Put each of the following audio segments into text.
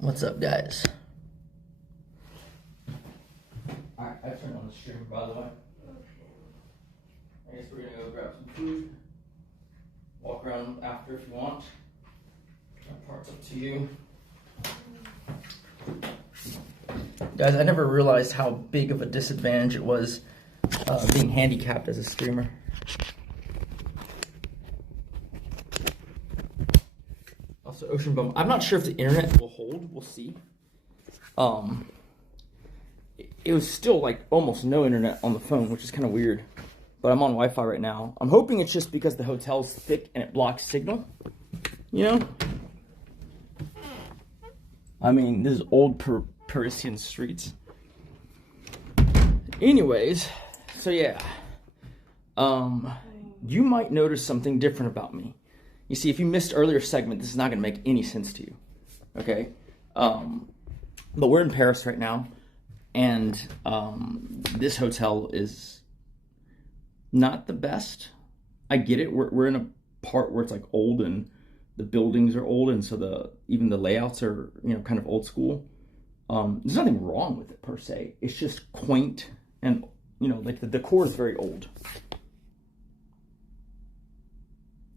What's up, guys? Alright, I turned on the stream, by the way. I guess we're gonna go grab some food. Walk around after if you want. That part's up to you. Guys, I never realized how big of a disadvantage it was being handicapped as a streamer. Also, Ocean Bum. I'm not sure if the internet will hold. We'll see. It was still like almost no internet on the phone, which is kind of weird. But I'm on Wi-Fi right now. I'm hoping it's just because the hotel's thick and it blocks signal. You know? I mean, this is old Parisian streets. Anyways, so yeah. You might notice something different about me. You see, if you missed earlier segment, this is not going to make any sense to you. Okay? But we're in Paris right now. And this hotel is not the best. I get it. We're in a part where it's like old and the buildings are old, and so even the layouts are, you know, kind of old school. There's nothing wrong with it per se. It's just quaint, and you know, like the decor is very old.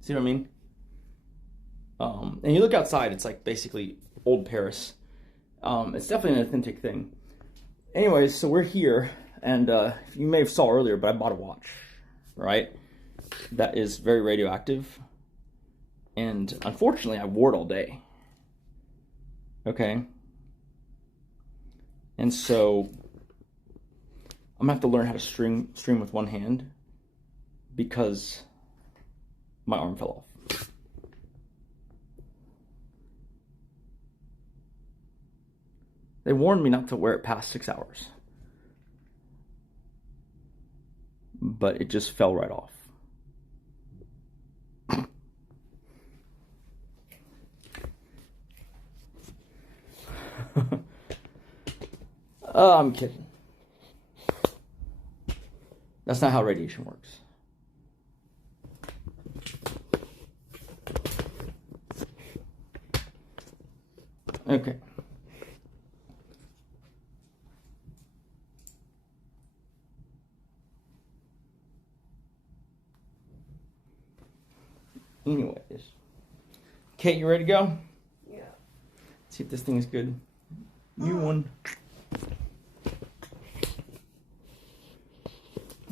See what I mean? And you look outside, it's like basically old Paris. It's definitely an authentic thing. Anyways, so we're here, and you may have saw earlier, but I bought a watch, right? That is very radioactive, and unfortunately, I wore it all day. Okay? And so, I'm gonna have to learn how to stream with one hand, because my arm fell off. They warned me not to wear it past 6 hours. But it just fell right off. I'm kidding. That's not how radiation works. Okay. Anyways. Kate, you ready to go? Yeah. See if this thing is good. You won.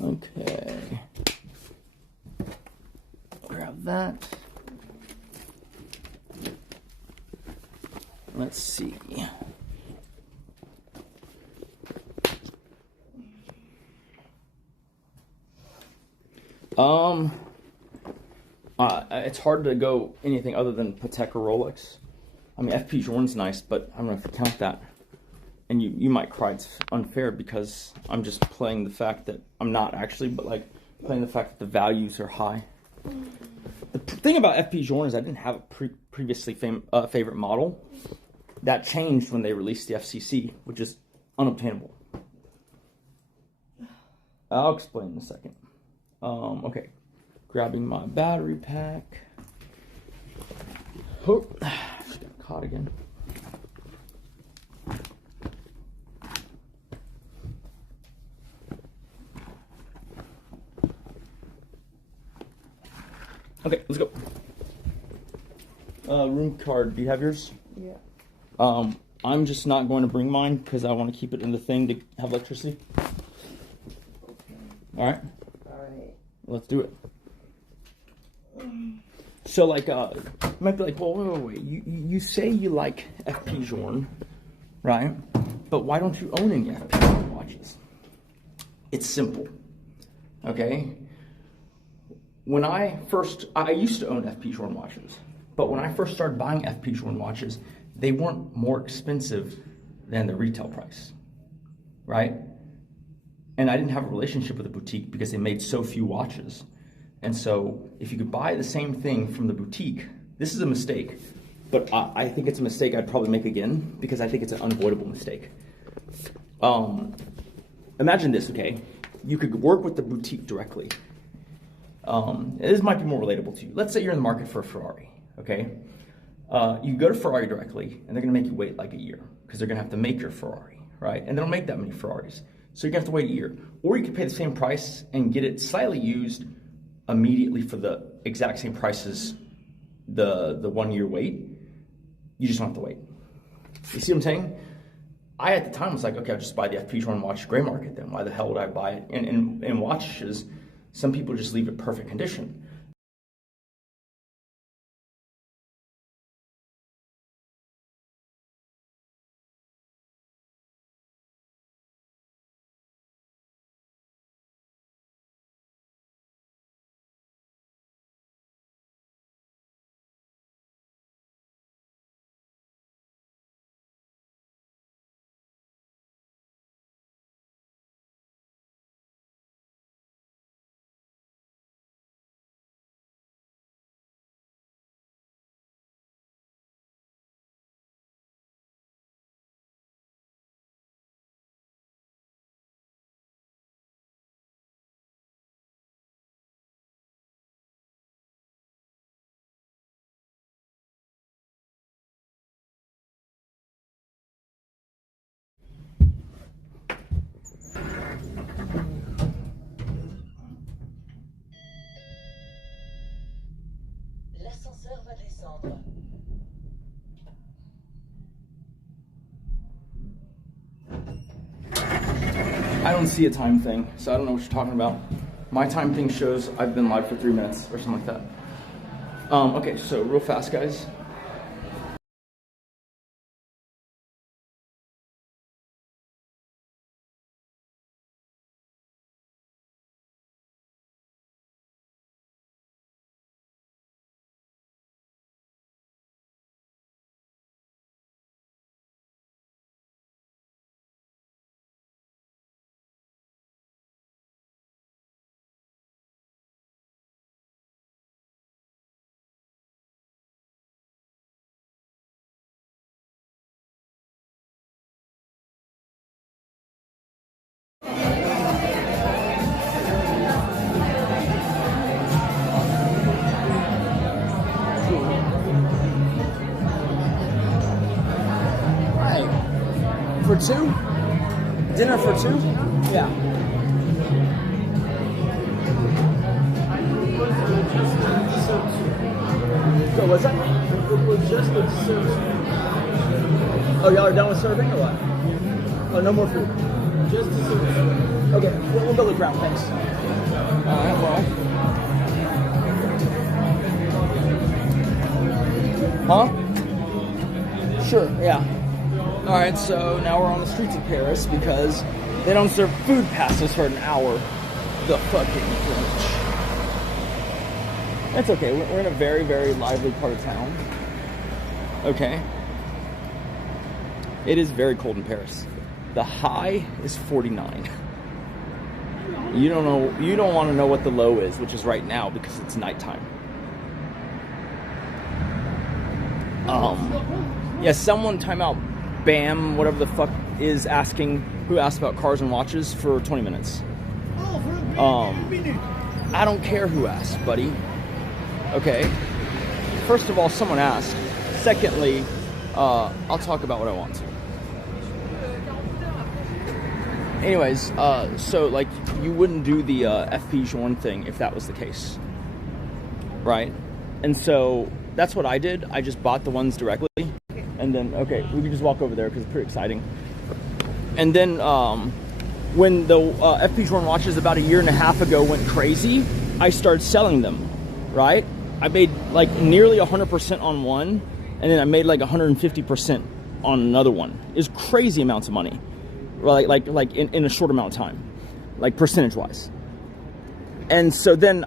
Okay. Grab that. Let's see. It's hard to go anything other than Patek or Rolex. I mean, FP Journe's nice, but I don't know if you count that. And you might cry it's unfair because I'm just playing the fact that I'm not actually, but like playing the fact that the values are high. The thing about FP Journe is I didn't have a previously favorite model. That changed when they released the FCC, which is unobtainable. I'll explain in a second. Okay. Grabbing my battery pack. Oh, just got caught again. Okay, let's go. Room card. Do you have yours? Yeah. I'm just not going to bring mine because I want to keep it in the thing to have electricity. Okay. All right. All right. Let's do it. So, like, you might be like, well, wait. You say you like FP Journe, right? But why don't you own any FP Journe watches? It's simple, okay? When I used to own FP Journe watches, but when I first started buying FP Journe watches, they weren't more expensive than the retail price, right? And I didn't have a relationship with a boutique because they made so few watches. And so if you could buy the same thing from the boutique, this is a mistake, but I think it's a mistake I'd probably make again because I think it's an unavoidable mistake. Imagine this, okay? You could work with the boutique directly. This might be more relatable to you. Let's say you're in the market for a Ferrari, okay? You go to Ferrari directly, and they're going to make you wait like a year because they're going to have to make your Ferrari, right? And they don't make that many Ferraris. So you're going to have to wait a year. Or you could pay the same price and get it slightly used immediately for the exact same price as the 1 year wait. You just don't have to wait. You see what I'm saying? I, at the time, was like, okay, I'll just buy the FP Journe watch gray market then. Why the hell would I buy it? And in watches, some people just leave it perfect condition. L'ascenseur va descendre. I don't see a time thing, so I don't know what you're talking about. My time thing shows I've been live for 3 minutes or something like that. Okay, so real fast, guys. For two? Dinner for two? Yeah. So what's that? Oh, y'all are done with serving or what? Oh, no more food? Just the service. Okay, we'll go look around, thanks. Alright, well. Huh? Sure, yeah. Alright, so now we're on the streets of Paris because they don't serve food passes for an hour. The fucking French. That's okay, we're in a very, very lively part of town. Okay. It is very cold in Paris. The high is 49. You don't want to know what the low is, which is right now because it's nighttime. Yeah, someone time out. Bam, whatever the fuck is asking who asked about cars and watches for 20 minutes. I don't care who asked, buddy. Okay. First of all, someone asked. Secondly, I'll talk about what I want to. Anyways, so like you wouldn't do the FP Journe thing if that was the case, right? And so that's what I did. I just bought the ones directly. And then, okay, we can just walk over there because it's pretty exciting. And then when the FP Journe watches about a year and a half ago went crazy, I started selling them, right? I made like nearly 100% on one, and then I made like 150% on another one. It's crazy amounts of money, like in a short amount of time, like percentage-wise. And so then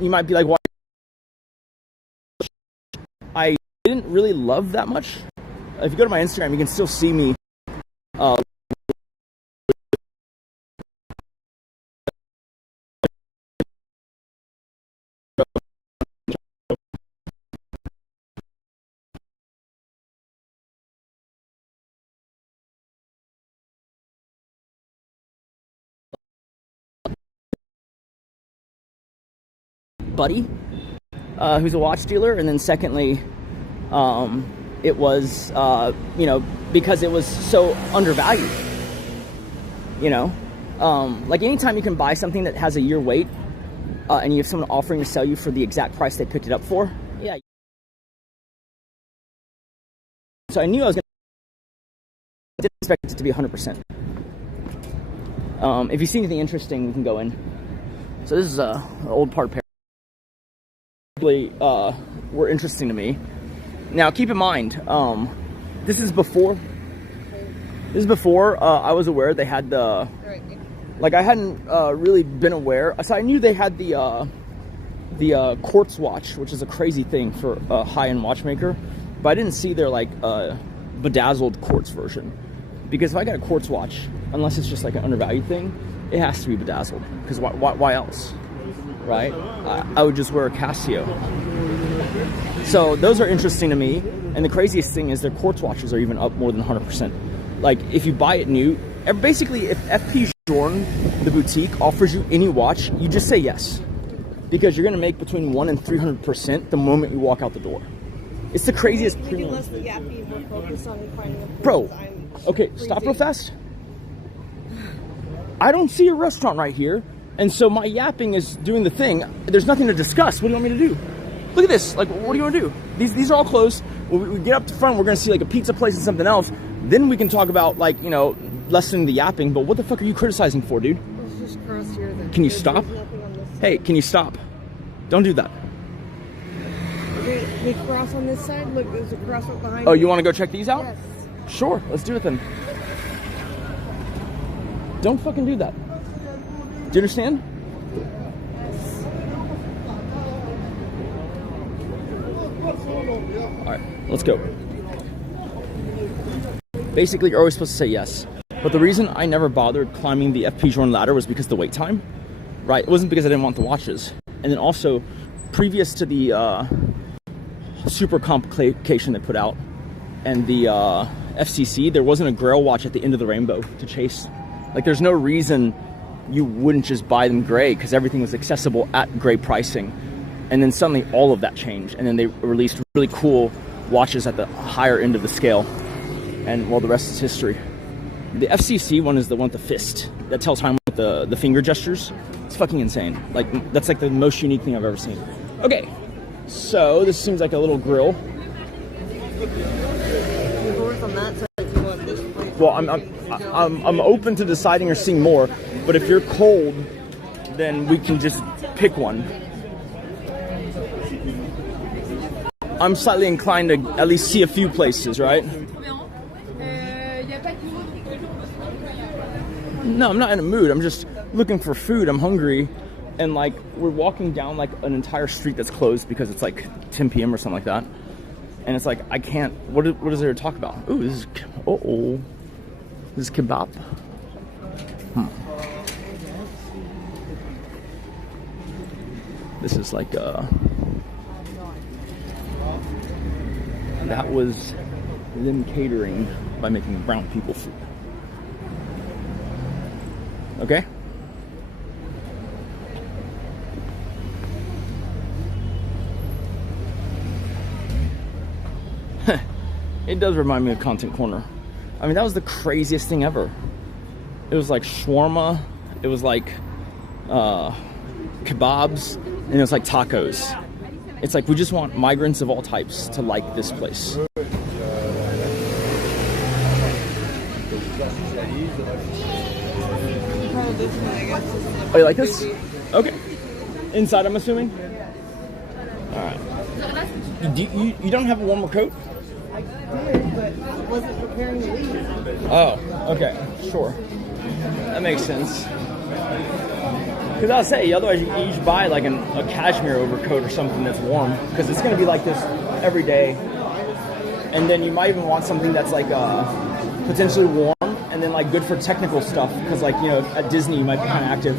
you might be like, why? I didn't really love that much. If you go to my Instagram, you can still see me buddy who's a watch dealer, and then secondly it was, you know, because it was so undervalued. You know, like anytime you can buy something that has a year wait, and you have someone offering to sell you for the exact price they picked it up for, yeah. So I knew I was I didn't expect it to be 100%. If you see anything interesting, we can go in. So this is an old part pair. Really, were interesting to me. Now, keep in mind, this is before. This is before I was aware they had the. Like I hadn't really been aware. So I knew they had the quartz watch, which is a crazy thing for a high-end watchmaker, but I didn't see their like bedazzled quartz version. Because if I got a quartz watch, unless it's just like an undervalued thing, it has to be bedazzled. Because why else, right? I would just wear a Casio. So those are interesting to me. And the craziest thing is their quartz watches are even up more than 100%. Like if you buy it new, basically if FP Journe, the boutique, offers you any watch, you just say yes. Because you're gonna make between 100 and 300% the moment you walk out the door. It's the craziest premium. Bro, okay, stop real fast. I don't see a restaurant right here, and so my yapping is doing the thing. There's nothing to discuss. What do you want me to do? Look at this. Like, what do you want to do? These are all closed. We get up to front, we're gonna see like a pizza place and something else. Then we can talk about like, you know, lessening the yapping. But what the fuck are you criticizing for, dude? Let's just cross here then. Can you stop? Hey, can you stop? Don't do that. We cross on this side. Look, there's a cross right behind. Oh, you want to go check these out? Yes. Sure, let's do it then. Don't fucking do that. Do you understand? Alright, let's go. Basically, you're always supposed to say yes. But the reason I never bothered climbing the FP Journe ladder was because of the wait time. Right? It wasn't because I didn't want the watches. And then also, previous to the super complication they put out and the FCC, there wasn't a Grail watch at the end of the rainbow to chase. Like, there's no reason you wouldn't just buy them gray because everything was accessible at gray pricing. And then suddenly all of that changed. And then they released really cool watches at the higher end of the scale. And, well, the rest is history. The FCC one is the one with the fist that tells time with the finger gestures. It's fucking insane. Like, that's like the most unique thing I've ever seen. Okay, so this seems like a little grill. Well, I'm open to deciding or seeing more, but if you're cold, then we can just pick one. I'm slightly inclined to at least see a few places, right? No, I'm not in a mood. I'm just looking for food. I'm hungry. And, like, we're walking down, like, an entire street that's closed because it's, like, 10 p.m. or something like that. And it's like, I can't... What is there to talk about? Ooh, this is... Uh-oh. This is kebab. This is, like, that was them catering by making brown people food. Okay? It does remind me of Content Corner. I mean, that was the craziest thing ever. It was like shawarma, it was like kebabs, and it was like tacos. It's like we just want migrants of all types to like this place. Oh, you like this? Okay. Inside, I'm assuming? Alright. You don't have a warmer coat? I did, but I wasn't preparing to leave. Oh, okay. Sure. That makes sense. Because I'll say, otherwise you can each buy like a cashmere overcoat or something that's warm. Because it's going to be like this every day. And then you might even want something that's like potentially warm. And then like good for technical stuff. Because like, you know, at Disney you might be kind of active.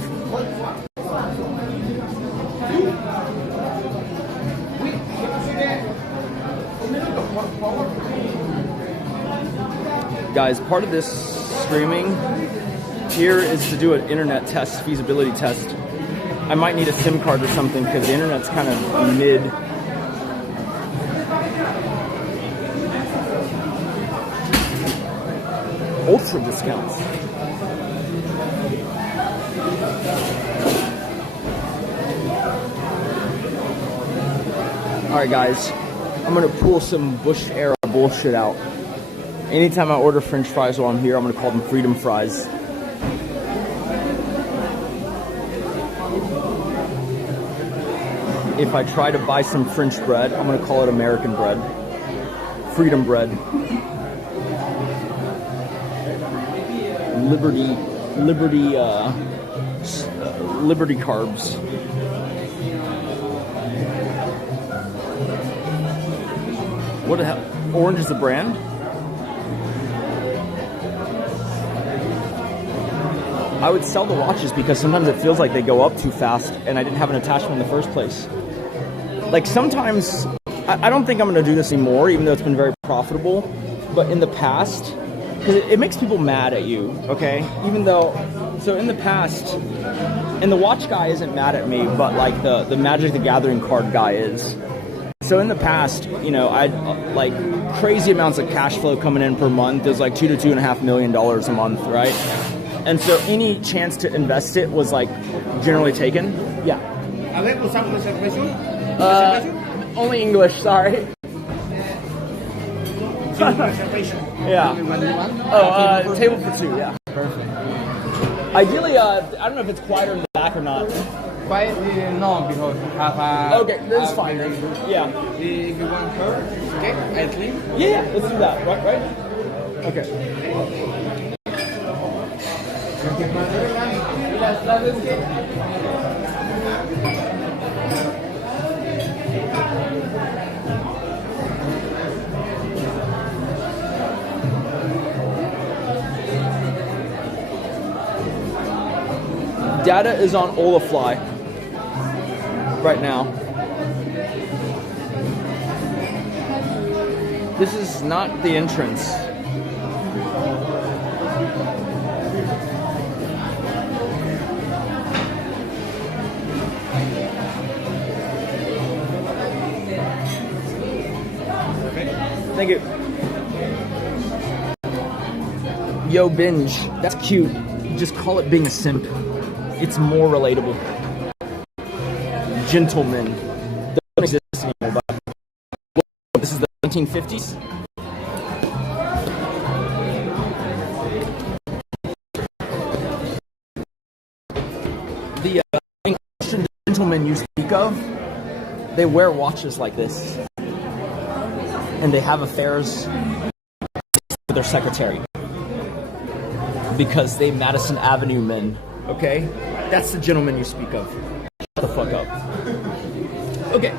Guys, part of this streaming here is to do an internet test, feasibility test. I might need a SIM card or something because the internet's kind of mid. ultra discounts. Alright guys, I'm gonna pull some Bush era bullshit out. Anytime I order French fries while I'm here, I'm gonna call them freedom fries. If I try to buy some French bread, I'm gonna call it American bread. Freedom bread. Liberty carbs. What the hell? Orange is the brand? I would sell the watches because sometimes it feels like they go up too fast and I didn't have an attachment in the first place. Like sometimes, I don't think I'm going to do this anymore, even though it's been very profitable. But in the past, because it makes people mad at you, okay? Even though, so in the past, and the watch guy isn't mad at me, but like the Magic the Gathering card guy is. So in the past, you know, I'd like crazy amounts of cash flow coming in per month. There's like $2 to $2.5 million a month, right? And so any chance to invest it was like generally taken. Yeah. Only English, sorry. Yeah. Oh, table for two, yeah. Perfect. Ideally, I don't know if it's quieter in the back or not. Quiet? No, because we have a... Okay, that's fine. Yeah. If you want her, okay, I think. Yeah, let's do that, right? Okay. Data is on Olafly right now. This is not the entrance. Thank you. Yo, binge. That's cute. Just call it being a simp. It's more relatable. Gentlemen. They don't exist anymore, but this is the 1950s. The English gentlemen you speak of, they wear watches like this. And they have affairs with their secretary. Because they Madison Avenue men, okay? That's the gentleman you speak of. Shut the fuck up. Okay.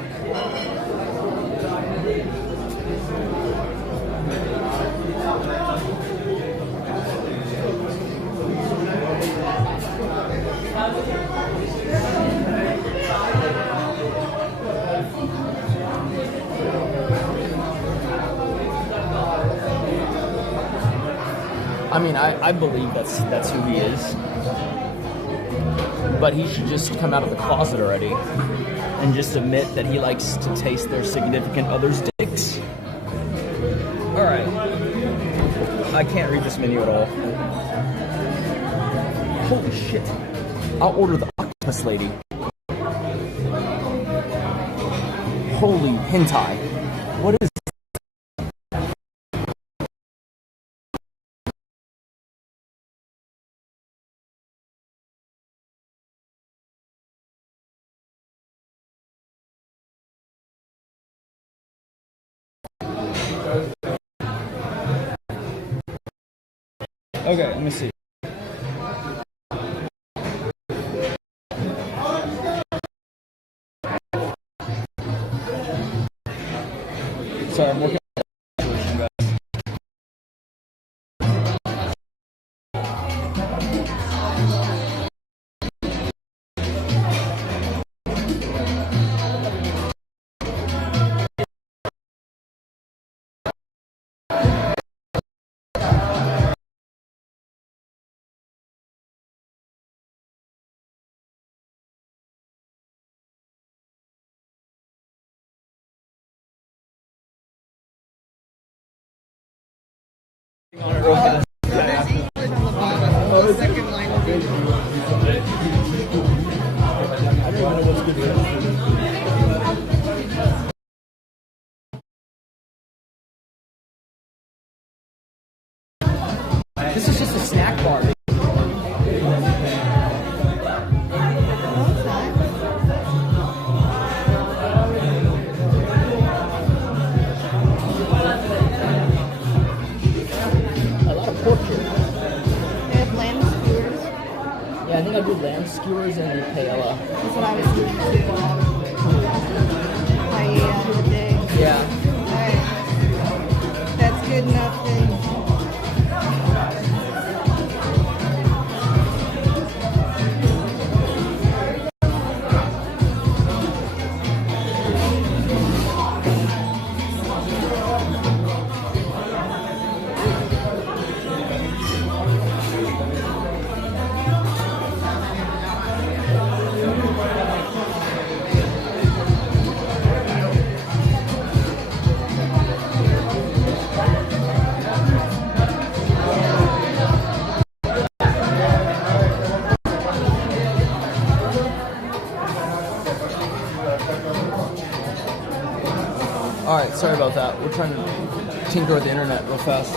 I mean, I believe that's who he is. But he should just come out of the closet already and just admit that he likes to taste their significant other's dicks. Alright. I can't read this menu at all. Holy shit. I'll order the octopus lady. Holy hentai. What is Okay, let me see. Sorry, I'm working on the solution, guys. On it real fast. Yeah. lamb skewers and the paella. That's what I was doing too. Paella today. Yeah. Alright. That's good enough then. Alright, sorry about that. We're trying to tinker with the internet real fast.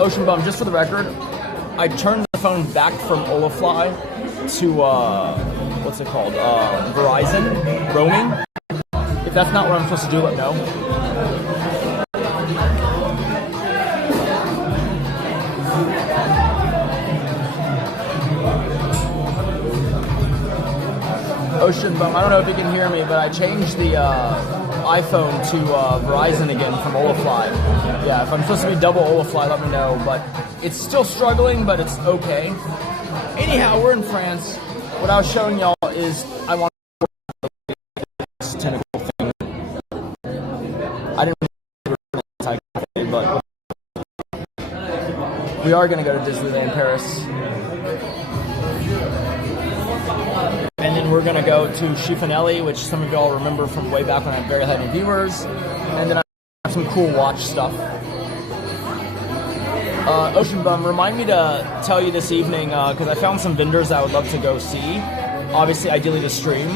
Ocean Bum, just for the record, I turned the phone back from Olafly to, what's it called? Verizon roaming. If that's not what I'm supposed to do, let me know. Ocean Bum, I don't know if you can hear me, but I changed the iPhone to Verizon again from Olafly. Yeah, if I'm supposed to be double Olafly, let me know. But it's still struggling, but it's okay. Anyhow, we're in France. What I was showing y'all is I want this tentacle thing. I didn't really but we are going to go to Disneyland Paris. And then we're going to go to Chiffonelli, which some of y'all remember from way back when I had very heavy viewers. And then I have some cool watch stuff. Ocean Bum, remind me to tell you this evening, because I found some vendors I would love to go see. Obviously, ideally to stream.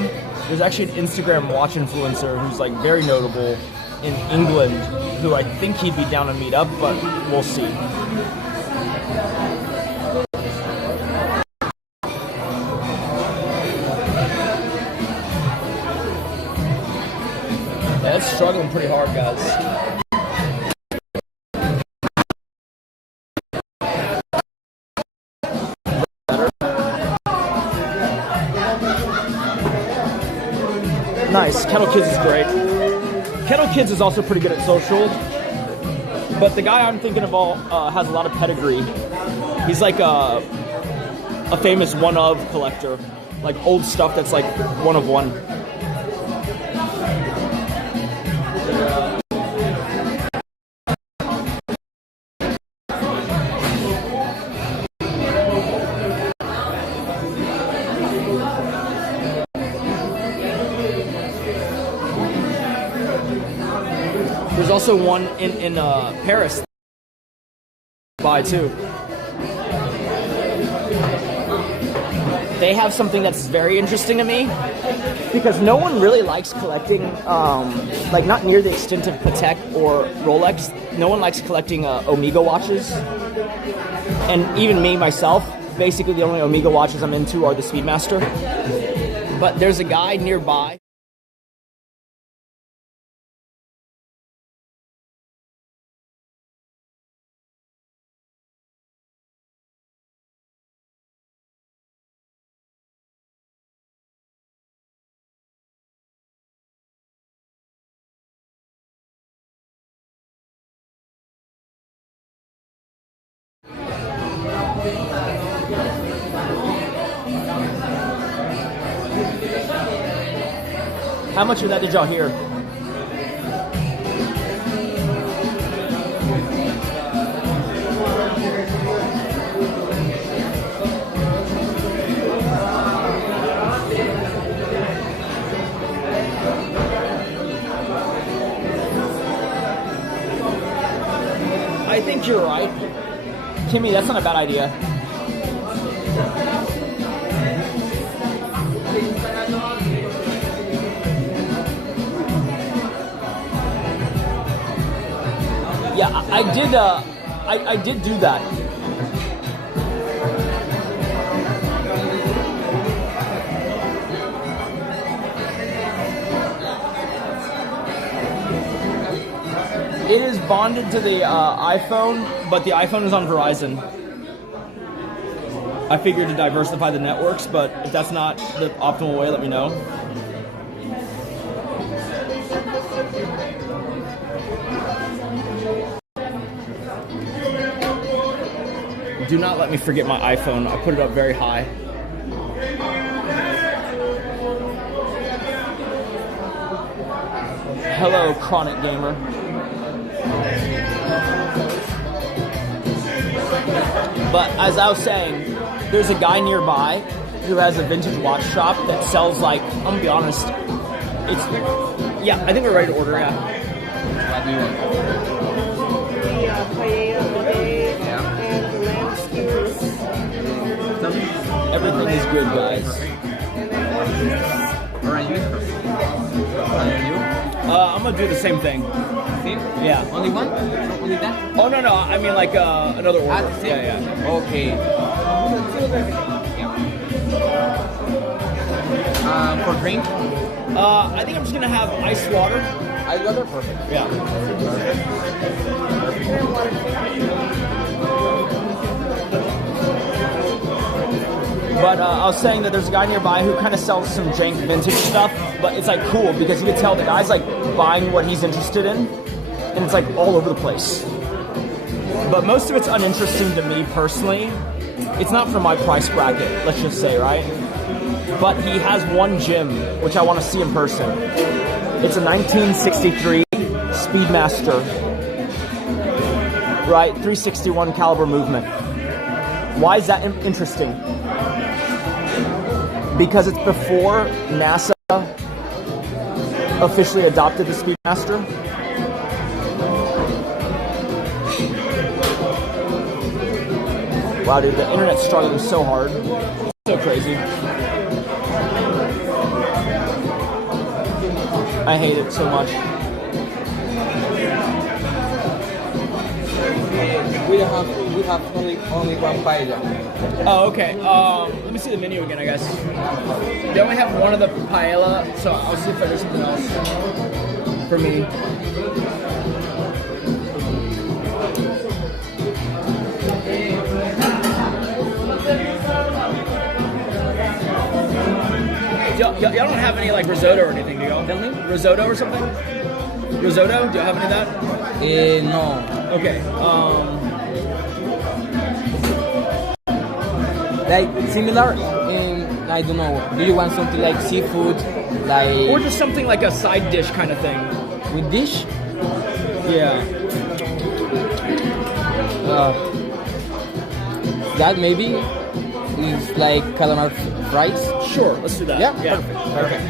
There's actually an Instagram watch influencer who's like very notable in England, who I think he'd be down to meet up, but we'll see. Yeah, it's struggling pretty hard, guys. Nice. Kettle Kids is great. Kettle Kids is also pretty good at social, but the guy I'm thinking of has a lot of pedigree. He's like a famous one-of collector, like old stuff that's like one of one. There's also one in Paris. Buy too. They have something that's very interesting to me because no one really likes collecting, like not near the extent of Patek or Rolex. No one likes collecting Omega watches, and even me myself. Basically, the only Omega watches I'm into are the Speedmaster. But there's a guy nearby. How much of that did y'all hear? I think you're right. Kimmy, that's not a bad idea. Yeah, I did do that. It is bonded to the iPhone, but the iPhone is on Verizon. I figured to diversify the networks, but if that's not the optimal way, let me know. Do not let me forget my iPhone. I put it up very high. Hello, chronic gamer. But as I was saying, there's a guy nearby who has a vintage watch shop that sells, like, I'm gonna be honest, it's, yeah, I think we're ready to order, yeah. What do you want? The paella bidet Yeah. and the lamb skewers. Everything is good, guys. Orange juice. And you? I'm gonna do the same thing. Same? Yeah. Only one? Only that? Oh, no, I mean, like, another order. Ah, same? Yeah. Okay. Yeah. For drink? I think I'm just gonna have iced water. I got it perfect. Yeah. But I was saying that there's a guy nearby who kind of sells some jank vintage stuff, but it's like cool because you can tell the guy's like buying what he's interested in, and it's like all over the place. But most of it's uninteresting to me personally. It's not for my price bracket, let's just say, right? But he has one gem, which I want to see in person. It's a 1963 Speedmaster, right? 361 caliber movement. Why is that interesting? Because it's before NASA officially adopted the Speedmaster. Wow, dude, the internet's struggling so hard. It's so crazy. I hate it so much. We have only one paella. Oh, okay. Let me see the menu again, I guess. They only have one of the paella, so I'll see if there's something else for me. Y'all don't have any like risotto or anything, do y'all? Tell me? Risotto or something? Risotto? Do y'all have any of that? No. Okay. Like similar in, I don't know, do you want something like seafood, like Or just something like a side dish kind of thing. with dish? Yeah. That maybe is like calamar fries. Sure, let's do that. Yeah, perfect.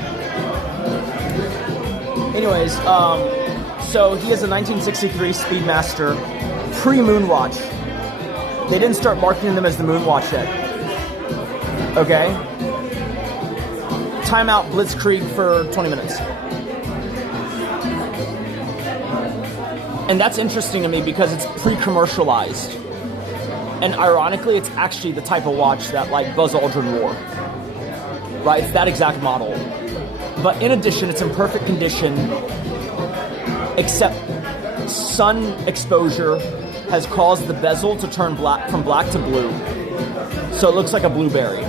Anyways, so he has a 1963 Speedmaster pre-Moonwatch. They didn't start marketing them as the Moonwatch yet. Okay? Timeout Blitzkrieg for 20 minutes. And that's interesting to me because it's pre-commercialized. And ironically, it's actually the type of watch that like Buzz Aldrin wore. Right? It's that exact model. But in addition, it's in perfect condition, except sun exposure has caused the bezel to turn from black to blue. So it looks like a blueberry.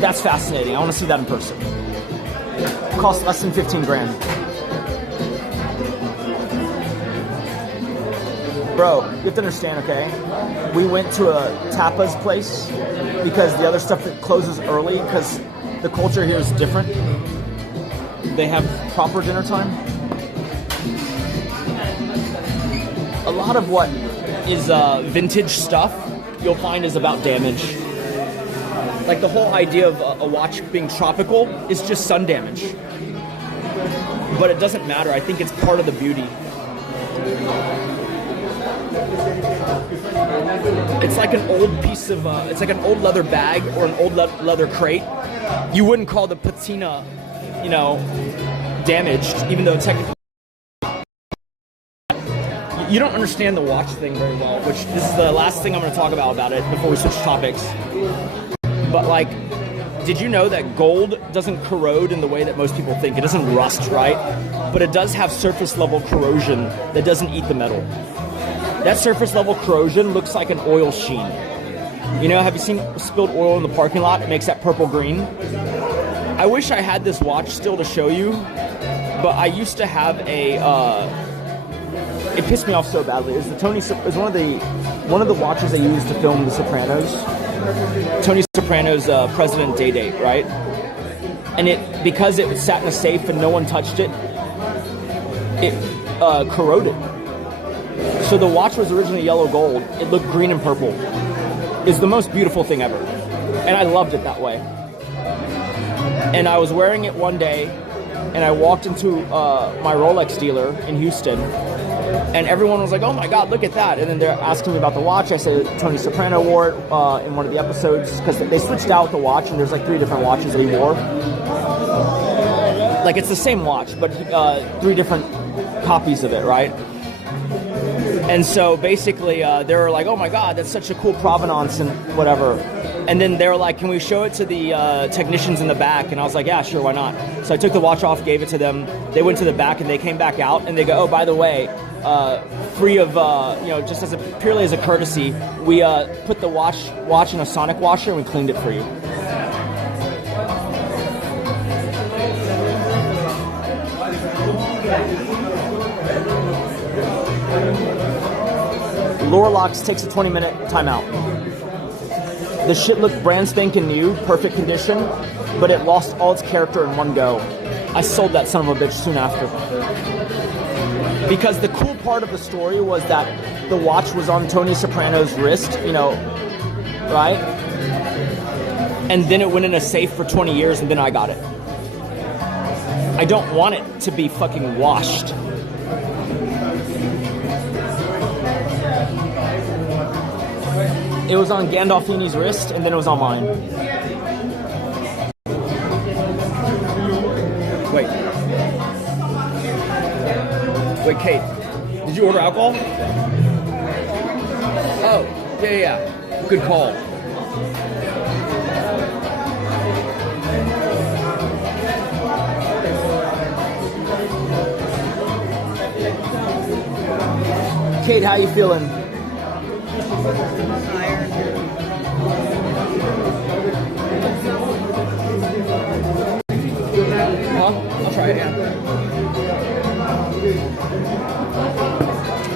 That's fascinating. I want to see that in person. It costs less than 15 grand. Bro, you have to understand, okay? We went to a tapas place because the other stuff that closes early because the culture here is different. They have proper dinner time. A lot of what is vintage stuff you'll find is about damage. Like the whole idea of a watch being tropical is just sun damage. But it doesn't matter. I think it's part of the beauty. It's like an old piece of, it's like an old leather bag or an old leather crate. You wouldn't call the patina, you know, damaged, even though technically you don't understand the watch thing very well, which this is the last thing I'm going to talk about it before we switch topics. But like, did you know that gold doesn't corrode in the way that most people think? It doesn't rust, right? But it does have surface level corrosion that doesn't eat the metal. That surface level corrosion looks like an oil sheen. You know, have you seen spilled oil in the parking lot? It makes that purple green. I wish I had this watch still to show you, but I used to have a. It pissed me off so badly. It was one of the watches they used to film The Sopranos. Tony Soprano's President Day Date, right? And because it sat in a safe and no one touched it, it corroded. So the watch was originally yellow gold. It looked green and purple. It's the most beautiful thing ever. And I loved it that way. And I was wearing it one day, and I walked into my Rolex dealer in Houston, and everyone was like, oh my God, look at that. And then they're asking me about the watch. I said Tony Soprano wore it in one of the episodes, because they switched out the watch, and there's like 3 different watches that he wore. Like, it's the same watch, but 3 different copies of it, right? And so basically they were like, oh my God, that's such a cool provenance and whatever. And then they were like, can we show it to the technicians in the back? And I was like, yeah, sure, why not? So I took the watch off, gave it to them. They went to the back and they came back out and they go, oh, by the way, free of, just purely as a courtesy, we put the watch in a sonic washer and we cleaned it for you. Lorelocks takes a 20-minute timeout. The shit looked brand spanking new, perfect condition, but it lost all its character in one go. I sold that son of a bitch soon after. Because the cool part of the story was that the watch was on Tony Soprano's wrist, right? And then it went in a safe for 20 years, and then I got it. I don't want it to be fucking washed. It was on Gandolfini's wrist, and then it was on mine. Wait, Kate, did you order alcohol? Oh, yeah. Good call. Kate, how you feeling? I'll try it, yeah.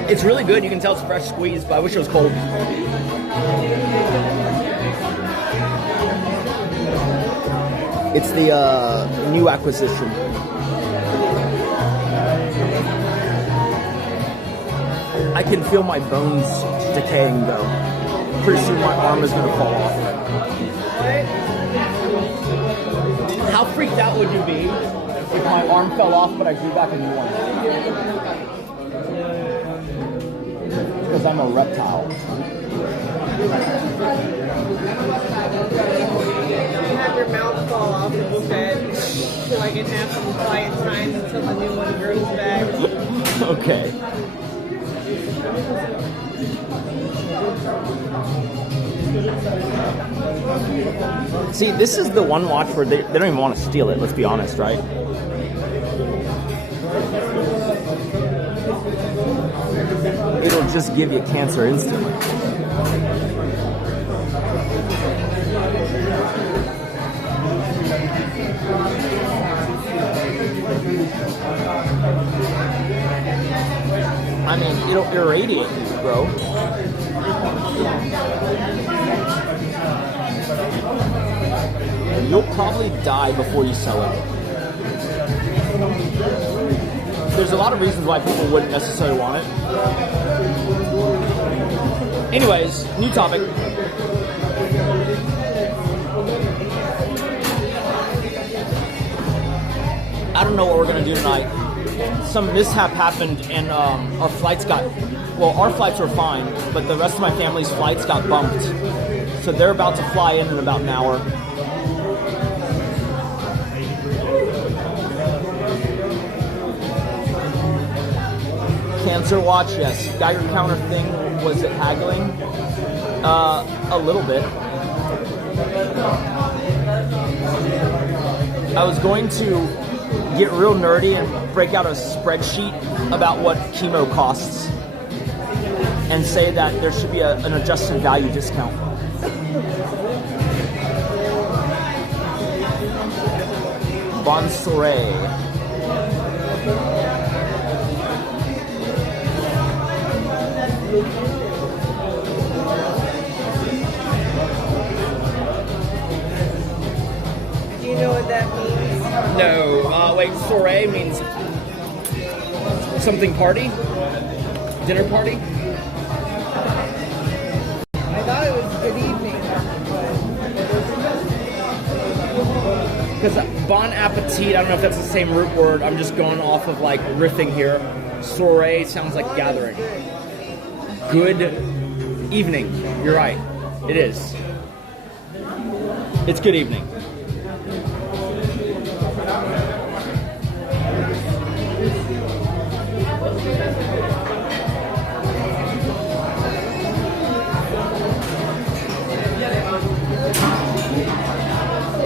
It's really good. You can tell it's fresh squeezed, but I wish it was cold. It's the new acquisition. I can feel my bones decaying, though. Pretty soon my arm is going to fall off. How freaked out would you be if my arm fell off, but I grew back a new one? Because I'm a reptile. You have your mouth fall off the bed so I can have some quiet time until the new one grows back. Okay. See, this is the one watch where they don't even want to steal it, let's be honest, right? It'll just give you cancer instantly. I mean, it'll irradiate you, bro. You'll probably die before you sell it. There's a lot of reasons why people wouldn't necessarily want it. Anyways, new topic. I don't know what we're going to do tonight. Some mishap happened and our flights our flights were fine, but the rest of my family's flights got bumped. So they're about to fly in about an hour. Cancer watch, yes. Geiger counter thing, was it haggling? A little bit. I was going to get real nerdy and break out a spreadsheet about what chemo costs and say that there should be an adjusted value discount. Bon soiree. Do you know what that means? No, wait, soiree means something party? Dinner party? I thought it was good evening. Because bon appetit, I don't know if that's the same root word. I'm just going off of like riffing here. Soiree sounds like gathering. Good evening. You're right. It is. It's good evening.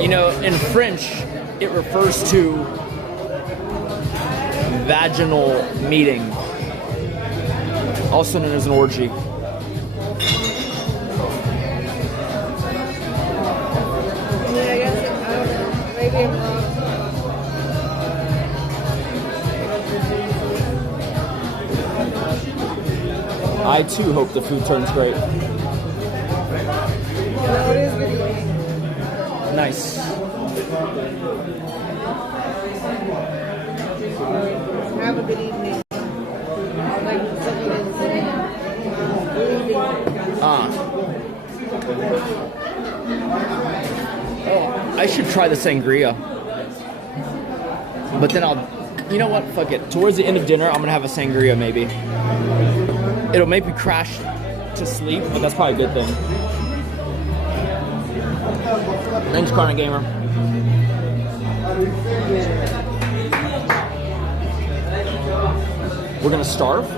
You know, in French, it refers to vaginal meeting, also known as an orgy. I mean, I guess, I don't know, maybe I'm wrong. I too hope the food turns great. No, it is good evening. Nice. Have a good evening. Like something that's good evening. Oh, I should try the sangria. But then you know what? Fuck it. Towards the end of dinner, I'm gonna have a sangria maybe. It'll make me crash to sleep, but that's probably a good thing. Thanks, Carmen Gamer. We're gonna starve.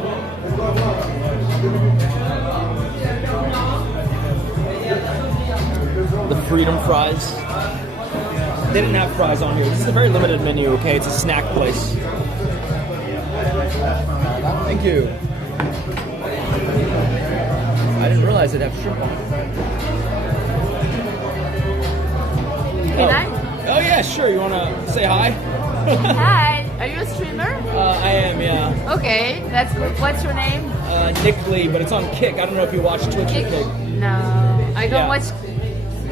The freedom fries. They didn't have fries on here. This is a very limited menu, okay? It's a snack place. Thank you. I didn't realize it had shrimp on it. Can I? Oh yeah, sure. You wanna say hi? Hi. Are you a streamer? I am, yeah. Okay, that's good. What's your name? Nick Lee, but it's on Kick. I don't know if you watch Twitch or Kick. No, I don't Yeah. watch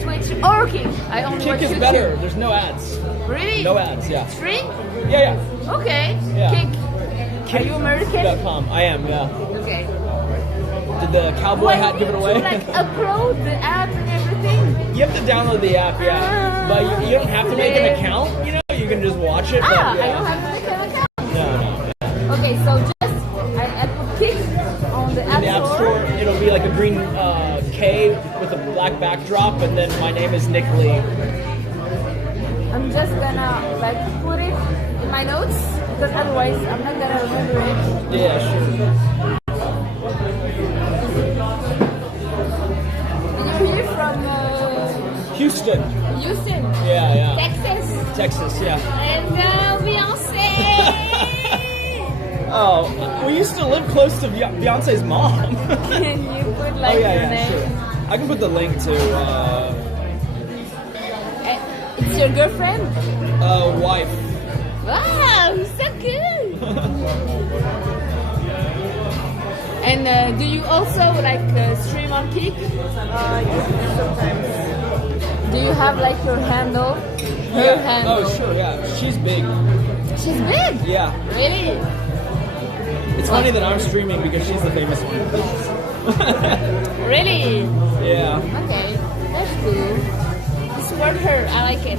Twitch or Kick. I only watch Kick is YouTube. better. There's no ads. Really? No ads, yeah. Free? Yeah. Okay. Yeah. Kick. Are you American? Kick.com. I am, yeah. Okay. Did the cowboy Well, hat give it you away? need to, like upload the app and everything. You have to download the app, yeah. But you don't have to make an Yeah. account, you know? You can just watch it. Ah, but, I yeah. don't have to make an account. No. Okay, so just I put Kick on the In the App Store, Store. it'll be like a green K with a black backdrop, and then my name is Nick Lee. I'm just gonna like put it in my notes because otherwise I'm not gonna remember it. Yeah, sure. And you're here from Houston. Houston, Yeah. Texas, Texas, yeah. and Beyonce. Oh, we used to live close to Beyonce's mom. Can you put Oh like yeah, your yeah, name? sure. I can put the link to It's your girlfriend? wife. Wow, so good. And do you also like stream on Kick? Sometimes. Do you have like your handle? Her Yeah. handle. Oh sure, yeah. She's big. She's big. Yeah. Really? It's funny that I'm streaming because she's the famous one. Really? Yeah. Okay, that's cool. Support her. I like it.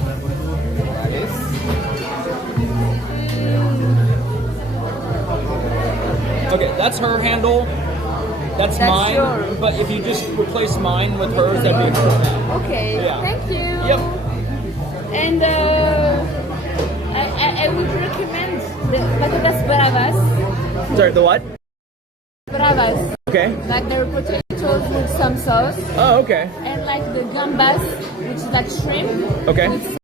Okay, that's her handle. That's mine. yours. But if you just replace mine with hers, that'd be cool. Okay. Yeah. Thank you. Yep. And I would recommend the patatas bravas. Sorry, the what? Bravas. Okay. Like the potatoes with some sauce. Oh, okay. And like the gambas, which is like shrimp. Okay. With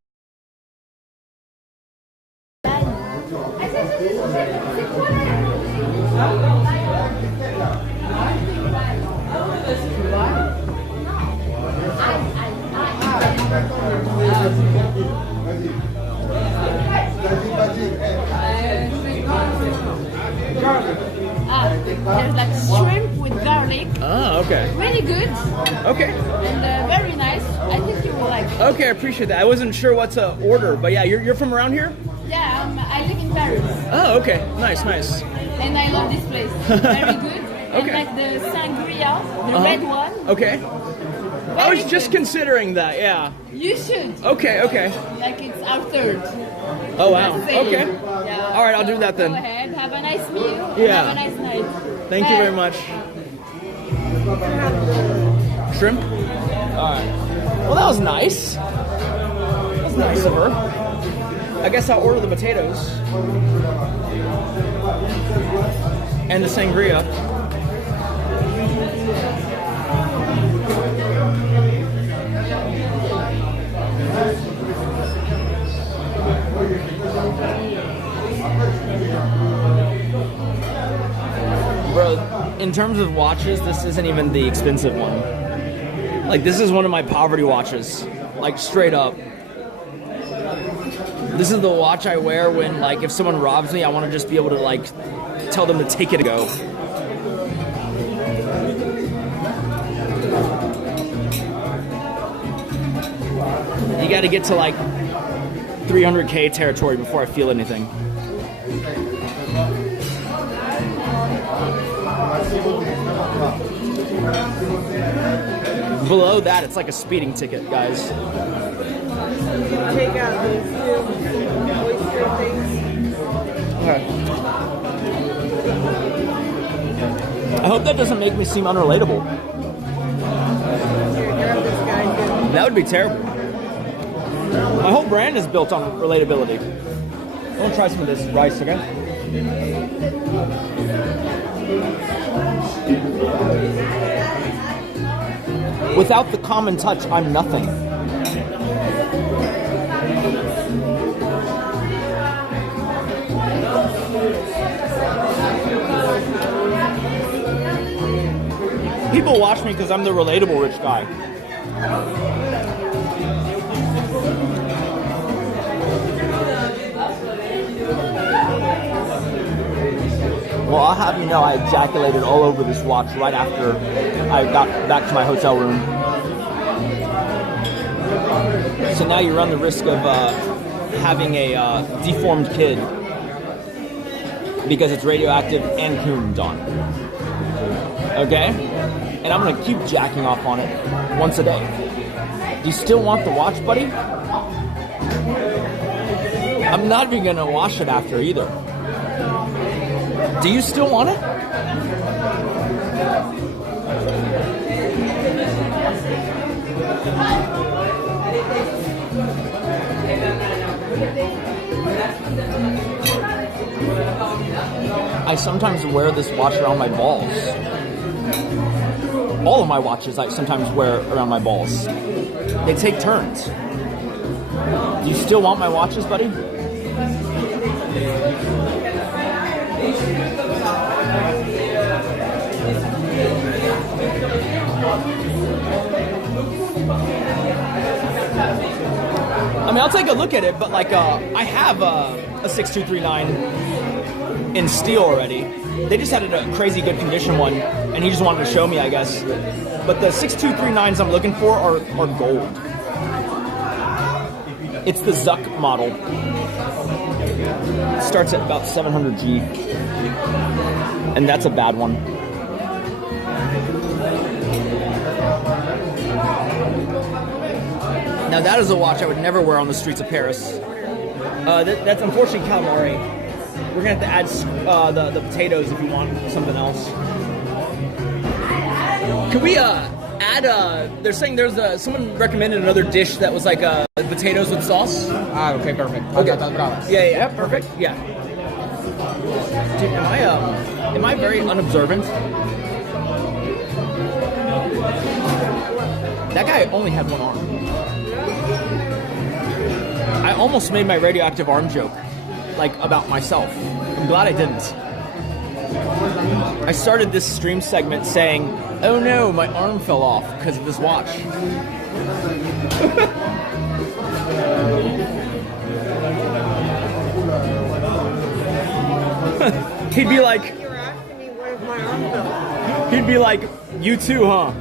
Lake. Oh, okay. Really good Okay. and very nice. I think you will like it. Okay, I appreciate that. I wasn't sure what to order, but yeah, you're from around here? Yeah, I live in Paris Oh, okay. Nice, nice. and I love this place. Very good. And Okay. like the sangria, the red one. Okay. I was Very just good. considering that, yeah. You should. Okay, okay. Like it's our third. Oh, wow. Let's say. Okay. Yeah. All right, I'll do that then. Go ahead. Have a nice meal. Yeah. Have a nice night. Thank you Bye. very much. Shrimp? Alright. Well, that was nice. That was nice of her. I guess I'll order the potatoes. And the sangria. Bro, in terms of watches, this isn't even the expensive one. Like, this is one of my poverty watches. Like, straight up. This is the watch I wear when, like, if someone robs me, I want to just be able to, like, tell them to take it and go. You gotta get to, like, 300K territory before I feel anything. Below that, it's like a speeding ticket, guys. Take out these two oyster things. Okay. I hope that doesn't make me seem unrelatable. Here, grab this guy too. That would be terrible. My whole brand is built on relatability. I want to try some of this rice, okay? Without the common touch, I'm nothing. People watch me because I'm the relatable rich guy. Well, I'll have you know I ejaculated all over this watch right after I got back to my hotel room. So now you run the risk of having a deformed kid because it's radioactive and cumed on. Okay? And I'm gonna keep jacking off on it once a day. Do you still want the watch, buddy? I'm not even gonna wash it after either. Do you still want it? I sometimes wear this watch around my balls. All of my watches I sometimes wear around my balls. They take turns. Do you still want my watches, buddy? I mean, I'll take a look at it, but like, I have a 6239 in steel already. They just had a crazy good condition one, and he just wanted to show me, I guess. But the 6239s I'm looking for are gold. It's the Zuck model. It starts at about 700G, and that's a bad one. Now that is a watch I would never wear on the streets of Paris. That's unfortunately calamari. We're gonna have to add the potatoes if you want something else. Can we add? They're saying there's someone recommended another dish that was like potatoes with sauce. Ah, okay, perfect. Okay. Bravas. Yeah, perfect. Yeah. Dude, am I very unobservant? That guy only had one arm. I almost made my radioactive arm joke, like, about myself. I'm glad I didn't. I started this stream segment saying, oh no, my arm fell off because of this watch. He'd be like, "You were asking me where's my arm go?" He'd be like, you too, huh?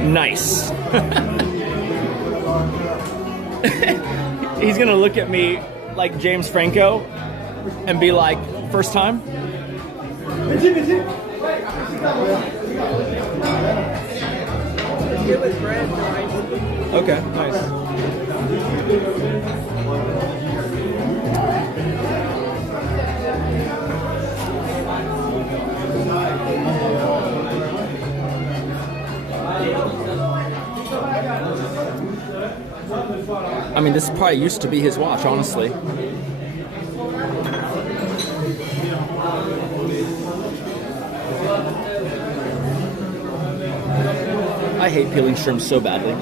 Nice. He's gonna look at me like James Franco and be like, first time? Good with bread, right? Okay, nice. I mean, this probably used to be his watch, honestly. I hate peeling shrimp so badly.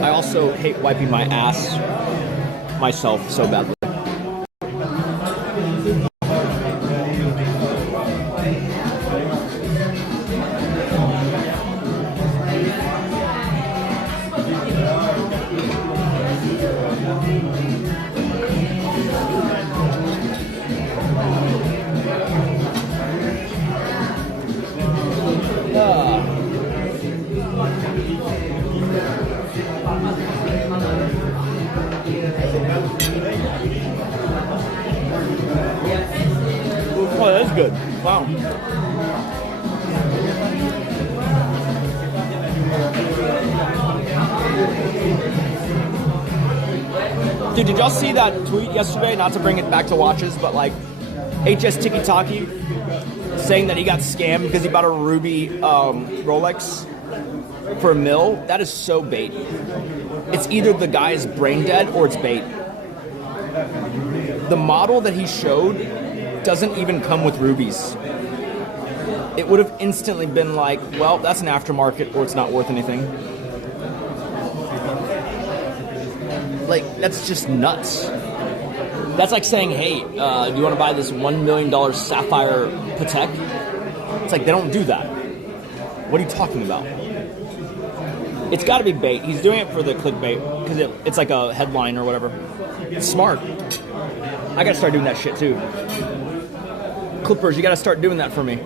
I also hate wiping my ass myself so badly. Oh, that's good. Wow. Dude, did y'all see that tweet yesterday? Not to bring it back to watches, but like HS Tiki Taki saying that he got scammed because he bought a ruby Rolex for a mil. That is so bait. It's either the guy is brain dead or it's bait. The model that he showed doesn't even come with rubies. It would have instantly been like, well, that's an aftermarket or it's not worth anything. Like, that's just nuts. That's like saying, hey, do you want to buy this $1 million sapphire Patek? It's like, they don't do that. What are you talking about? It's got to be bait. He's doing it for the clickbait because it's like a headline or whatever. It's smart. I got to start doing that shit too. Clippers, you got to start doing that for me.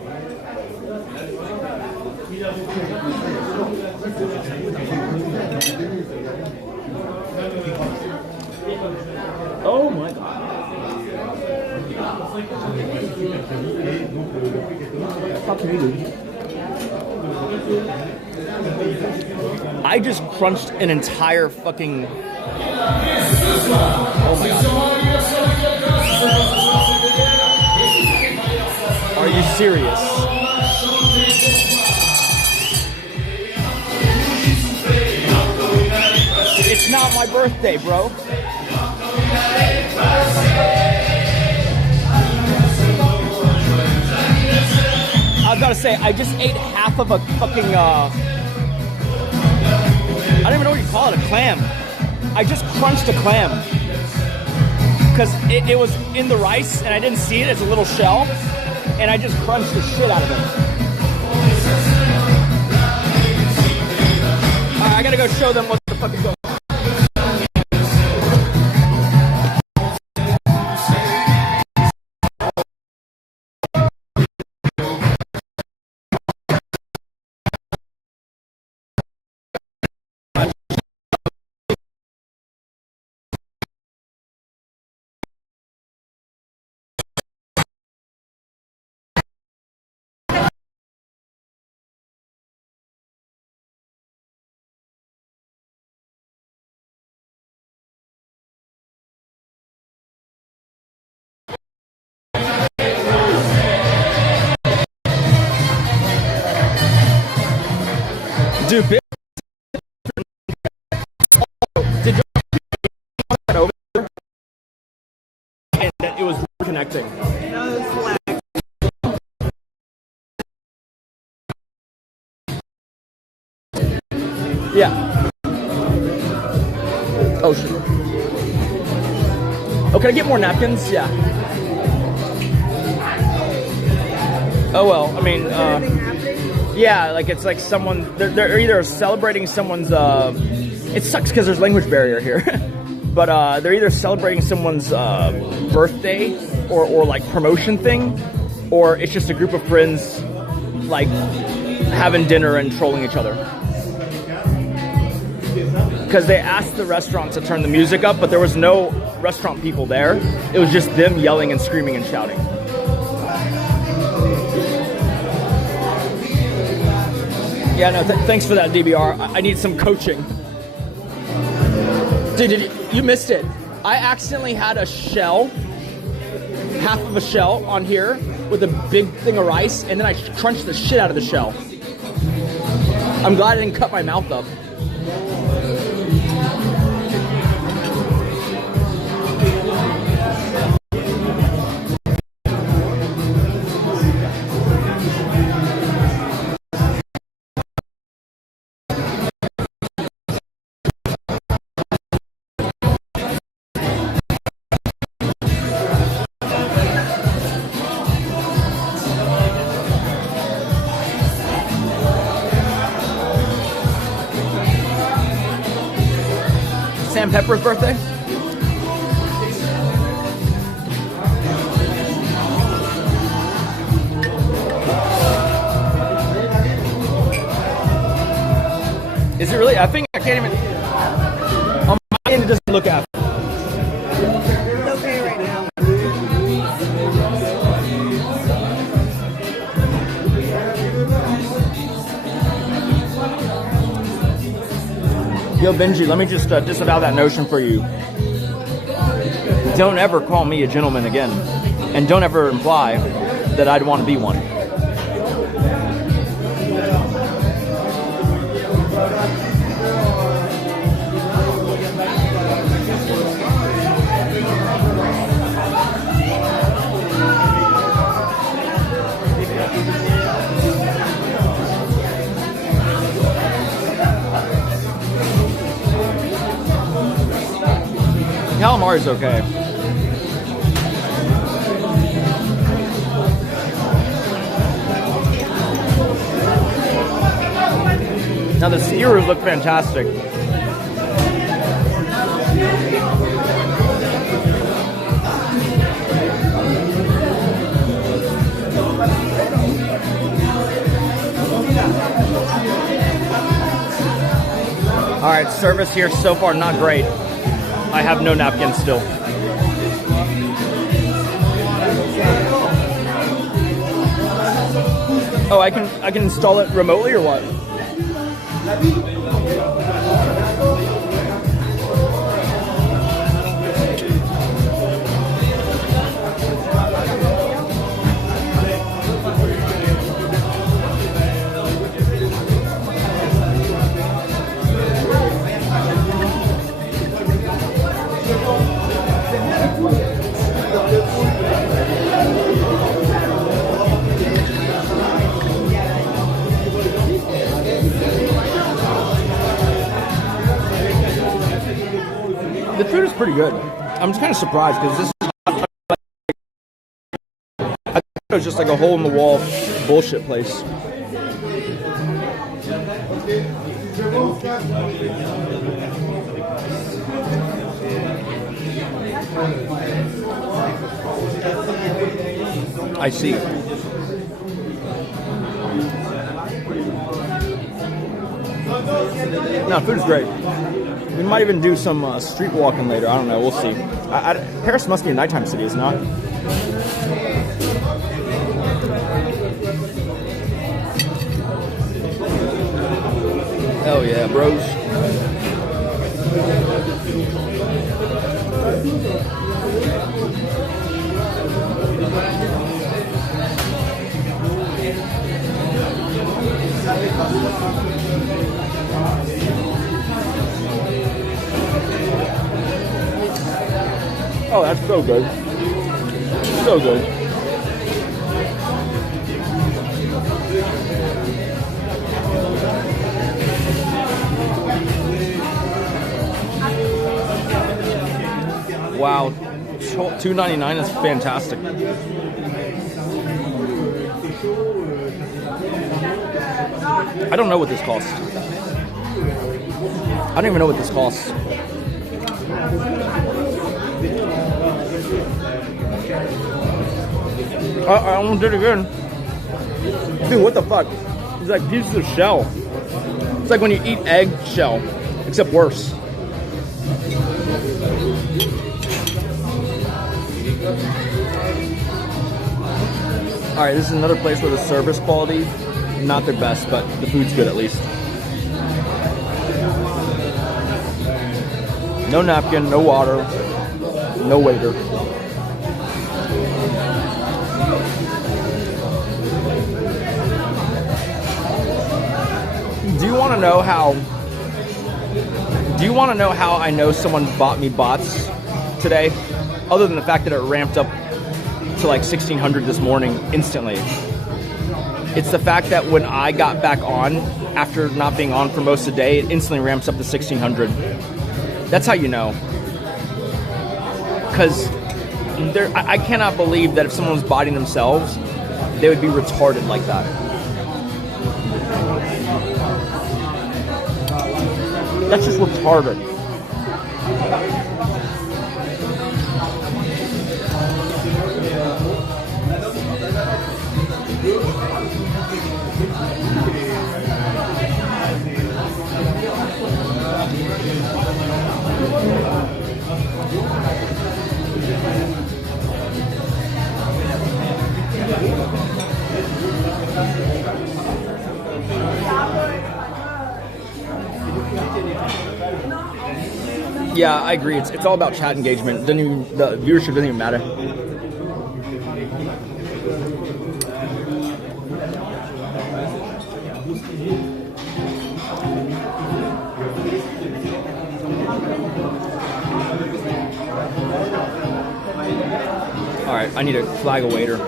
Oh my god. Talk to me, dude. I just crunched an entire fucking... Oh my god. Are you serious? It's not my birthday, bro. I was about to say, I just ate half of a fucking, I don't even know what you call it, a clam. I just crunched a clam. Because it was in the rice, and I didn't see it as a little shell, and I just crunched the shit out of it. Alright, I gotta go show them what the fuck is going on. Dude, did you over there? And it was connecting. No, it's lag. Yeah. Oh shit. Oh, can I get more napkins? Yeah. Oh well, I mean, Anything happening? yeah, like it's like someone they're either celebrating someone's it sucks because there's language barrier here. But they're either celebrating someone's birthday or like promotion thing, or it's just a group of friends like having dinner and trolling each other. Because they asked the restaurant to turn the music up, but there was no restaurant people there. It was just them yelling and screaming and shouting. Yeah, no, thanks for that, DBR. I need some coaching. Dude, you missed it. I accidentally had a shell, half of a shell on here with a big thing of rice, and then I crunched the shit out of the shell. I'm glad I didn't cut my mouth up. Sam Pepper's birthday? Is it really? I think I can't even. On my end, it doesn't look at. It's okay right now. Yo, Benji, let me just disavow that notion for you. Don't ever call me a gentleman again. And don't ever imply that I'd want to be one. Calamari's okay. Now the skewers look fantastic. All right, service here so far not great. I have no napkins still. Oh, I can install it remotely or what? The food is pretty good. I'm just kind of surprised because this is, I thought it was just like a hole in the wall bullshit place. I see. No, food is great. We might even do some street walking later. I don't know. We'll see. Paris must be a nighttime city, is it not? Hell yeah, bros. Oh, that's so good. So good. Wow, $2.99 is fantastic. I don't know what this costs. don't even know what this costs. I almost did it again. Dude, what the fuck? It's like pieces of shell. It's like when you eat egg shell, except worse. Alright, this is another place where the service quality, not their best, but the food's good at least. No napkin, no water, no waiter. Do you want to know how I know someone bought me bots today? Other than the fact that it ramped up to like 1600 this morning instantly. It's the fact that when I got back on after not being on for most of the day, it instantly ramps up to 1600. That's how you know. Because I cannot believe that if someone was botting themselves, they would be retarded like that. That's just retarded. Yeah, I agree. It's all about chat engagement. The viewership doesn't even matter. All right, I need to flag a waiter.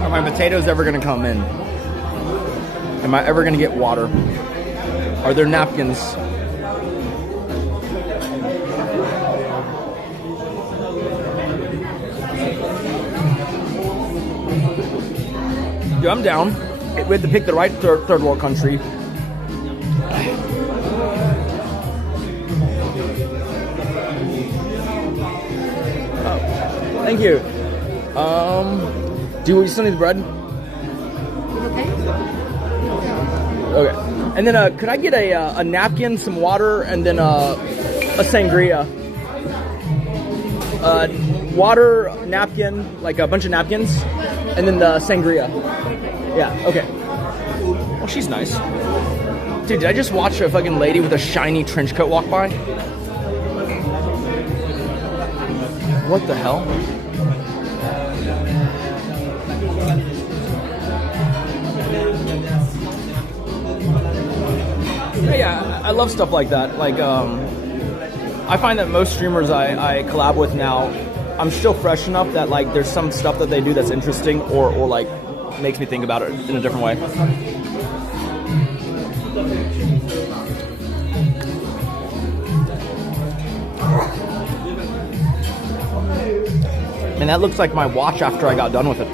Are my potatoes ever going to come in? Am I ever going to get water? Are there napkins? Dude, I'm down. We had to pick the right third world country. Oh, thank you. Do you still need the bread? Okay. And then could I get a napkin, some water, and then a sangria? Water, napkin, like a bunch of napkins, and then the sangria. Yeah, okay. Well, she's nice. Dude, did I just watch a fucking lady with a shiny trench coat walk by? What the hell? Yeah, I love stuff like that. Like, I find that most streamers I collab with now, I'm still fresh enough that like there's some stuff that they do that's interesting or like makes me think about it in a different way. And that looks like my watch after I got done with it.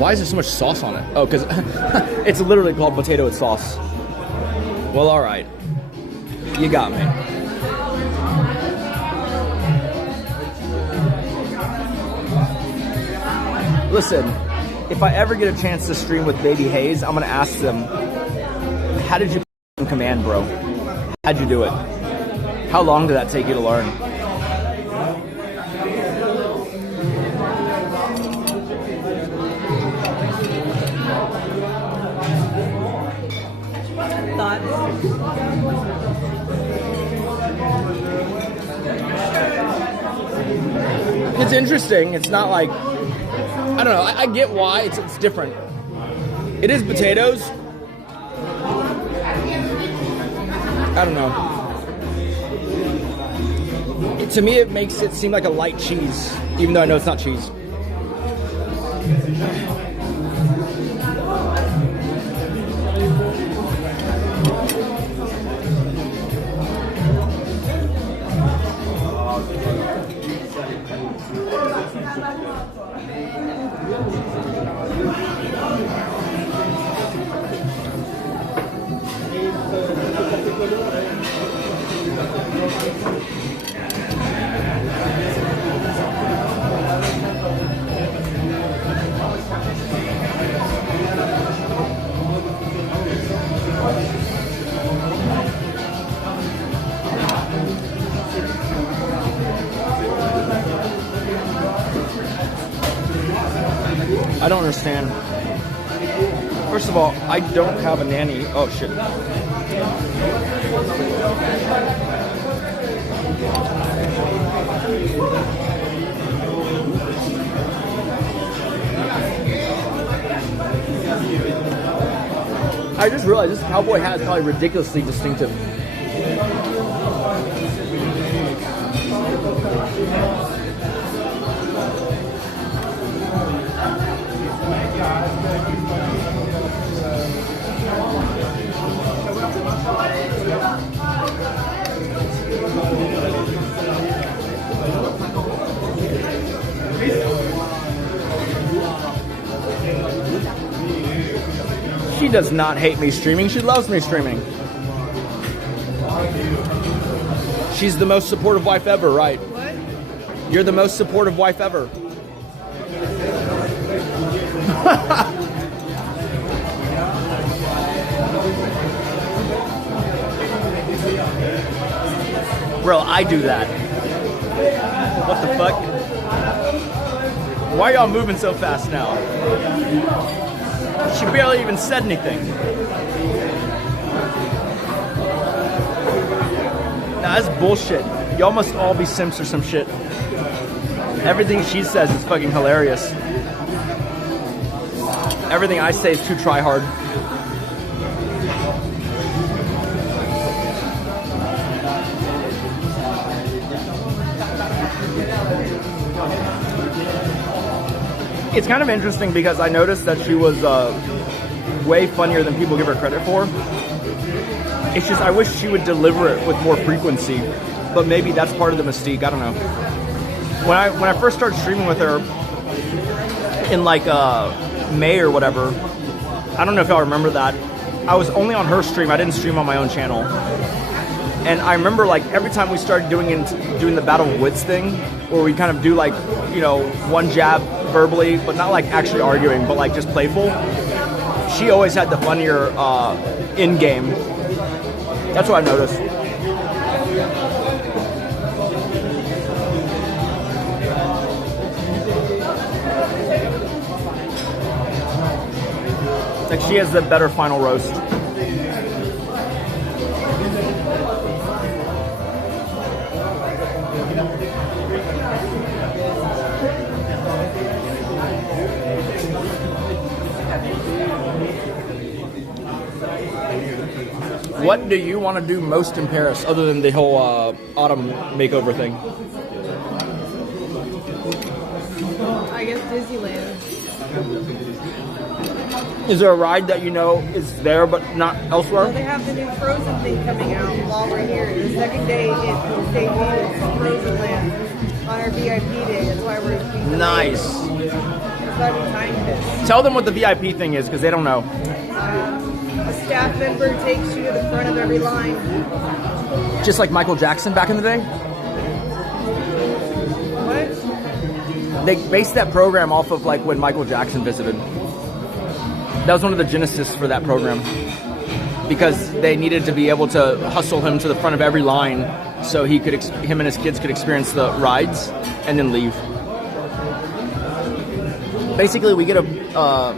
Why is there so much sauce on it? Oh, because it's literally called potato with sauce. Well, all right. You got me. Listen, if I ever get a chance to stream with Baby Hayes, I'm going to ask them, how did you command, bro? How'd you do it? How long did that take you to learn? It's interesting. It's not like, I don't know. I get why it's different. It is potatoes. I don't know. To me, it makes it seem like a light cheese, even though I know it's not cheese. I don't understand. First of all, I don't have a nanny. Oh, shit. I just realized this cowboy hat is probably ridiculously distinctive. She does not hate me streaming. She loves me streaming. She's the most supportive wife ever, right? What? You're the most supportive wife ever. Bro, I do that. What the fuck? Why are y'all moving so fast now? She barely even said anything. Nah, that's bullshit. Y'all must all be simps or some shit. Everything she says is fucking hilarious. Everything I say is too try hard. It's kind of interesting because I noticed that she was way funnier than people give her credit for. It's just I wish she would deliver it with more frequency, but maybe that's part of the mystique. I don't know. When I first started streaming with her in like May or whatever, I don't know if y'all remember that. I was only on her stream. I didn't stream on my own channel. And I remember like every time we started doing the Battle of Wits thing, where we kind of do like, you know, one jab verbally, but not like actually arguing, but like just playful. She always had the funnier in-game. That's what I noticed. Like she has the better final roast. What do you want to do most in Paris, other than the whole autumn makeover thing? I guess Disneyland. Is there a ride that you know is there but not elsewhere? Well, they have the new Frozen thing coming out while we're here. The second day it debuts Frozen Land on our VIP day. That's why we're being Nice. That's why we timed this. Tell them what the VIP thing is, because they don't know. A staff member takes you to the front of every line. Just like Michael Jackson back in the day? What? They based that program off of like when Michael Jackson visited. That was one of the genesis for that program. Because they needed to be able to hustle him to the front of every line so he could, him and his kids could experience the rides and then leave. Basically, we get a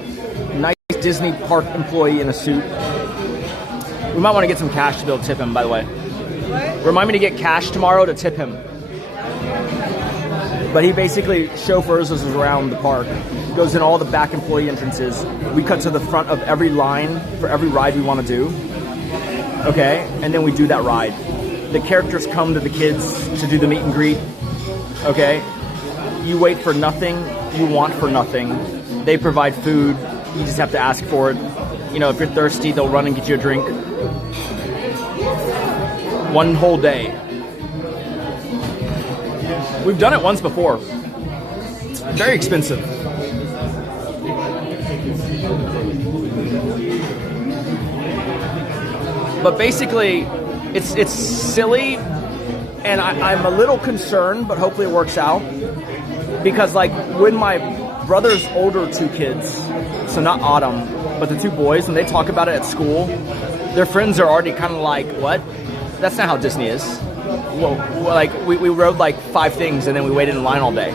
nice Disney park employee in a suit. We might want to get some cash to be able to tip him, by the way. What? Remind me to get cash tomorrow to tip him. But he basically chauffeurs us around the park, goes in all the back employee entrances. We cut to the front of every line for every ride we want to do. okay? And then we do that ride. The characters come to the kids to do the meet and greet, okay? You wait for nothing, you want for nothing. They provide food, you just have to ask for it. You know, if you're thirsty, they'll run and get you a drink. One whole day. We've done it once before. Very expensive. But basically, it's silly, and I'm a little concerned, but hopefully it works out. Because like when my brother's older two kids, so not Autumn, but the two boys, when they talk about it at school, their friends are already kind of like, what? That's not how Disney is. Well, like we rode like 5 things and then we waited in line all day.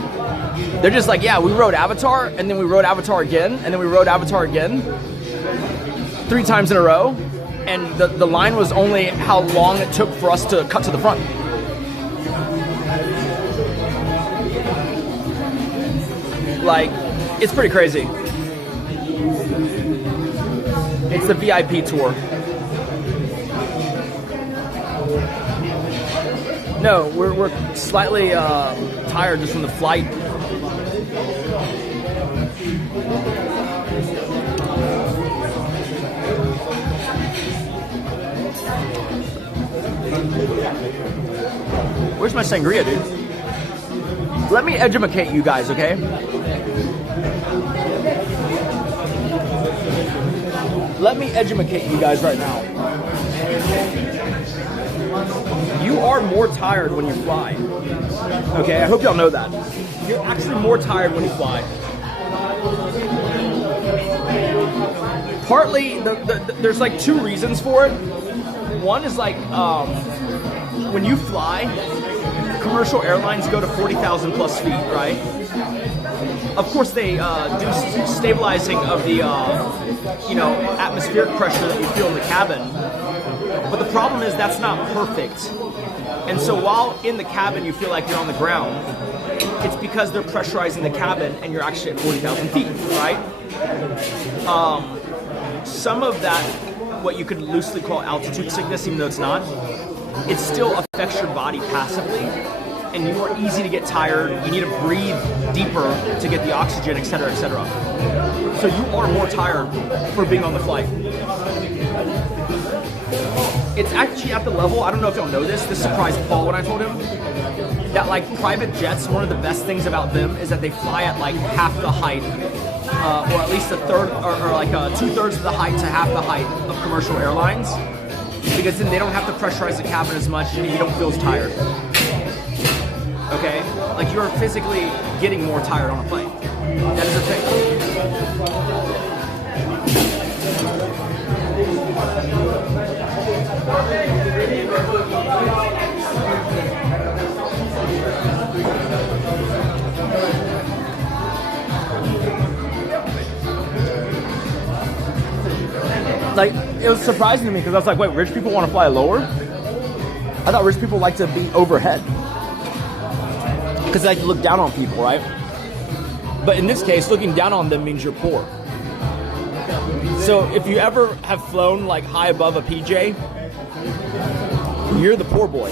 They're just like, yeah, we rode Avatar and then we rode Avatar again and then we rode Avatar again 3 times in a row. And the line was only how long it took for us to cut to the front. Like, it's pretty crazy. It's the VIP tour. No, we're slightly tired just from the flight. Where's my sangria, dude? Let me educate you guys, okay? Let me educate you guys right now. You are more tired when you fly. Okay, I hope y'all know that. You're actually more tired when you fly. Partly, there's like 2 reasons for it. One is like, when you fly, commercial airlines go to 40,000 plus feet, right? Of course, they do stabilizing of the, atmospheric pressure that you feel in the cabin. But the problem is that's not perfect. And so while in the cabin you feel like you're on the ground, it's because they're pressurizing the cabin and you're actually at 40,000 feet, right? Some of that, what you could loosely call altitude sickness, even though it's not, it still affects your body passively, and you are easy to get tired. You need to breathe deeper to get the oxygen, etc., etc. So you are more tired for being on the flight. It's actually at the level, I don't know if y'all know this surprised Paul when I told him, that like private jets, one of the best things about them is that they fly at like half the height, or at least a third, or like 2/3 of the height to half the height of commercial airlines, because then they don't have to pressurize the cabin as much and you don't feel as tired. Okay? Like you're physically getting more tired on a plane. That is a thing. Like, it was surprising to me because I was like, wait, rich people want to fly lower? I thought rich people like to be overhead. Because they like to look down on people, right? But in this case, looking down on them means you're poor. So if you ever have flown like high above a PJ, you're the poor boy.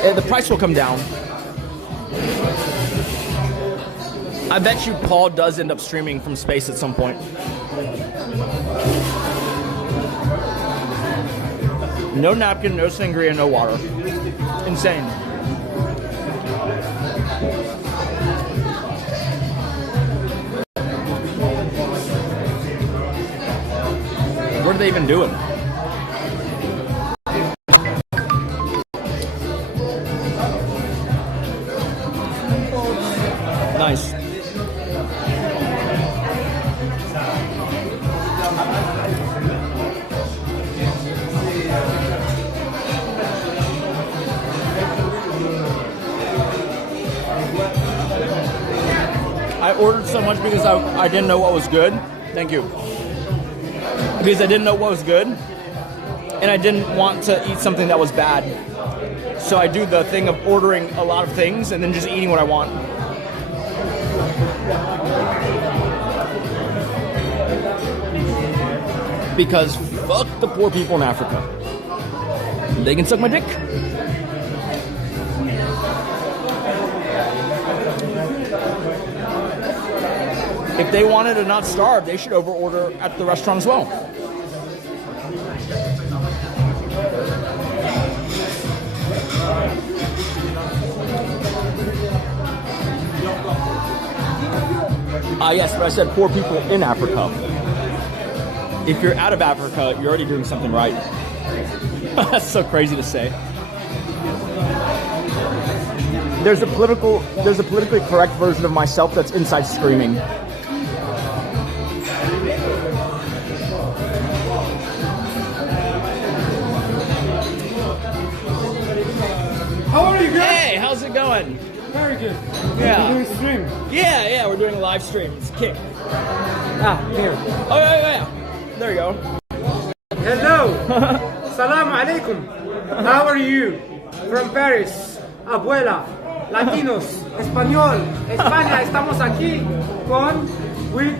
And the price will come down. I bet you Paul does end up streaming from space at some point. No napkin, no sangria, no water. Insane. What are they even doing? Nice. I ordered so much because I didn't know what was good. Thank you. Because I didn't know what was good. and I didn't want to eat something that was bad. So I do the thing of ordering a lot of things and then just eating what I want. Because fuck the poor people in Africa. They can suck my dick. If they wanted to not starve, they should overorder at the restaurant as well. Yes, but I said poor people in Africa. If you're out of Africa, you're already doing something right. That's so crazy to say. There's a politically correct version of myself that's inside screaming. How are you guys? Hey, how's it going? Very good. Yeah. You're doing stream. Yeah, we're doing a live stream. It's Kick. Here. Oh, yeah. There you go. Hello. Salam alaikum. How are you? From Paris. Abuela. Latinos. Español. España. Estamos aquí with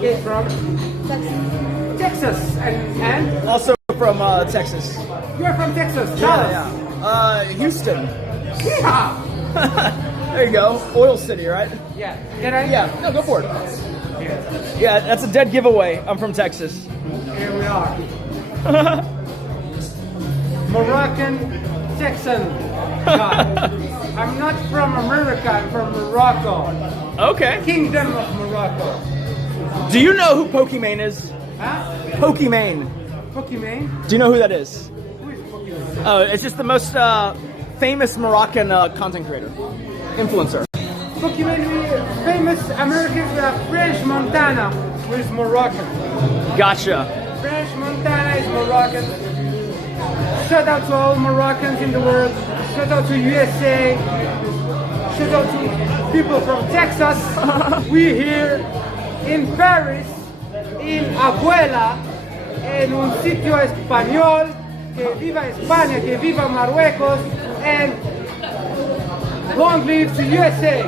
Kate from Texas. And Also from Texas. you're from Texas. Dallas. Yeah. Houston. Yeah. There you go. Oil City, right? Yeah. Can I? Yeah. No, go for it. Yeah, that's a dead giveaway. I'm from Texas. Here we are. Moroccan Texan guy. I'm not from America, I'm from Morocco. Okay. Kingdom of Morocco. Do you know who Pokimane is? Huh? Pokimane. Pokimane? Do you know who that is? Who is Pokimane? Oh, it's just the most famous Moroccan content creator, influencer. Pokimane is famous American French Montana, who is Moroccan. Gotcha. French Montana is Moroccan. Shout out to all Moroccans in the world. Shout out to USA. Shout out to people from Texas. We here in Paris, in Abuela, en un sitio español. Que viva España, que viva Marruecos, and long live to USA.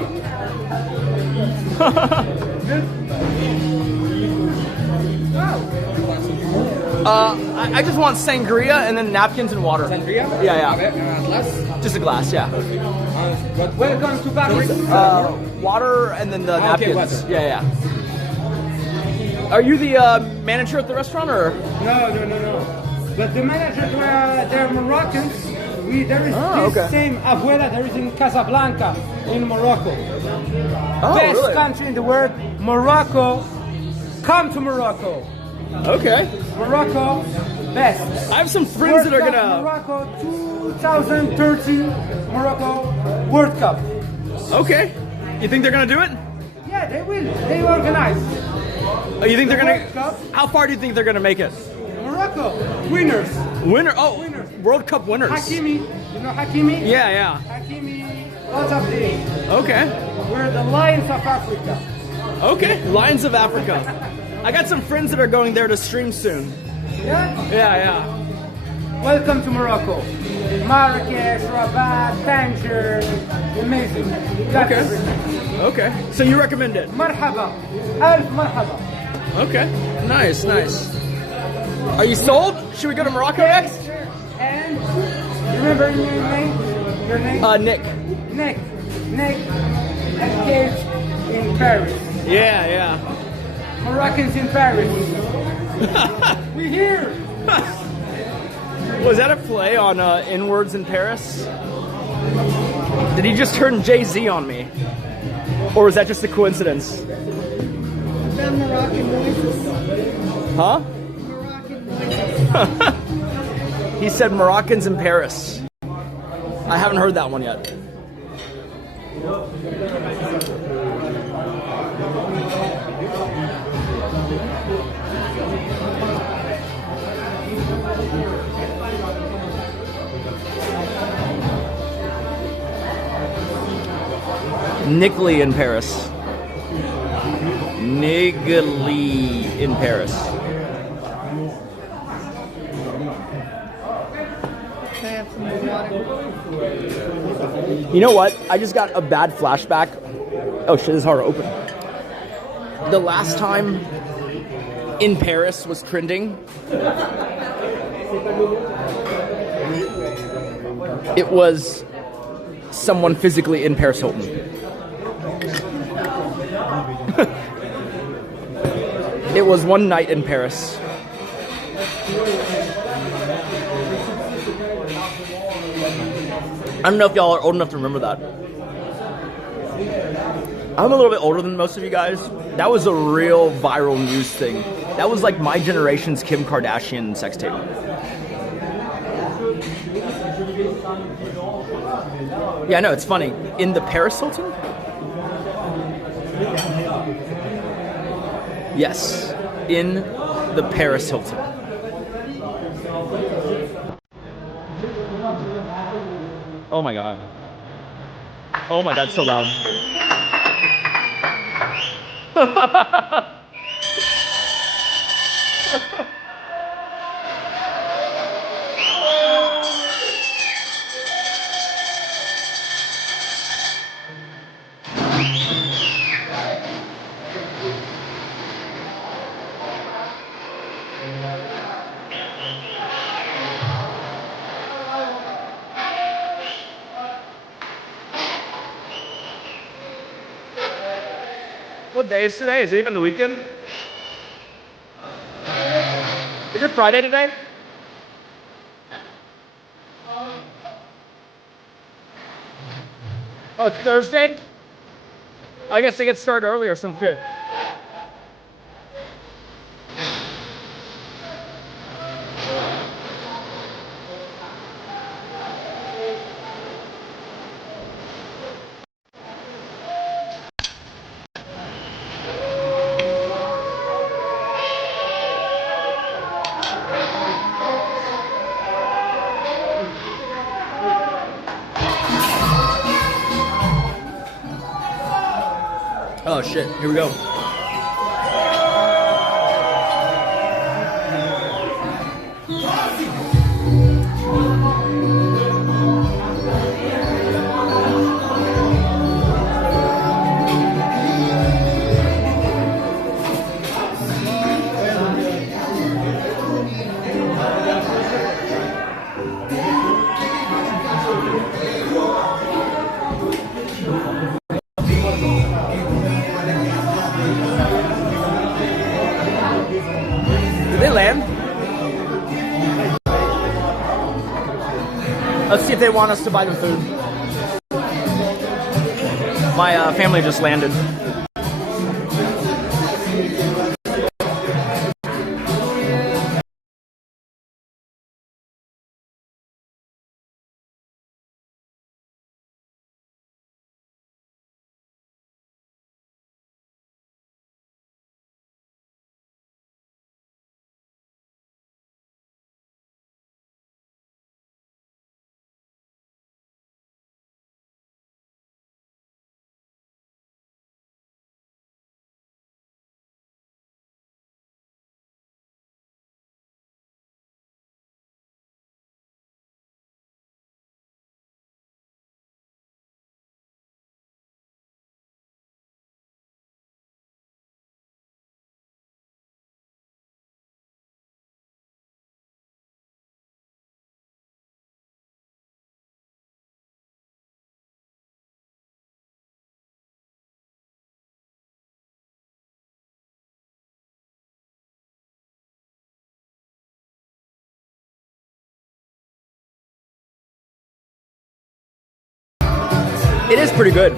I just want sangria and then napkins and water. Sangria? Yeah. Glass? Just a glass, yeah. Welcome to Paris. Water and then the Okay, napkins. water. Yeah. Are you the manager at the restaurant, or? No. But the managers they're Moroccans. There is okay. same abuela there is in Casablanca, in Morocco. Oh, Best really? country in the world, Morocco. Come to Morocco. Okay. Morocco, best. I have some friends that are World Cup gonna. Morocco 2030 Morocco World Cup. Okay. You think they're gonna do it? Yeah, they will. They organize. Oh, you think they're World gonna? Cup. How far do you think they're gonna make it? Morocco winners. Winner. Oh, Winners. World Cup winners. Hakimi, you know Hakimi? Yeah. Hakimi, lots of things. Okay. We're the Lions of Africa. Okay. Lions of Africa. I got some friends that are going there to stream soon. Yeah? Yeah. Welcome to Morocco. Marrakesh, Rabat, Tangier. Amazing. Got everything. Okay. So you recommend it? Marhaba. Alf marhaba. Okay. Nice. Are you sold? Should we go to Morocco next? And remember your name? Your name? Nick. Nick and Kate in Paris. Yeah. Moroccans in Paris. We here. Was that a play on Inwards in Paris? Did he just turn Jay-Z on me? Or was that just a coincidence? The Moroccan voices. Huh? Moroccan voices. He said Moroccans in Paris. I haven't heard that one yet. Niggly in Paris. Niggly in Paris. You know what? I just got a bad flashback. Oh shit, this is hard to open. The last time In Paris was trending, it was someone physically in Paris Hilton. It was one night in Paris. I don't know if y'all are old enough to remember that. I'm a little bit older than most of you guys. That was a real viral news thing. That was like my generation's Kim Kardashian sex tape. Yeah, no, it's funny. In the Paris Hilton? Yes, in the Paris Hilton. Oh my god. Oh my god, so loud. What day is today? Is it even the weekend? Is it Friday today? Oh, it's Thursday? I guess they get started early or some shit. Oh shit, here we go. Did they land? Let's see if they want us to buy them food. My family just landed. It is pretty good.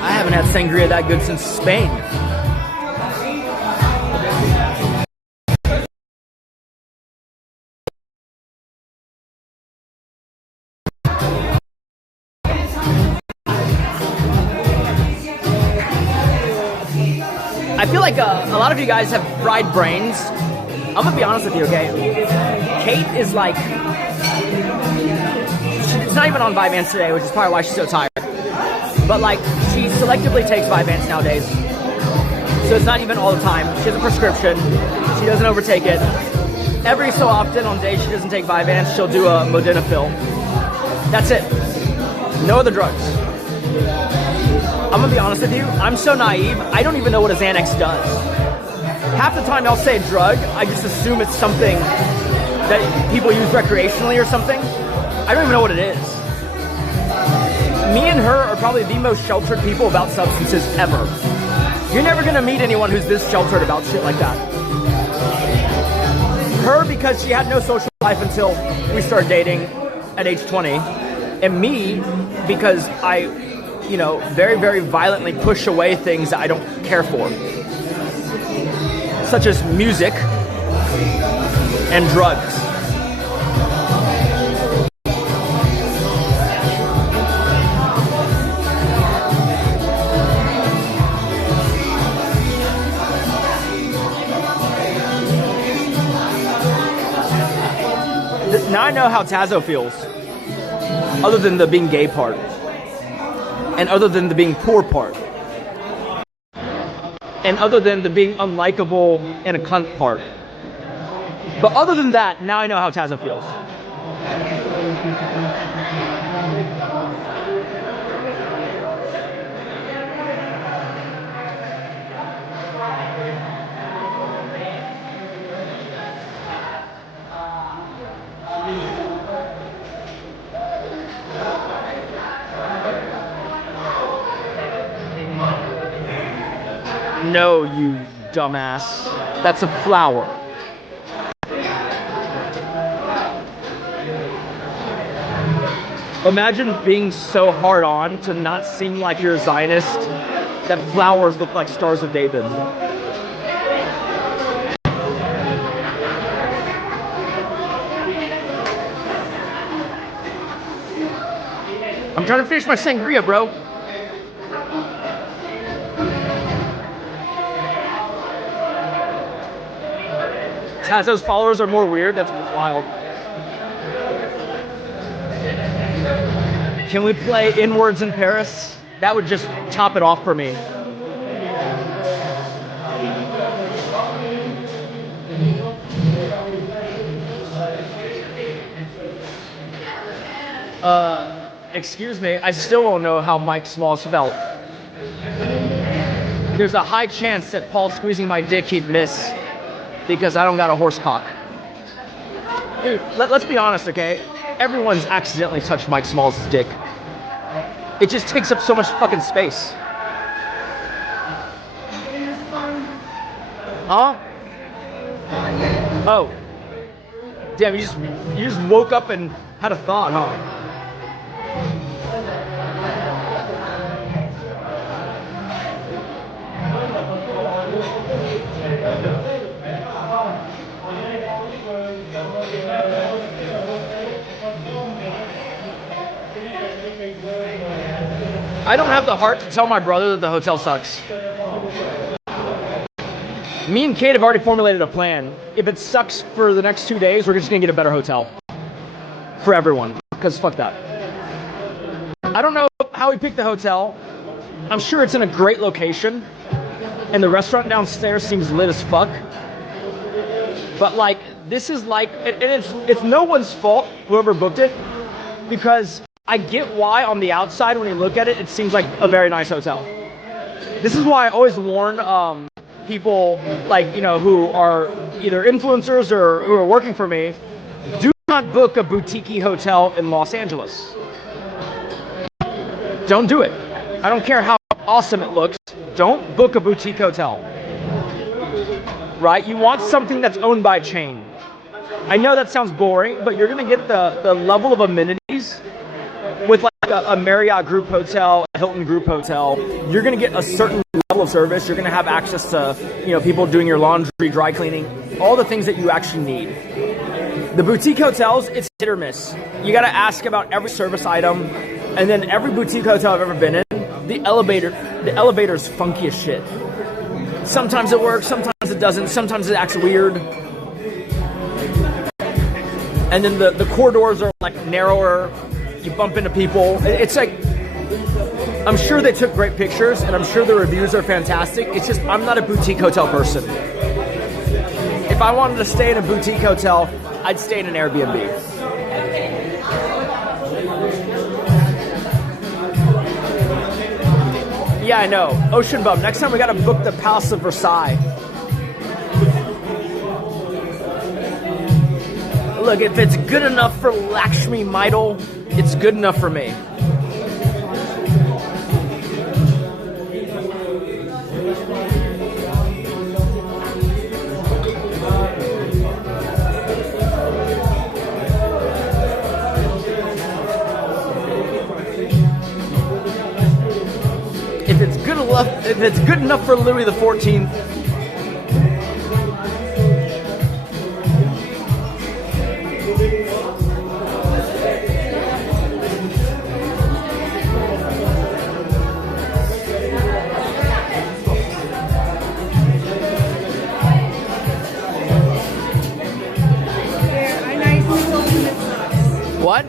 I haven't had sangria that good since Spain. I feel like a lot of you guys have fried brains. I'm gonna be honest with you, okay? Kate is like, she's not even on Vyvanse today, which is probably why she's so tired. But like, she selectively takes Vyvanse nowadays. So it's not even all the time. She has a prescription. She doesn't overtake it. every so often on days she doesn't take Vyvanse, she'll do a modafinil. That's it. No other drugs. I'm gonna be honest with you, I'm so naive, I don't even know what a Xanax does. Half the time I'll say drug, I just assume it's something that people use recreationally or something. I don't even know what it is. Me and her are probably the most sheltered people about substances ever. You're never gonna meet anyone who's this sheltered about shit like that. Her, because she had no social life until we started dating at age 20. And me, because I, very, very violently push away things that I don't care for. Such as music and drugs. Now I know how Tazo feels, other than the being gay part, and other than the being poor part, and other than the being unlikable and a cunt part. But other than that, now I know how Tazo feels. No, you dumbass. That's a flower. Imagine being so hard on to not seem like you're a Zionist that flowers look like Stars of David. I'm trying to finish my sangria, bro. Tazo's followers are more weird. That's wild. Can we play Inwards in Paris? That would just top it off for me. Excuse me, I still don't know how Mike Smalls felt. There's a high chance that Paul squeezing my dick he'd miss because I don't got a horse cock. Dude, let's be honest, okay? Everyone's accidentally touched Mike Smalls' dick. It just takes up so much fucking space. Huh? Oh. Damn, you just woke up and had a thought, huh? I don't have the heart to tell my brother that the hotel sucks. Me and Kate have already formulated a plan. If it sucks for the next 2 days, we're just gonna get a better hotel. For everyone, because fuck that. I don't know how we picked the hotel. I'm sure it's in a great location. And the restaurant downstairs seems lit as fuck. But like, this is like, and it's no one's fault, whoever booked it, because I get why on the outside when you look at it, it seems like a very nice hotel. This is why I always warn people like, who are either influencers or who are working for me, do not book a boutique hotel in Los Angeles. Don't do it. I don't care how awesome it looks. Don't book a boutique hotel. Right? You want something that's owned by a chain. I know that sounds boring, but you're going to get the level of amenities with like a Marriott group hotel, a Hilton group hotel. You're going to get a certain level of service. You're going to have access to, people doing your laundry, dry cleaning, all the things that you actually need. The boutique hotels, it's hit or miss. You got to ask about every service item, and then every boutique hotel I've ever been in, the elevator's funky as shit. Sometimes it works, sometimes it doesn't, sometimes it acts weird. And then the corridors are like narrower. You bump into people. It's like, I'm sure they took great pictures and I'm sure the reviews are fantastic. It's just, I'm not a boutique hotel person. If I wanted to stay in a boutique hotel, I'd stay in an Airbnb. Yeah, I know. Ocean Bum. Next time we gotta book the Palace of Versailles. Look, if it's good enough for Lakshmi Midal, it's good enough for me. If it's good enough for Louis XIV, what?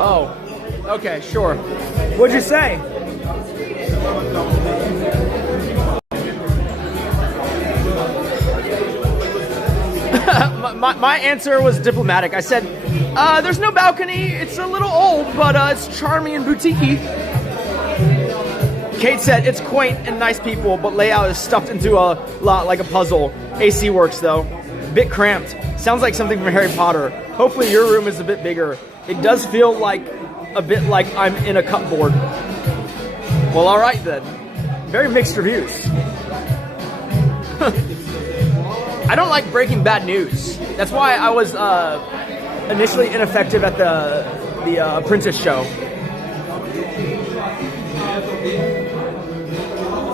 Oh, okay, sure. What'd you say? my answer was diplomatic. I said, there's no balcony. It's a little old, but it's charming and boutique-y. Kate said, it's quaint and nice people, but layout is stuffed into a lot like a puzzle. AC works, though. Bit cramped. Sounds like something from Harry Potter. Hopefully your room is a bit bigger. It does feel like a bit like I'm in a cupboard. Well, all right then. Very mixed reviews. I don't like breaking bad news. That's why I was initially ineffective at the Apprentice show.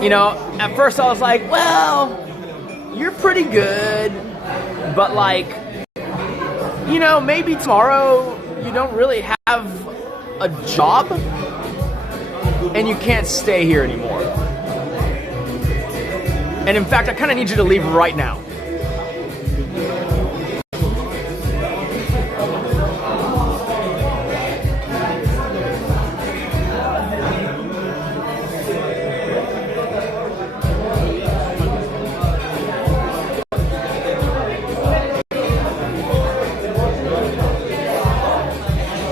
You know, at first I was like, well, you're pretty good, but like, you know, maybe tomorrow you don't really have a job and you can't stay here anymore. And in fact, I kind of need you to leave right now.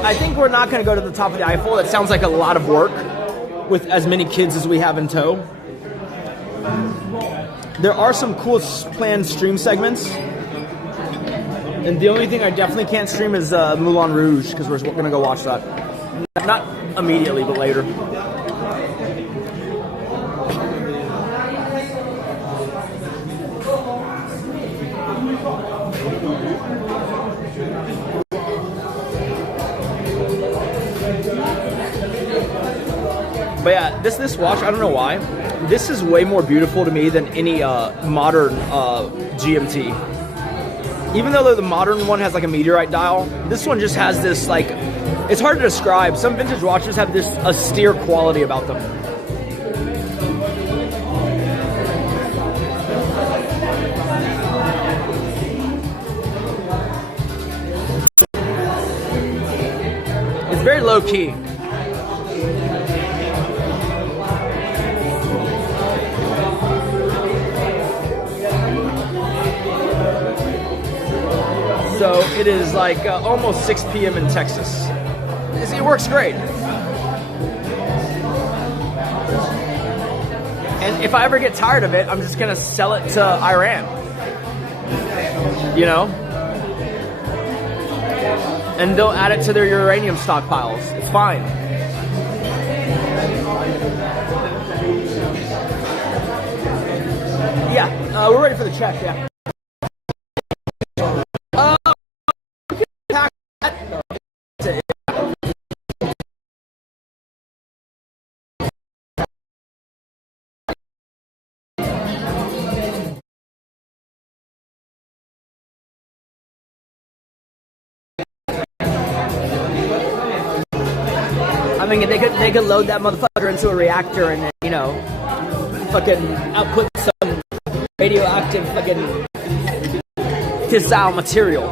I think we're not going to go to the top of the Eiffel. That sounds like a lot of work with as many kids as we have in tow. There are some cool planned stream segments. And the only thing I definitely can't stream is Moulin Rouge, because we're going to go watch that. Not immediately, but later. But yeah, this watch, I don't know why, this is way more beautiful to me than any modern GMT. Even though the modern one has like a meteorite dial, this one just has this like, it's hard to describe. Some vintage watches have this austere quality about them. It's very low key. So it is like almost 6 p.m. in Texas. It works great. And if I ever get tired of it, I'm just going to sell it to Iran. You know? And they'll add it to their uranium stockpiles. It's fine. Yeah, we're ready for the check, yeah. I mean, they could load that motherfucker into a reactor and then, you know, fucking output some radioactive fucking fissile material.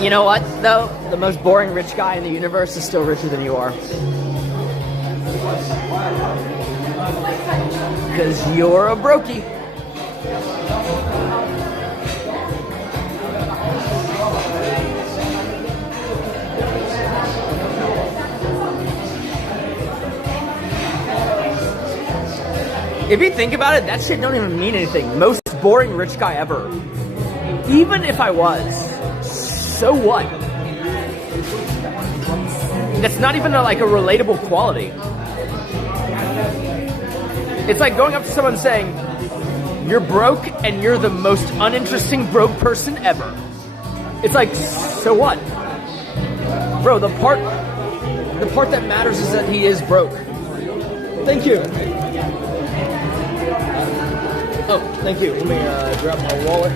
You know what, though? The most boring rich guy in the universe is still richer than you are. Because you're a brokey. If you think about it, that shit don't even mean anything. Most boring rich guy ever. Even if I was, so what? That's not even like a relatable quality. It's like going up to someone saying, you're broke and you're the most uninteresting broke person ever. It's like, so what? Bro, the part that matters is that he is broke. Thank you. Oh, thank you. Let me grab my wallet.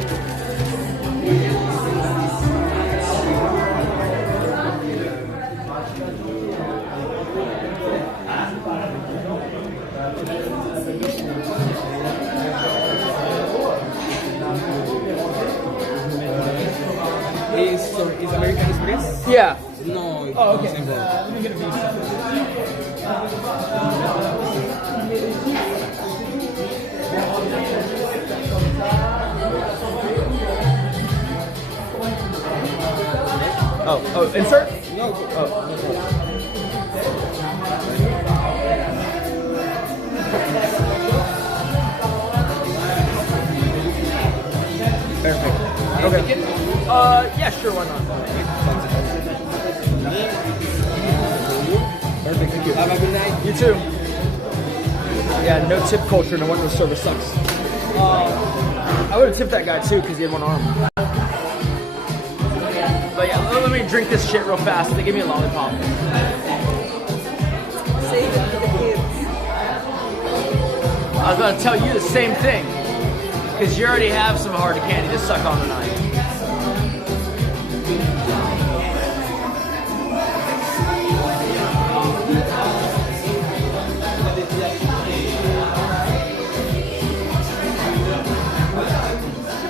Is American Express? Yeah. No. Oh, okay. Let me get a Oh, insert? No. Oh. Perfect. Okay. Yeah, sure, why not? Perfect. Thank you. Have a good night. You too. Yeah, no tip culture, no wonder the service sucks. I would have tipped that guy too because he had one arm. But yeah, let me drink this shit real fast. They give me a lollipop. Save it for the kids. I was going to tell you the same thing because you already have some hard candy to suck on tonight.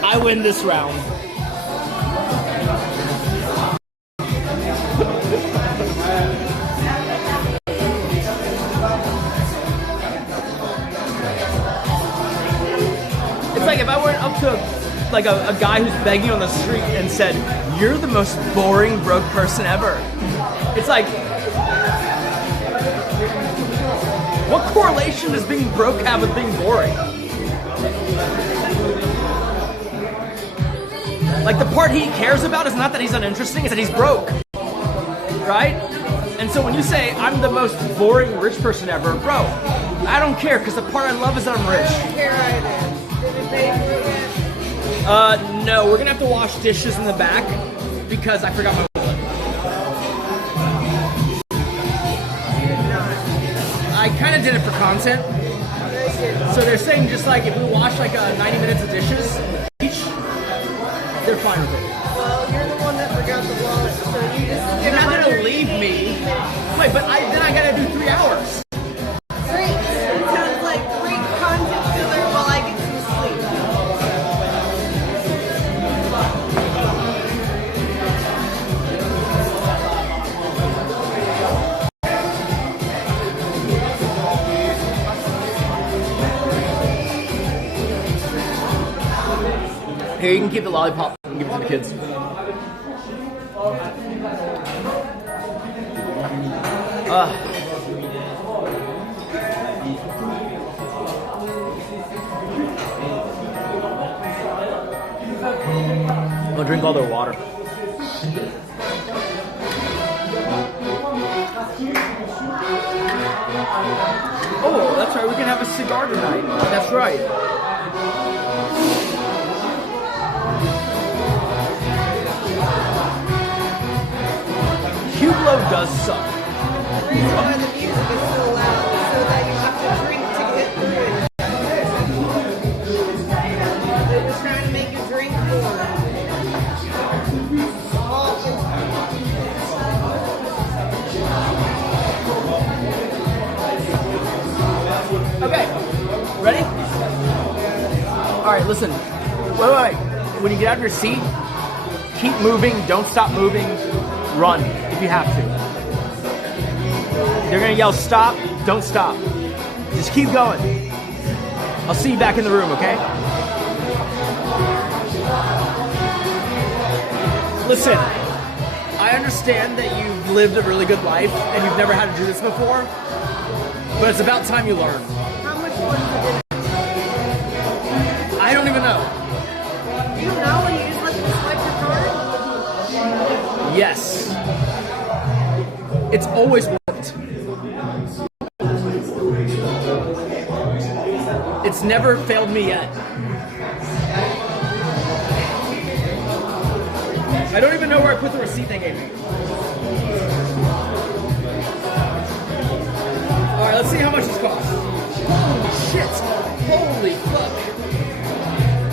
I win this round. It's like if I went up to like a guy who's begging on the street and said, "You're the most boring broke person ever." It's like, what correlation does being broke have with being boring? Like, the part he cares about is not that he's uninteresting, it's that he's broke. Right? And so when you say, I'm the most boring rich person ever, bro, I don't care, because the part I love is that I'm rich. Here I did. Did it pay for it? No, we're gonna have to wash dishes in the back, because I forgot my wallet. You did not. I kind of did it for content. So they're saying just like, if we wash like 90 minutes of dishes each, they're fine with it. Well, you're the one that forgot the wallet, so you just You're get not gonna 100. leave me. Wait, but then I gotta do 3 hours. Great. It sounds like great content filler while I get some sleep. Here, you can keep the lollipop and give it to the kids. I'm gonna drink all their water. Oh, that's right, we can have a cigar tonight. That's right. Hublot does suck. The reason why the music is so loud is so that you have to drink to get through it. They're just trying to make you drink more. Okay, ready? All right, listen. Wait. When you get out of your seat, keep moving. Don't stop moving. Run if you have to. They're gonna yell stop. Don't stop. Just keep going. I'll see you back in the room, okay? Listen, I understand that you've lived a really good life and you've never had to do this before, but it's about time you learn. How much was it? I don't even know. You don't know when you just let them swipe your card? Yes. It's always worked. It's never failed me yet. I don't even know where I put the receipt they gave me. Alright, let's see how much this costs. Holy shit. Holy fuck.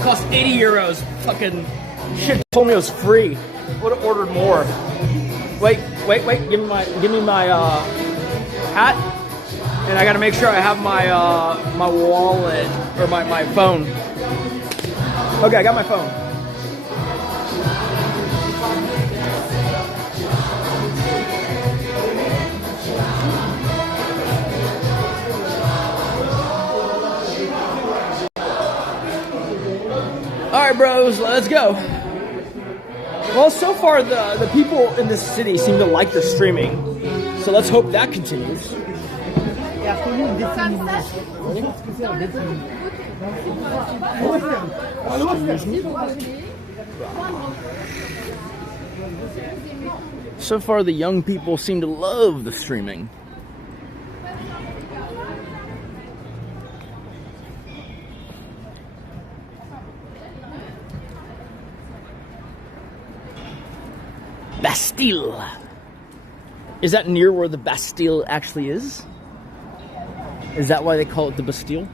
Cost 80 euros. Fucking shit told me it was free. Would have ordered more. Wait. Give me my hat. And I gotta make sure I have my my wallet or my phone. Okay, I got my phone. All right, bros, let's go. Well, so far the people in this city seem to like the streaming, so let's hope that continues. So far, the young people seem to love the streaming. Bastille. Is that near where the Bastille actually is? Is that why they call it the Bastille?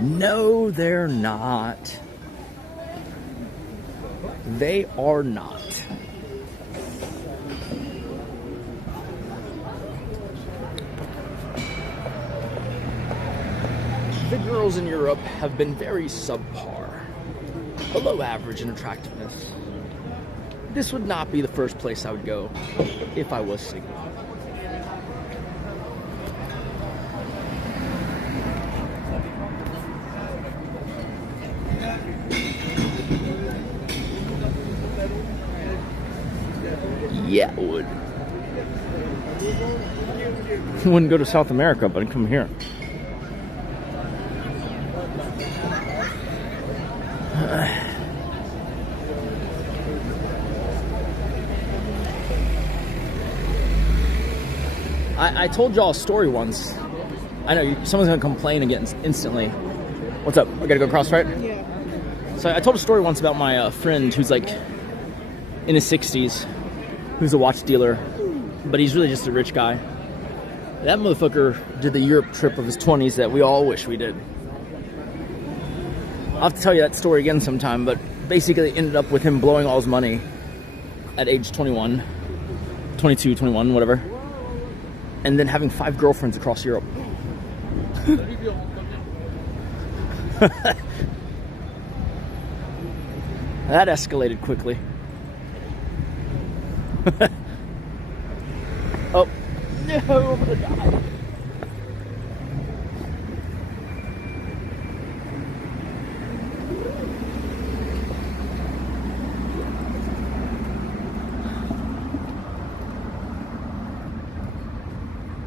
No, they're not. They are not. The girls in Europe have been very subpar, below average in attractiveness. This would not be the first place I would go if I was single. Yeah, I would. I wouldn't go to South America, but I'd come here. I told y'all a story once. I know someone's gonna complain again instantly. What's up? I gotta go across, right? Yeah. So I told a story once about my friend who's like in his 60s, who's a watch dealer, but he's really just a rich guy. That motherfucker did the Europe trip of his 20s that we all wish we did. I'll have to tell you that story again sometime, but basically ended up with him blowing all his money at age 21, 22, 21, whatever. And then having 5 girlfriends across Europe. That escalated quickly. Oh, no, I'm gonna die.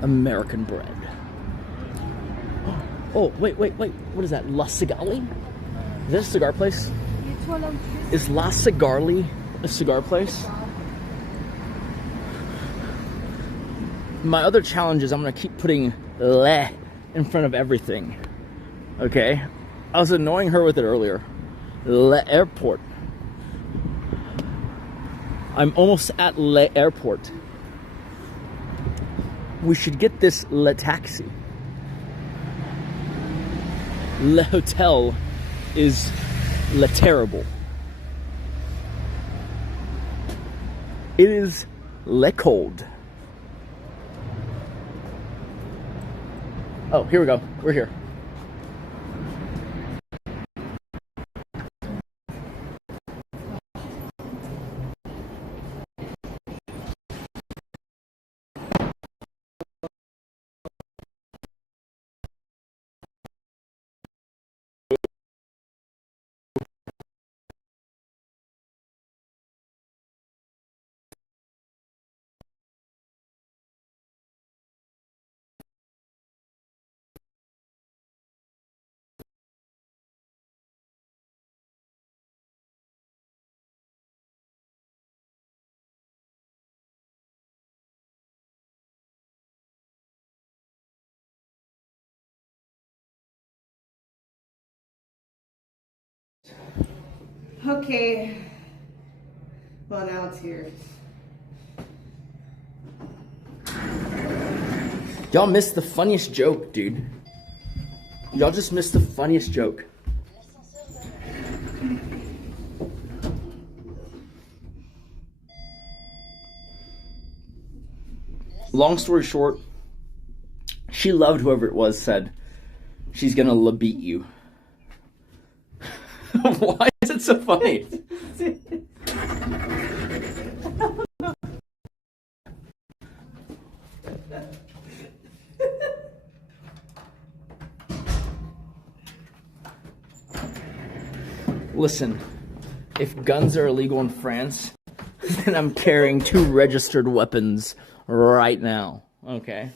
American bread. Oh, wait. What is that? La Cigali? Is that a cigar place? Is La Cigarli a cigar place? My other challenge is I'm going to keep putting le in front of everything. Okay? I was annoying her with it earlier. Le airport. I'm almost at le airport. We should get this le taxi. Le hotel is le terrible. It is le cold. Oh, here we go. We're here. Okay. Well, now it's here. Y'all missed the funniest joke, dude. Y'all just missed the funniest joke. Long story short, she loved whoever it was said, she's gonna beat you. Why is it so funny? Listen, if guns are illegal in France, then I'm carrying 2 registered weapons right now, okay?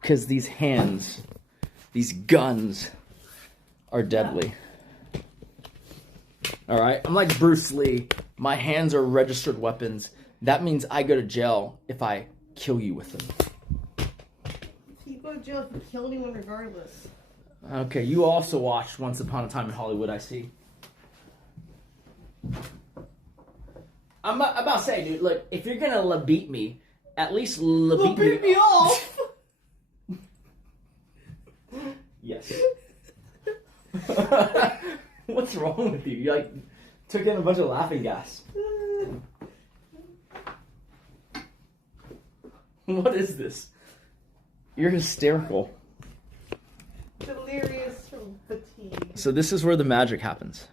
Because these hands, these guns, are deadly. Alright? I'm like Bruce Lee. My hands are registered weapons. That means I go to jail if I kill you with them. You go to jail if you kill anyone regardless. Okay, you also watched Once Upon a Time in Hollywood, I see. I'm about to say, dude, look, if you're gonna beat me, at least beat me off! Yes. What's wrong with you? You like took in a bunch of laughing gas. What is this? You're hysterical. Delirious from fatigue. So this is where the magic happens.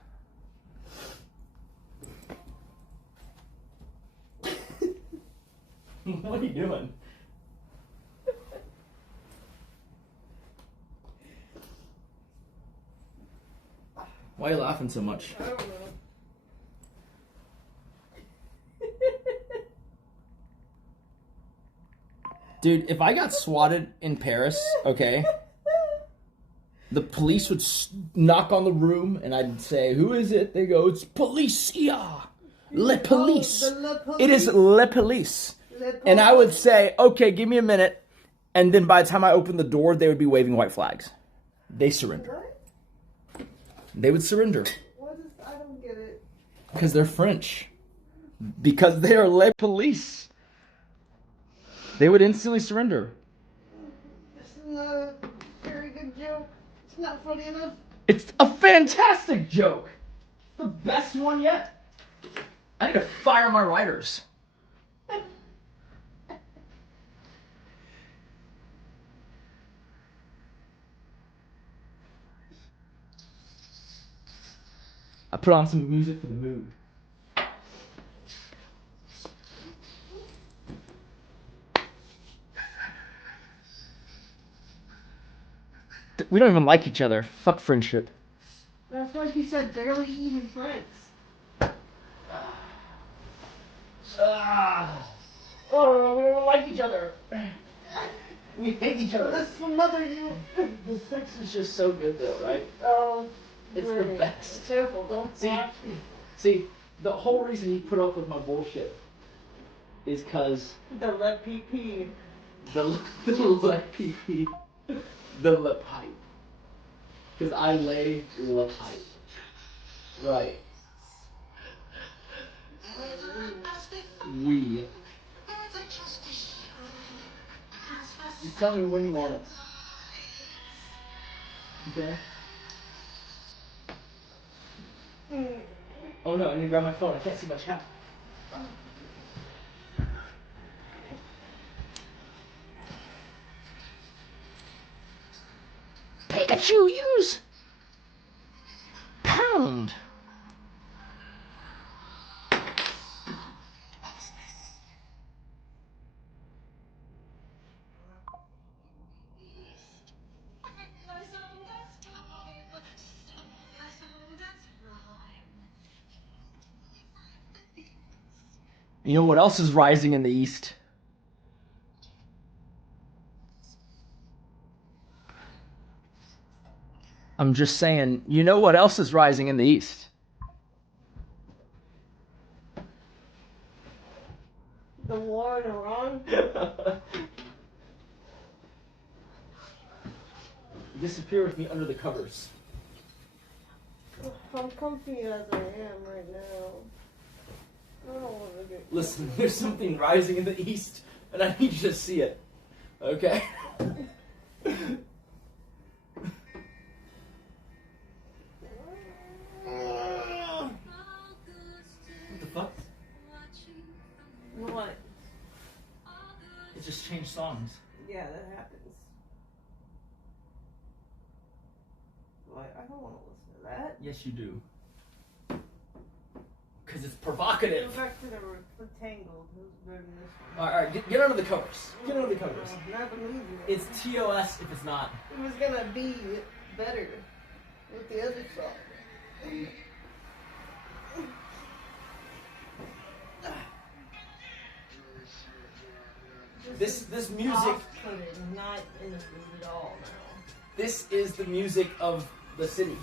What are you doing? Why are you laughing so much? I don't know. Dude, if I got swatted in Paris, okay, the police would knock on the room and I'd say, "Who is it?" They go, "It's policia. Le police. It is le police." And I would say, "Okay, give me a minute." And then by the time I opened the door, they would be waving white flags. They surrender. They would surrender. What is, I don't get it. Because they're French. Because they are le police. They would instantly surrender. This is not a very good joke. It's not funny enough. It's a fantastic joke. The best one yet. I need to fire my writers. I put on some music for the mood. We don't even like each other. Fuck friendship. That's why he said barely even friends. Oh, we don't even like each other. We hate each other. This will mother you. The sex is just so good though, right? Oh, It's the best. careful, don't See, the whole reason he put up with my bullshit is cause the let PP. the lip pee, the lip pipe. Cause I lay lip pipe. Right. We. You tell me when you want it. Okay? Oh no, I need to grab my phone. I can't see my chat. Pikachu, use pound. You know what else is rising in the east? I'm just saying, you know what else is rising in the east? The war in Iran? Disappear with me under the covers. Oh, I'm comfy as I am right now. I don't want to get. Listen, there's something rising in the east, and I need you to see it. Okay? What the fuck? What? It just changed songs. Yeah, that happens. Like, I don't want to listen to that. Yes, you do. Because it's Go provocative. back to the Tangled. It was better than this one. Alright, get under the covers. Get under the covers. Not the movie. It's TOS if it's not. It was gonna be better with the other song. This music, Off-putting, not in the mood at all now. this is the music of the city.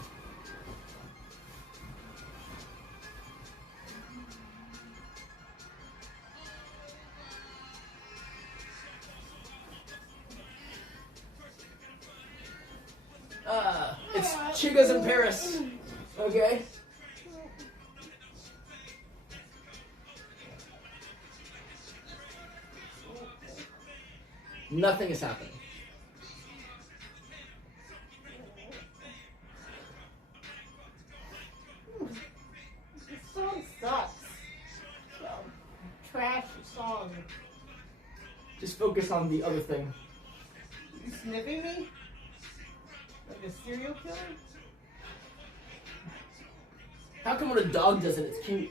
It's Chicas in Paris. Okay? Nothing is happening. This song sucks. Trash song. Just focus on the other thing. You sniffing me? Like a serial killer? How come when a dog does it, it's cute?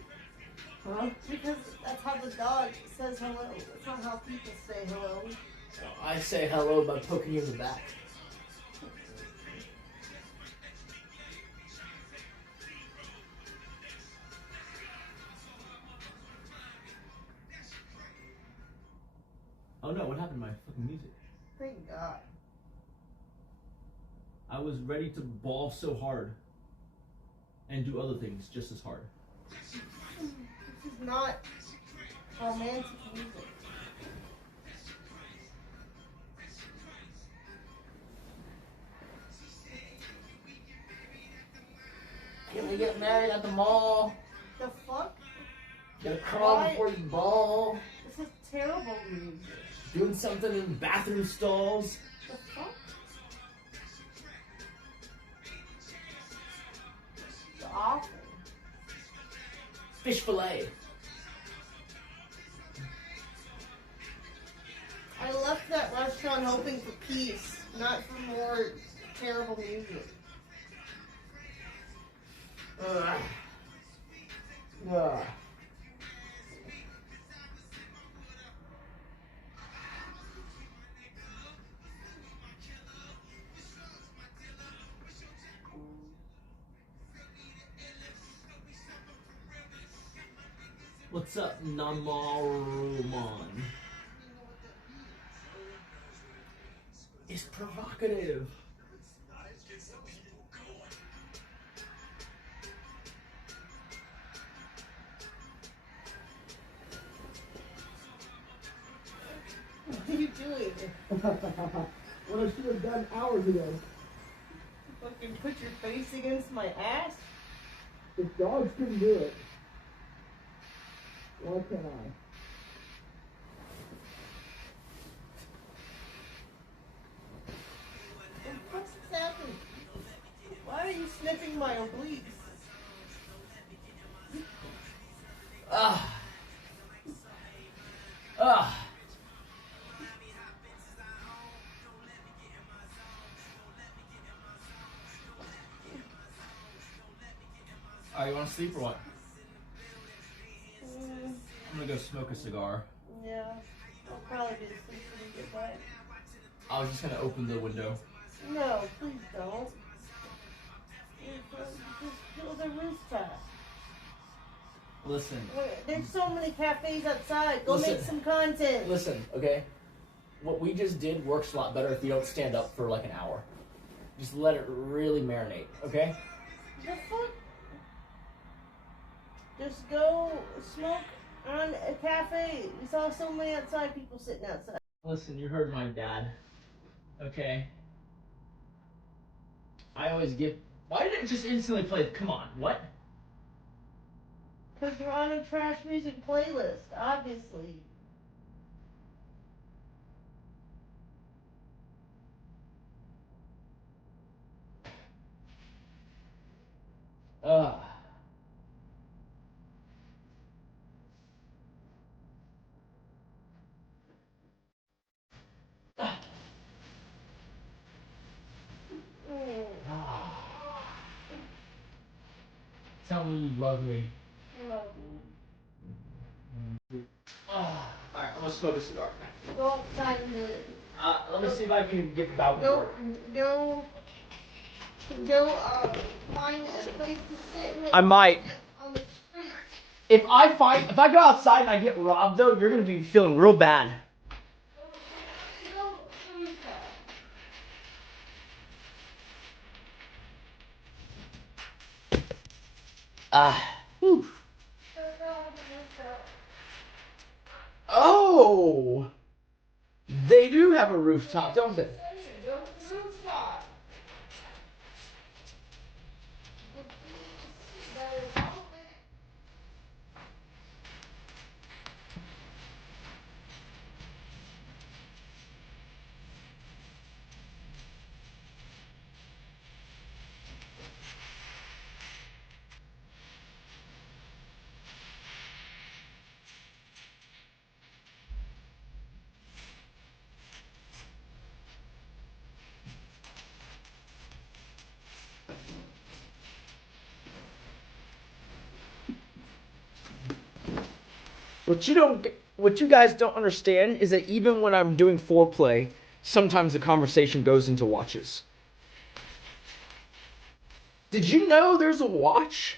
Huh? Because that's how the dog says hello. That's not how people say hello. I say hello by poking you in the back. Oh no, what happened to my fucking music? Thank God. I was ready to bawl so hard and do other things just as hard. This is not romantic music. Can we get married at the mall? The fuck? Gotta crawl Why? before you ball. This is terrible music. Doing something in bathroom stalls. The fuck? It's awful. Fish fillet. I left that restaurant hoping for peace, not for more terrible music. Ugh. Ugh. What's up, Namaruman? It's provocative. What are you doing? What I should have done hours ago. Fucking put your face against my ass? If dogs can do it, why can't I? What the fuck's happening? Why are you sniffing my obliques? Ah. Ah. Alright, you want to sleep or what? I'm gonna go smoke a cigar. Yeah. I'll probably be asleep when you get back. I was just gonna open the window. No, please don't. Just go to the rooftop. Listen, There's so many cafes outside. Go Listen. make some content. listen, okay? What we just did works a lot better if you don't stand up for like an hour. Just let it really marinate, okay? The fuck? Just go smoke on a cafe. We saw so many outside people sitting outside. Listen, you heard my dad, okay? I always give Why did it just instantly play? Come on, what? Because you're on a trash music playlist, obviously. Ugh. Tell me you love me. Alright, I'm gonna smoke a cigar. Don't sign the. Let me see if I can get the balcony. Don't find a place to sit. I might. On the street. If I go outside and I get robbed though, you're gonna be feeling real bad. Whew. Oh, they do have a rooftop, don't they? What you guys don't understand is that even when I'm doing foreplay, sometimes the conversation goes into watches. Did you know there's a watch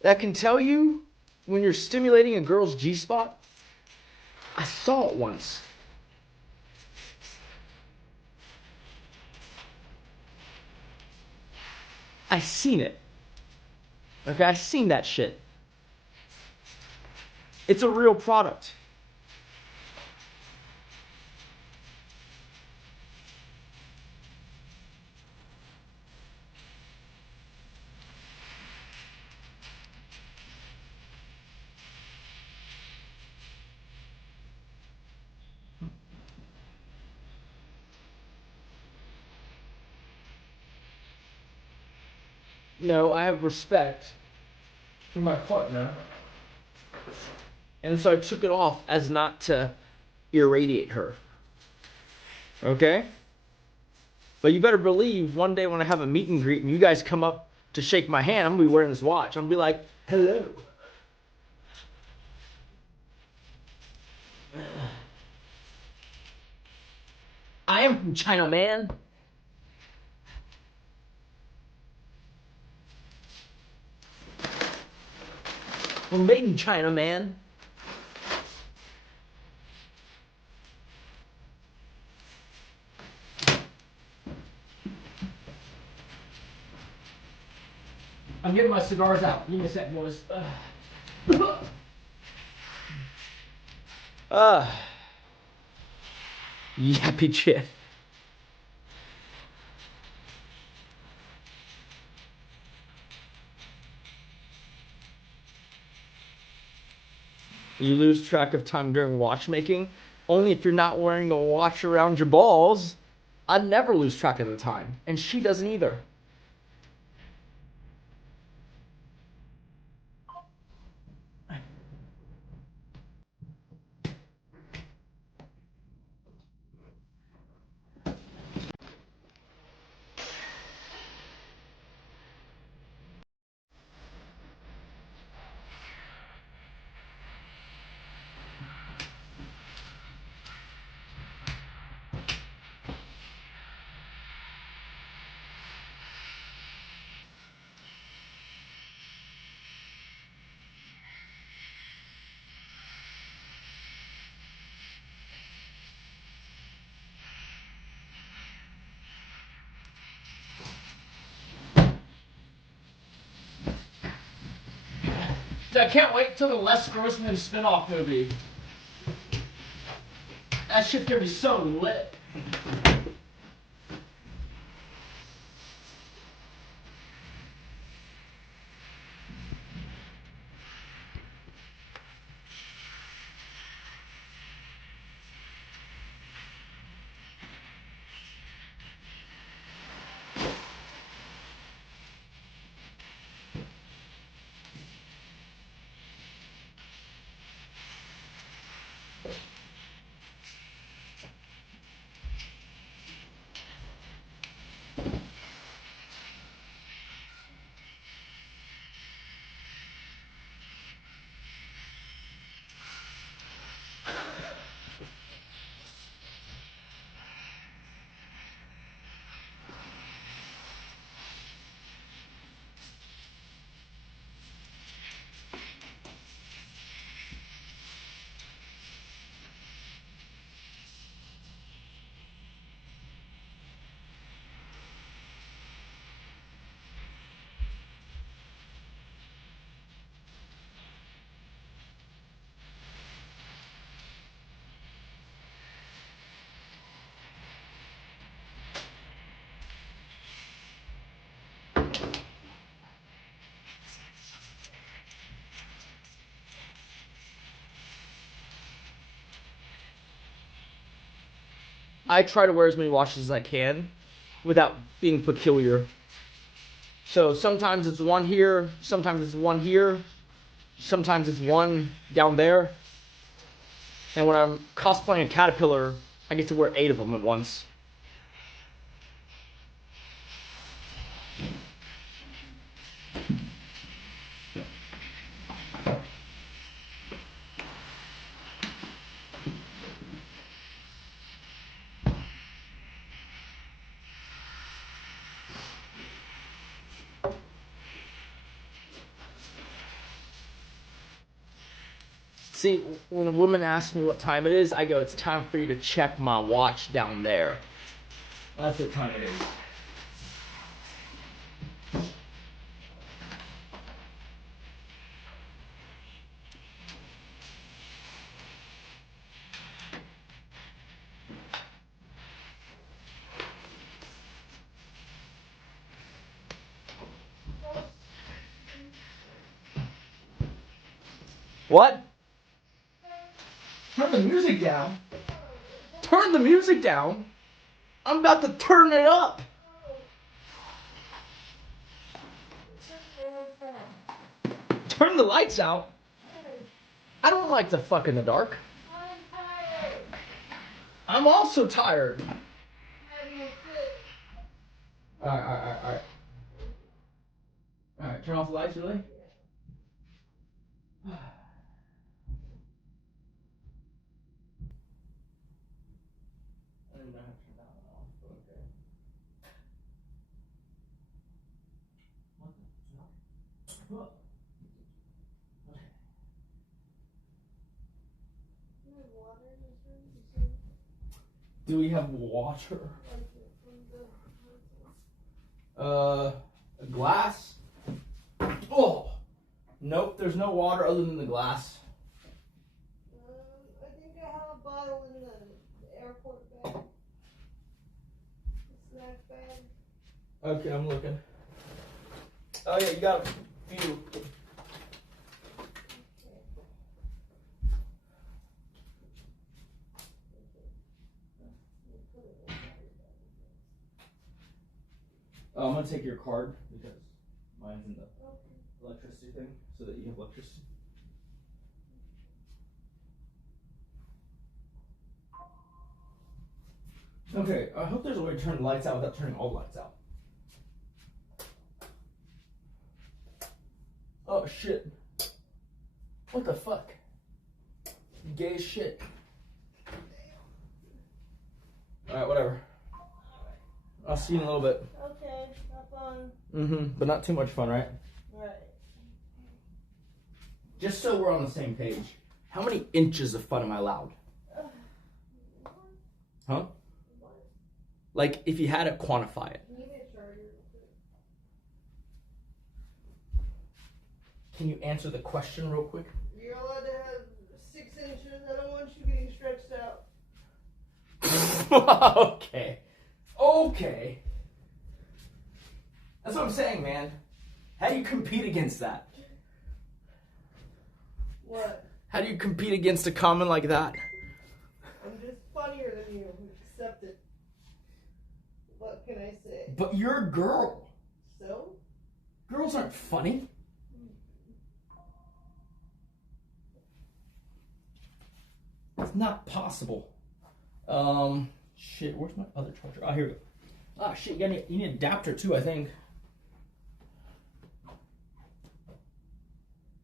that can tell you when you're stimulating a girl's G-spot? I saw it once. I seen it. Okay, I seen that shit. It's a real product. No, I have respect for my partner. And so I took it off as not to irradiate her. Okay? But you better believe one day when I have a meet and greet and you guys come up to shake my hand, I'm gonna be wearing this watch. I'm gonna be like, hello. I am from China, man. We're made in China, man. I'm getting my cigars out. Give me a sec, boys. Yappy shit. You lose track of time during watchmaking? Only if you're not wearing a watch around your balls. I never lose track of the time. And she doesn't either. I can't wait till the Les Grossman spin-off movie. That shit's gonna be so lit. I try to wear as many watches as I can without being peculiar. So sometimes it's one here, sometimes it's one here, sometimes it's one down there. And when I'm cosplaying a caterpillar, I get to wear 8 of them at once. See, when a woman asks me what time it is, I go, it's time for you to check my watch down there. That's what time it is. What? Turn the music down. Turn the music down? I'm about to turn it up. Turn the lights out. I don't like to fuck in the dark. I'm also tired. Alright. Alright, turn off the lights, really? I don't even know how to turn that one off, but okay. What the fuck? Do we have water? A glass? Oh! Nope, there's no water other than the glass. I think I have a bottle in the airport bag. The snack bag. Okay, I'm looking. Oh yeah, you got a few. Oh, I'm gonna take your card because mine's in the electricity thing, so that you have electricity. Okay, I hope there's a way to turn the lights out without turning all the lights out. Oh shit. What the fuck? Gay as shit. Alright, whatever. I'll see you in a little bit. Okay, have fun. But not too much fun, right? Right. Just so we're on the same page, how many inches of fun am I allowed? Huh? Like, if you had to quantify it. Can you answer the question real quick? You're allowed to have 6 inches. I don't want you getting stretched out. Okay. Okay. That's what I'm saying, man. How do you compete against that? What? How do you compete against a comment like that? I'm just funnier than you. Accept it. What can I say? But you're a girl. So? Girls aren't funny. It's not possible. Shit, where's my other charger? Oh, here we go. Ah, shit, you need an adapter too, I think.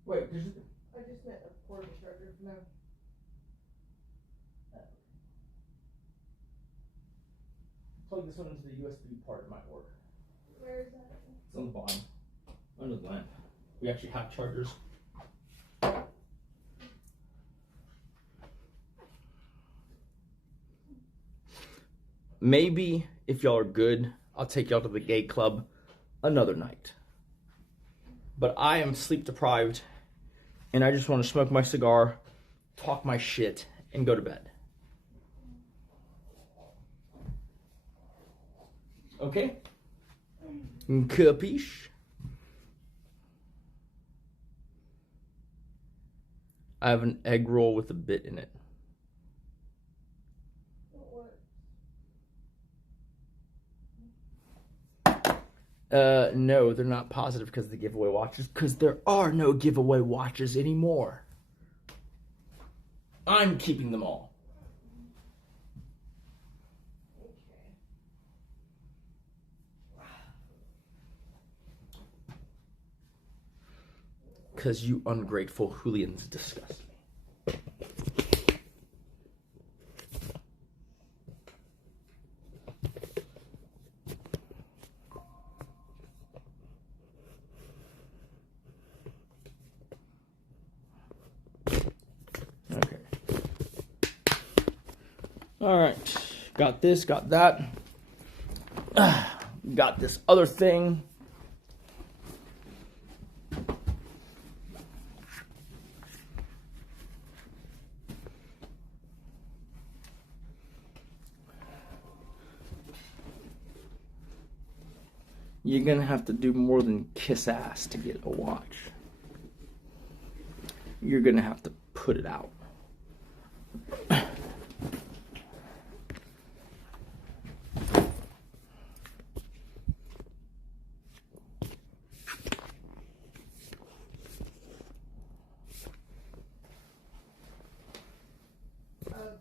Wait, I just meant a portable charger. No. Plug this one into the USB part, it might work. Where is that? It's on the bottom, under the lamp. We actually have chargers. Maybe if y'all are good, I'll take y'all to the gay club another night. But I am sleep deprived, and I just want to smoke my cigar, talk my shit, and go to bed. Okay? Capiche? I have an egg roll with a bit in it. No, they're not positive because of the giveaway watches, because there are no giveaway watches anymore. I'm keeping them all. Because you ungrateful hooligans disgust me. Okay. All right. Got this, got that. Got this other thing. You're gonna have to do more than kiss ass to get a watch. You're gonna have to put it out.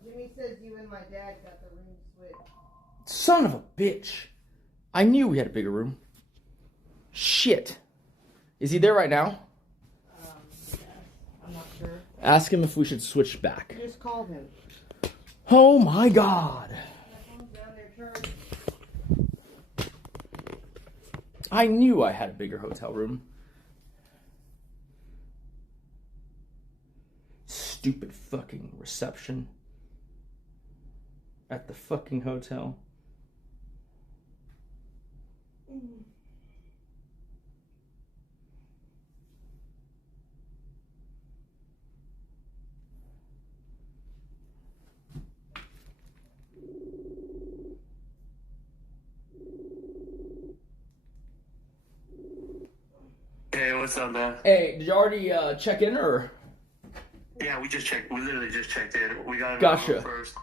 Jimmy says you and my dad got the room switched. Son of a bitch. I knew we had a bigger room. Shit. Is he there right now? Yes. I'm not sure. Ask him if we should switch back. Just called him. Oh my god. That phone's down there charged. I knew I had a bigger hotel room. Stupid fucking reception at the fucking hotel. Hey, what's up, man? Hey, did you already check in or? Yeah, we just checked. We literally just checked in. We got in Gotcha. first,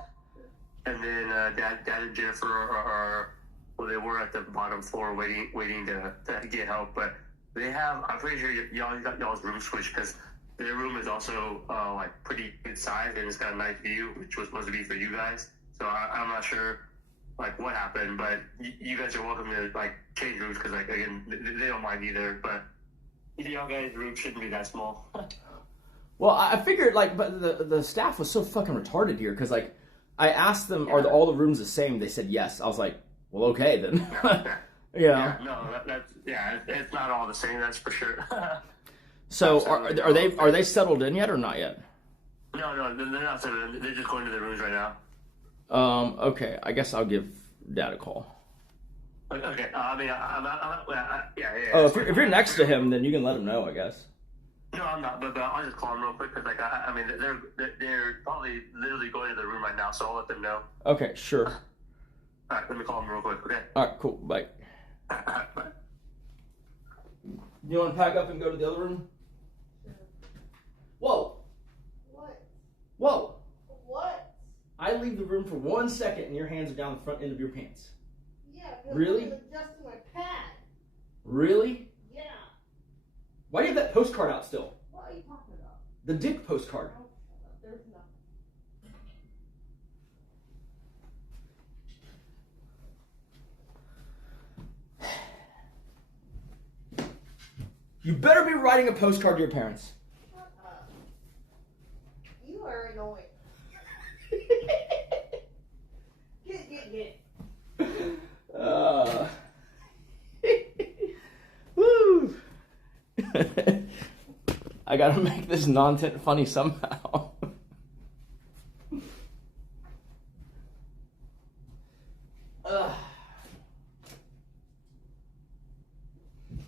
and then Dad and Jennifer are well, they were at the bottom floor waiting to get help. But they have. I'm pretty sure y'all got y'all's room switched because their room is also like pretty good size and it's got a nice view, which was supposed to be for you guys. So I'm not sure like what happened, but you guys are welcome to like change rooms because like again they don't mind either. But y'all guys' room shouldn't be that small. Well, I figured like, but the staff was so fucking retarded here because like, I asked them, are all the rooms the same? They said yes. I was like, well, okay then. Yeah, no, it's not all the same. That's for sure. So are they settled in yet or not yet? No, they're not settled in. They're just going to their rooms right now. Okay. I guess I'll give Dad a call. Okay. I'm yeah. Oh, if you're next to him, then you can let him know, I guess. No, I'm not. But I'll just call them real quick because like I mean they're probably literally going to their room right now, so I'll let them know. Okay, sure. All right, let me call them real quick. Okay. All right, cool. Bye. Bye. You want to pack up and go to the other room? Whoa. What? Whoa. What? I leave the room for 1 second and your hands are down the front end of your pants. Yeah, because Really? I'm adjusting my pad. Really? Yeah. Why do you have that postcard out still? What are you talking about? The dick postcard. Oh, there's nothing. You better be writing a postcard to your parents. You are annoying. Get. Woo! I gotta make this non-tint funny somehow.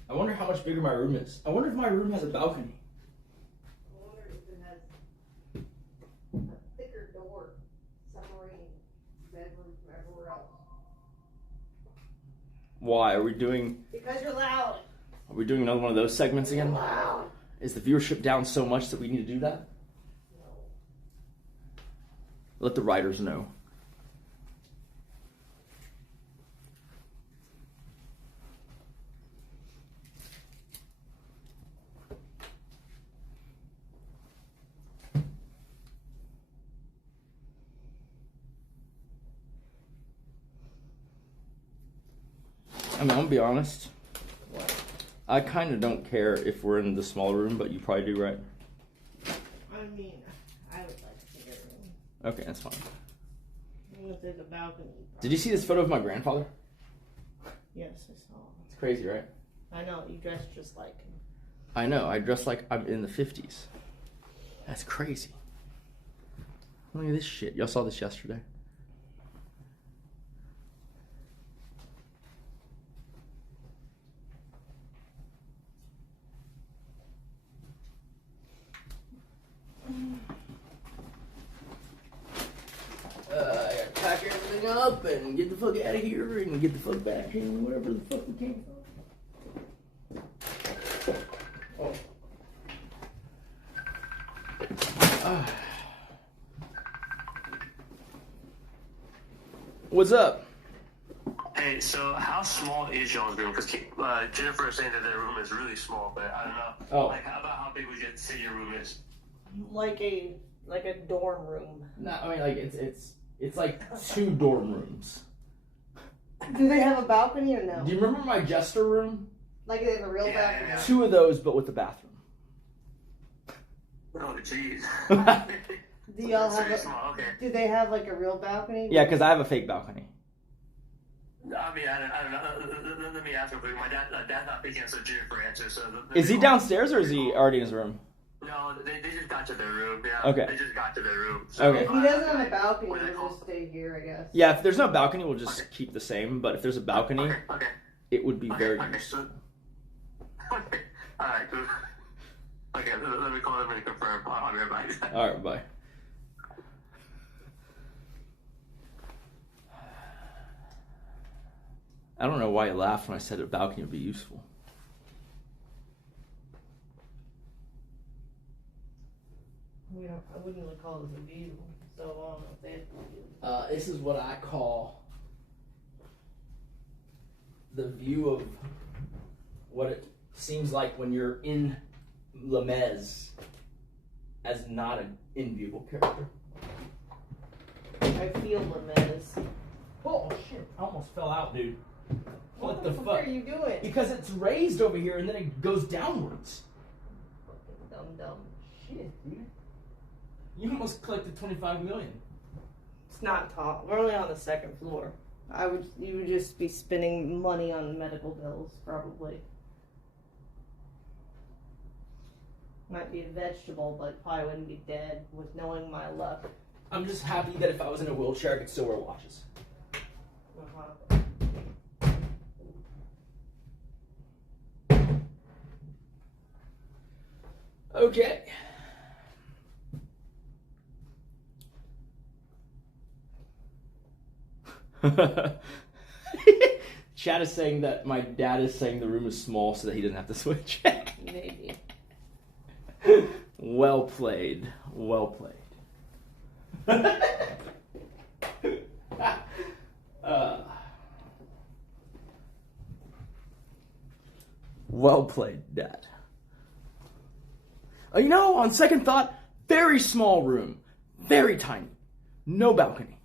I wonder how much bigger my room is. I wonder if my room has a balcony. I wonder if it has a thicker door separating bedroom from everywhere else. Why are we doing? Because you're loud. Are we doing another one of those segments again? Loud. Is the viewership down so much that we need to do that? No. Let the writers know. I mean, I'm gonna be honest. I kind of don't care if we're in the small room, but you probably do, right? I mean, I would like to see your room. Okay, that's fine. Even if there's a balcony. Did you see this photo of my grandfather? Yes, I saw. It's crazy, right? I know, you dress just like him. I know, I dress like I'm in the 50s. That's crazy. Look at this shit. Y'all saw this yesterday. I gotta pack everything up and get the fuck out of here and get the fuck back in wherever the fuck we came from. Oh. What's up? Hey, so how small is y'all's room? Because Jennifer is saying that their room is really small, but I don't know. Oh. Like, how about how big would you say your room is? Like a dorm room. No, I mean like it's like 2 dorm rooms. Do they have a balcony or no? Do you remember my jester room? Like they have a real Yeah, balcony? yeah. 2 of those, but with the bathroom. Oh, jeez. Do y'all That's have very a, small, okay. do they have like a real balcony? Yeah, because I have a fake balcony. I mean, I don't know. Let me ask real quick. My dad's not picking up, so Jennifer answer. So Is he downstairs or is he already in his room? No, they just got to their room. Yeah. Okay. They just got to their room. Okay. If he doesn't have a balcony, When they we'll call- just stay here, I guess. Yeah, if there's no balcony, we'll just keep the same. But if there's a balcony, Okay. it would be very Okay. useful. So, okay. All right. Cool. Okay. Let me call them and confirm. I'll be right back. All right, bye. I don't know why you laughed when I said a balcony would be useful. I wouldn't really call this a view, so I don't know if they have a view. This is what I call the view of what it seems like when you're in Lemez as not an inviewable character. I feel Lemez. Oh shit! I almost fell out, dude. What the fuck fuck? are you doing? Because it's raised over here and then it goes downwards. Dumb. Shit, dude. You almost collected 25 million. It's not top. We're only on the second floor. You would just be spending money on medical bills, probably. Might be a vegetable, but probably wouldn't be dead with knowing my luck. I'm just happy that if I was in a wheelchair, I could still wear watches. Uh-huh. Okay. Chad is saying that my dad is saying the room is small so that he doesn't have to switch. Maybe. Well played. Well played. Well played, Dad. You know, on second thought, very small room. Very tiny. No balcony.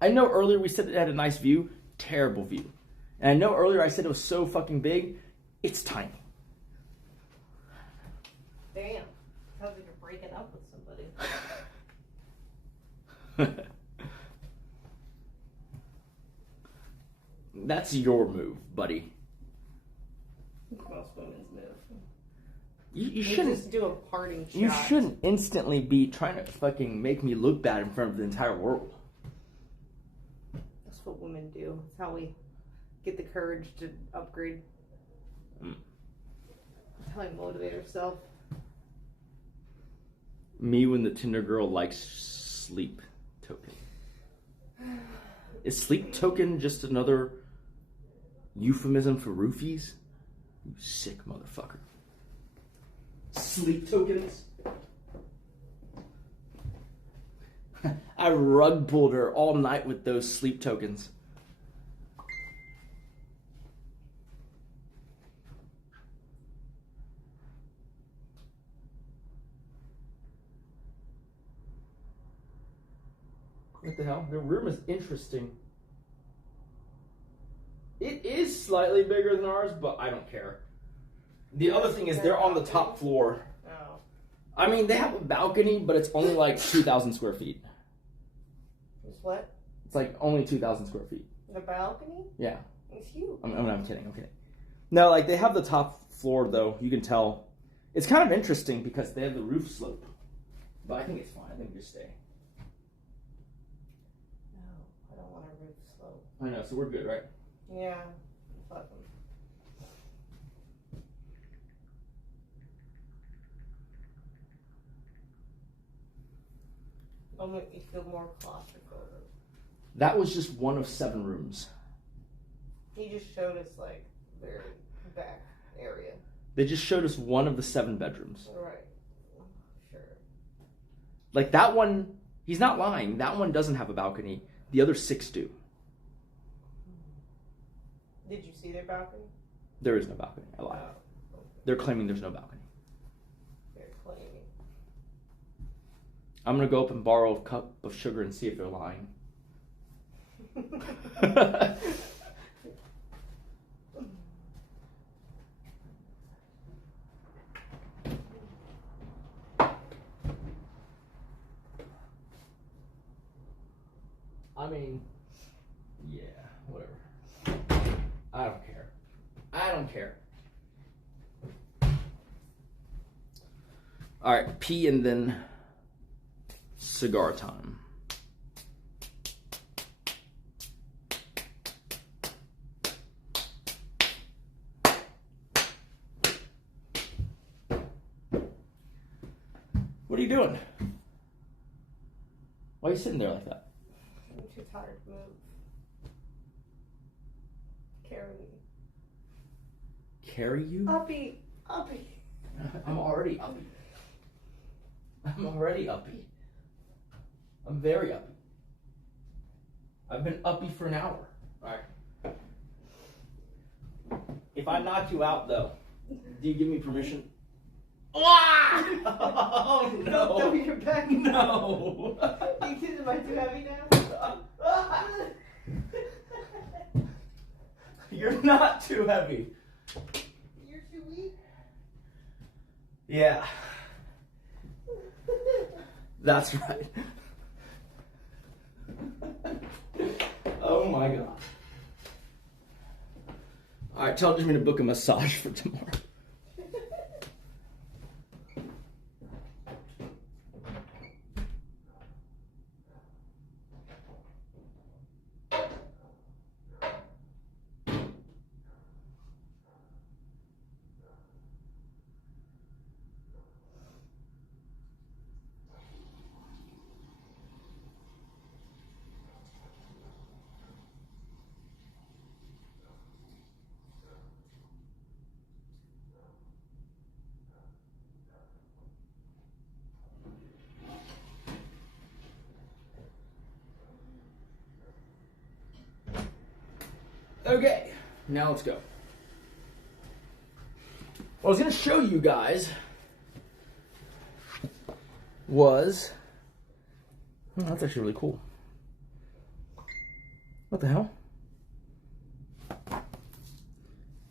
I know earlier we said it had a nice view. Terrible view. And I know earlier I said it was so fucking big. It's tiny. breaking up with somebody. That's your move, buddy. Most women's move. You You shouldn't. just do a parting shot. You shouldn't instantly be trying to fucking make me look bad in front of the entire world. That's what women do. That's how we get the courage to upgrade. That's how we motivate ourselves. Me when the Tinder girl likes sleep token. Is sleep token just another euphemism for roofies? You sick motherfucker. Sleep tokens? I rug pulled her all night with those sleep tokens. What the hell? The room is interesting. It is slightly bigger than ours, but I don't care. The other thing is they're on the top floor. Oh. I mean, they have a balcony, but it's only like 2,000 square feet. Just what? It's like only 2,000 square feet. The balcony? Yeah. It's huge. I'm kidding. I'm kidding. No, like they have the top floor though. You can tell. It's kind of interesting because they have the roof slope. But I think it's fine. I think we just stay. No, I don't want a roof slope. I know, so we're good, right? Yeah. Fuck them. It'll make me feel more claustrophobic. That was just one of 7 rooms. He just showed us like their back area. They just showed us one of the 7 bedrooms. Right. Sure. Like that one, he's not lying. That one doesn't have a balcony. The other 6 do. Did you see their balcony? There is no balcony. I lied. Oh, They're claiming there's no balcony. they're claiming. I'm gonna go up and borrow a cup of sugar and see if they're lying. I mean, yeah, whatever. I don't care. I don't care. All right, pee and then cigar time. What are you doing? Why are you sitting there like that? I'm too tired to move. Carry me. Carry you? Uppy. Uppy. I'm already uppy. I'm already uppy. I'm very uppy. I've been uppy for an hour. Alright. If I knock you out, though, do you give me permission? Oh, no. Don't your back. No. You kidding? Am I too heavy now? You're not too heavy. You're too weak. Yeah. That's right. Oh my god. Alright, tell Jimmy to book a massage for tomorrow. Okay, now let's go. What I was going to show you guys was... Oh, that's actually really cool. What the hell?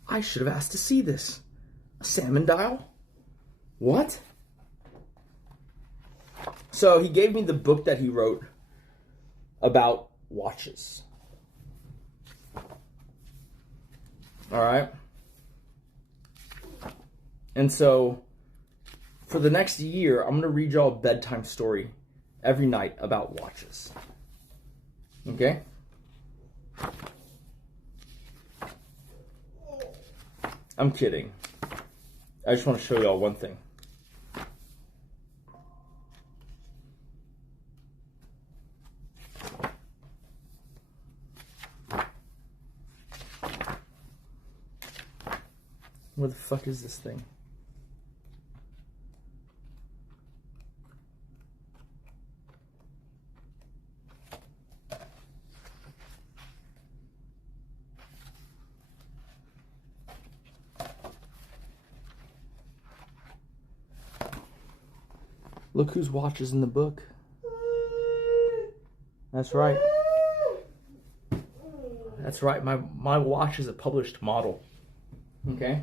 I should have asked to see this. A salmon dial? What? So he gave me the book that he wrote about watches. All right. And so for the next year, I'm going to read y'all a bedtime story every night about watches. Okay? I'm kidding. I just want to show y'all one thing. Where the fuck is this thing? Look whose watch is in the book. That's right. That's right. My watch is a published model. Okay?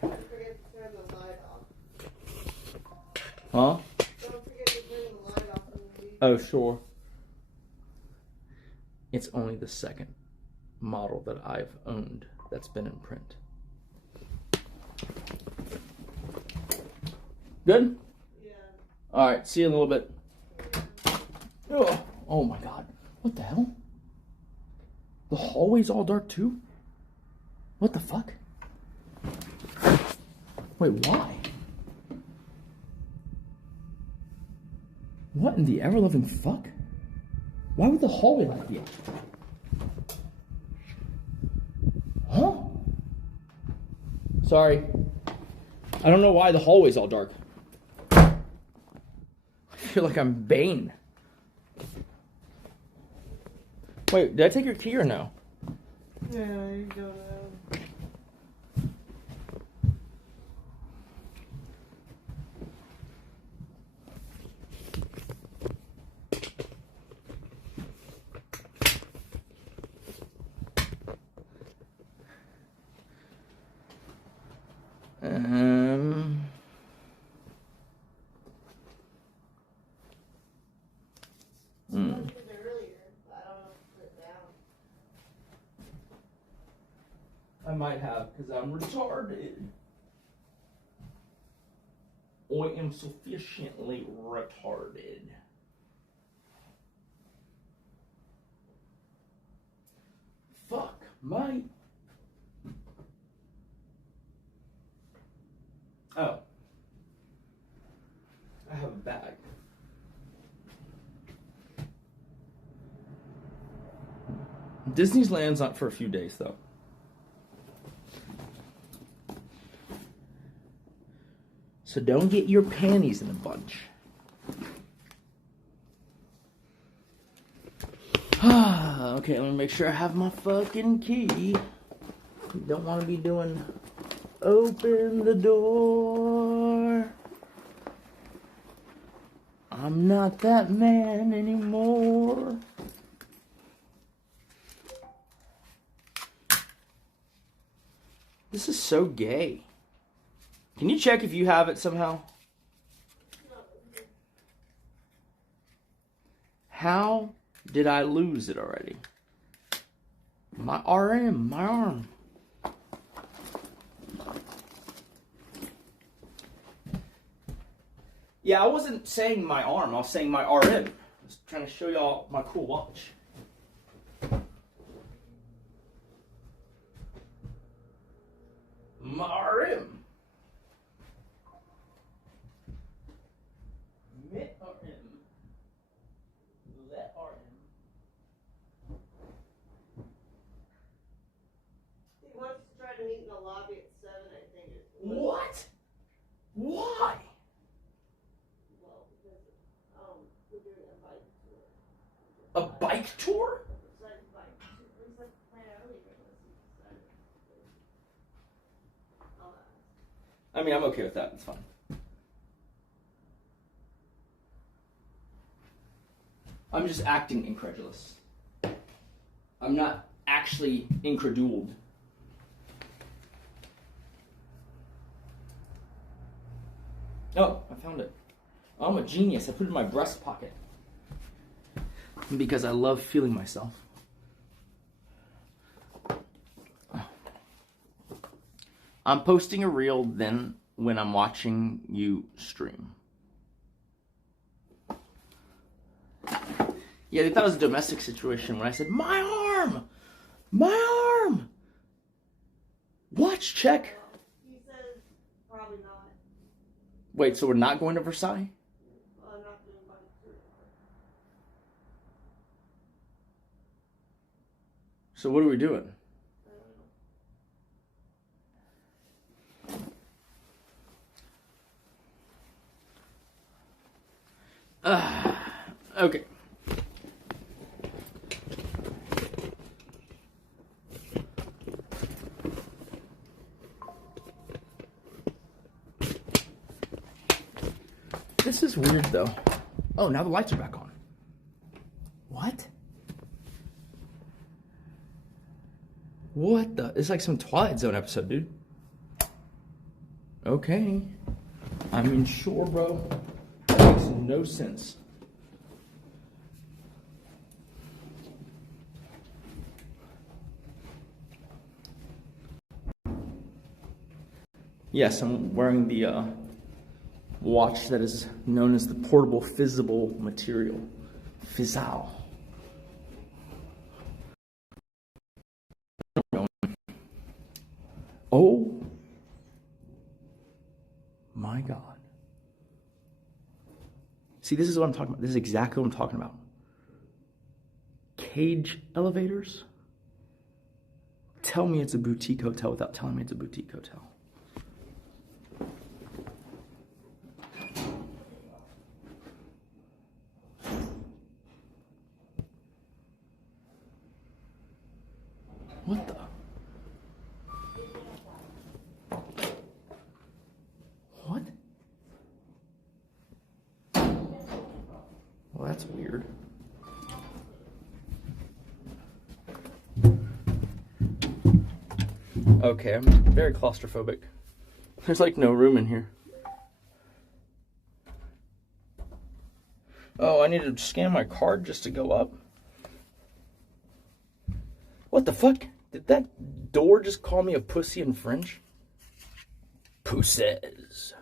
Don't forget to turn the light off. Huh? Don't forget to turn the light off. Oh, sure. It's only the second model that I've owned that's been in print. Good? Yeah. Alright, see you in a little bit. Oh my god. What the hell? The hallway's all dark too? What the fuck? Wait, why? What in the ever-loving fuck? Why would the hallway light be out? Huh? Sorry. I don't know why the hallway's all dark. I feel like I'm Bane. Wait, did I take your key or no? Yeah, you don't know. I might have, because I'm retarded. I am sufficiently retarded. Fuck, mate. Oh. I have a bag. Disneyland's not for a few days, though. So don't get your panties in a bunch. Okay, let me make sure I have my fucking key. Don't want to be doing open the door. I'm not that man anymore. This is so gay. Can you check if you have it somehow? How did I lose it already? My RM, my arm. Yeah, I wasn't saying my arm, I was saying my RM. I was trying to show y'all my cool watch. My RM. Mit RM. Let RM. He wants to try to meet in the lobby at 7, I think. What? Why? Well, because we're doing a bike tour. A bike tour? Besides bike. He's like, plan early, but let's see. I mean, I'm okay with that. It's fine. I'm just acting incredulous. I'm not actually increduled. Oh, I found it. I'm a genius. I put it in my breast pocket. Because I love feeling myself. I'm posting a reel then when I'm watching you stream. Yeah, they thought it was a domestic situation when I said, my arm! My arm! Watch check. He says probably not. Wait, so we're not going to Versailles? I'm not doing by the So what are we doing? Okay. This is weird though. Oh, now the lights are back on. What? What the? It's like some Twilight Zone episode, dude. Okay. I mean, sure, bro. That makes no sense. Yes, I'm wearing the watch that is known as the portable fissible material. Fizzle. Oh my God. See, this is what I'm talking about. This is exactly what I'm talking about. Cage elevators. Tell me it's a boutique hotel without telling me it's a boutique hotel. What the? What? Well, that's weird. Okay, I'm very claustrophobic. There's like no room in here. Oh, I need to scan my card just to go up. What the fuck? Did that door just call me a pussy in French? Pousses.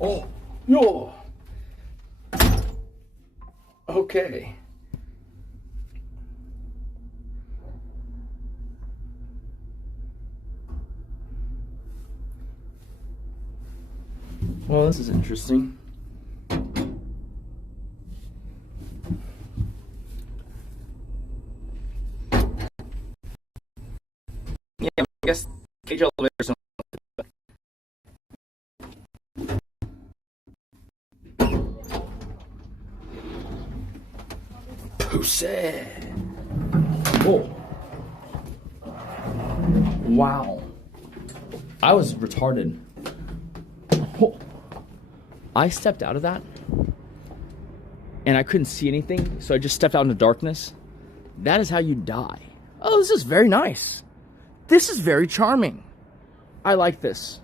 Oh, no. Okay. Well, this is interesting. Yeah, I guess cage elevators don't. Pussy. Oh. Wow. I was retarded. Oh. I stepped out of that and I couldn't see anything, so I just stepped out into darkness. That is how you die. Oh, this is very nice. This is very charming. I like this.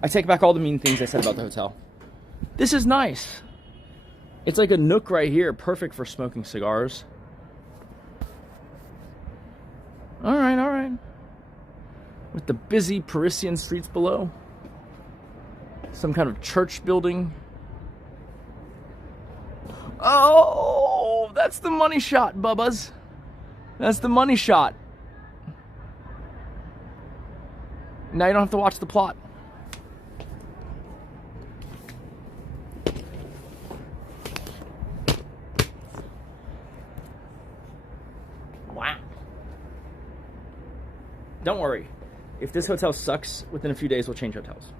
I take back all the mean things I said about the hotel. This is nice. It's like a nook right here, perfect for smoking cigars. All right, all right. With the busy Parisian streets below. Some kind of church building. Oh, that's the money shot, Bubbas. That's the money shot. Now you don't have to watch the plot. Wow. Don't worry. If this hotel sucks, within a few days we'll change hotels.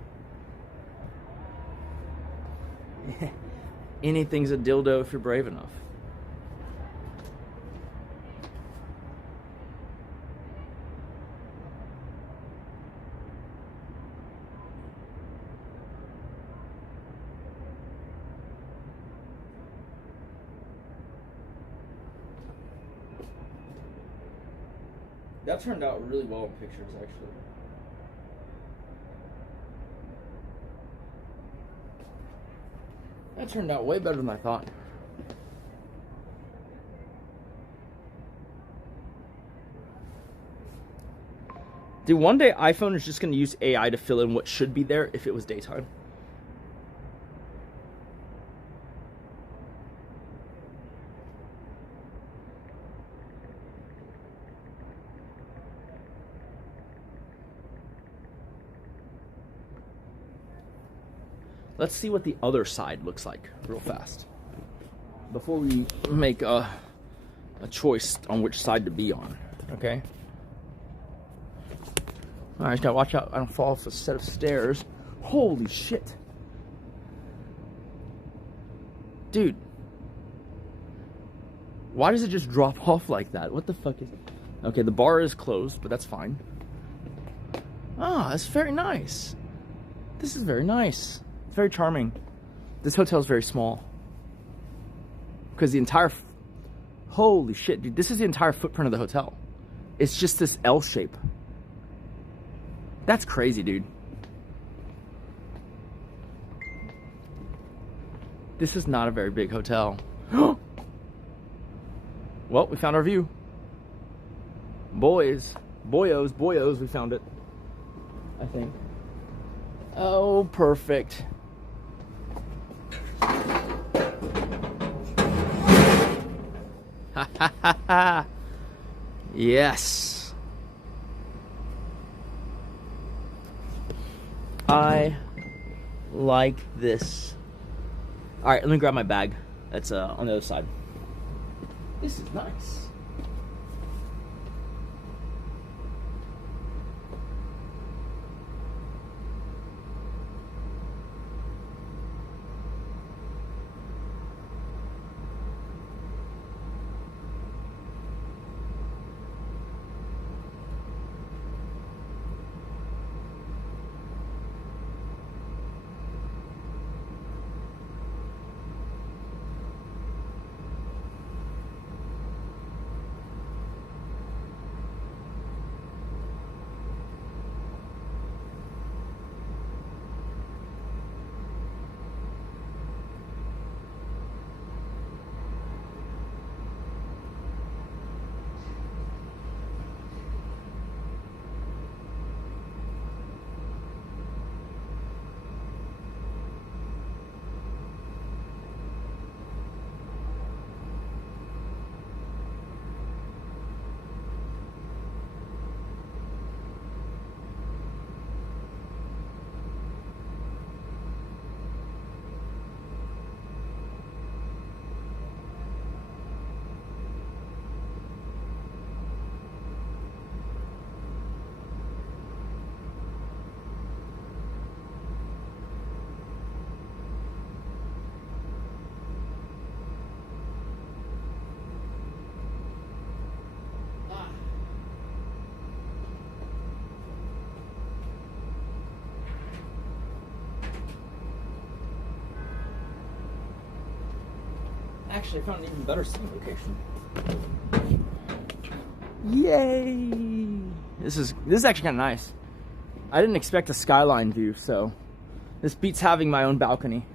Anything's a dildo if you're brave enough. That turned out really well in pictures, actually. That turned out way better than I thought. Dude, one day iPhone is just going to use AI to fill in what should be there if it was daytime. Let's see what the other side looks like real fast before we make a choice on which side to be on, okay? All right, just gotta watch out I don't fall off a set of stairs. Holy shit. Dude. Why does it just drop off like that? What the fuck is it? Okay, the bar is closed, but that's fine. Ah, that's very nice. This is very nice. It's very charming. This hotel is very small. Because the entire... Holy shit, dude. This is the entire footprint of the hotel. It's just this L shape. That's crazy, dude. This is not a very big hotel. Well, we found our view. Boyos, we found it. I think. Oh, perfect. Ha ha ha ha. Yes. I like this. All right, let me grab my bag. That's on the other side. This is nice. Actually, I found an even better sitting location. Yay! This is actually kind of nice. I didn't expect a skyline view, so this beats having my own balcony.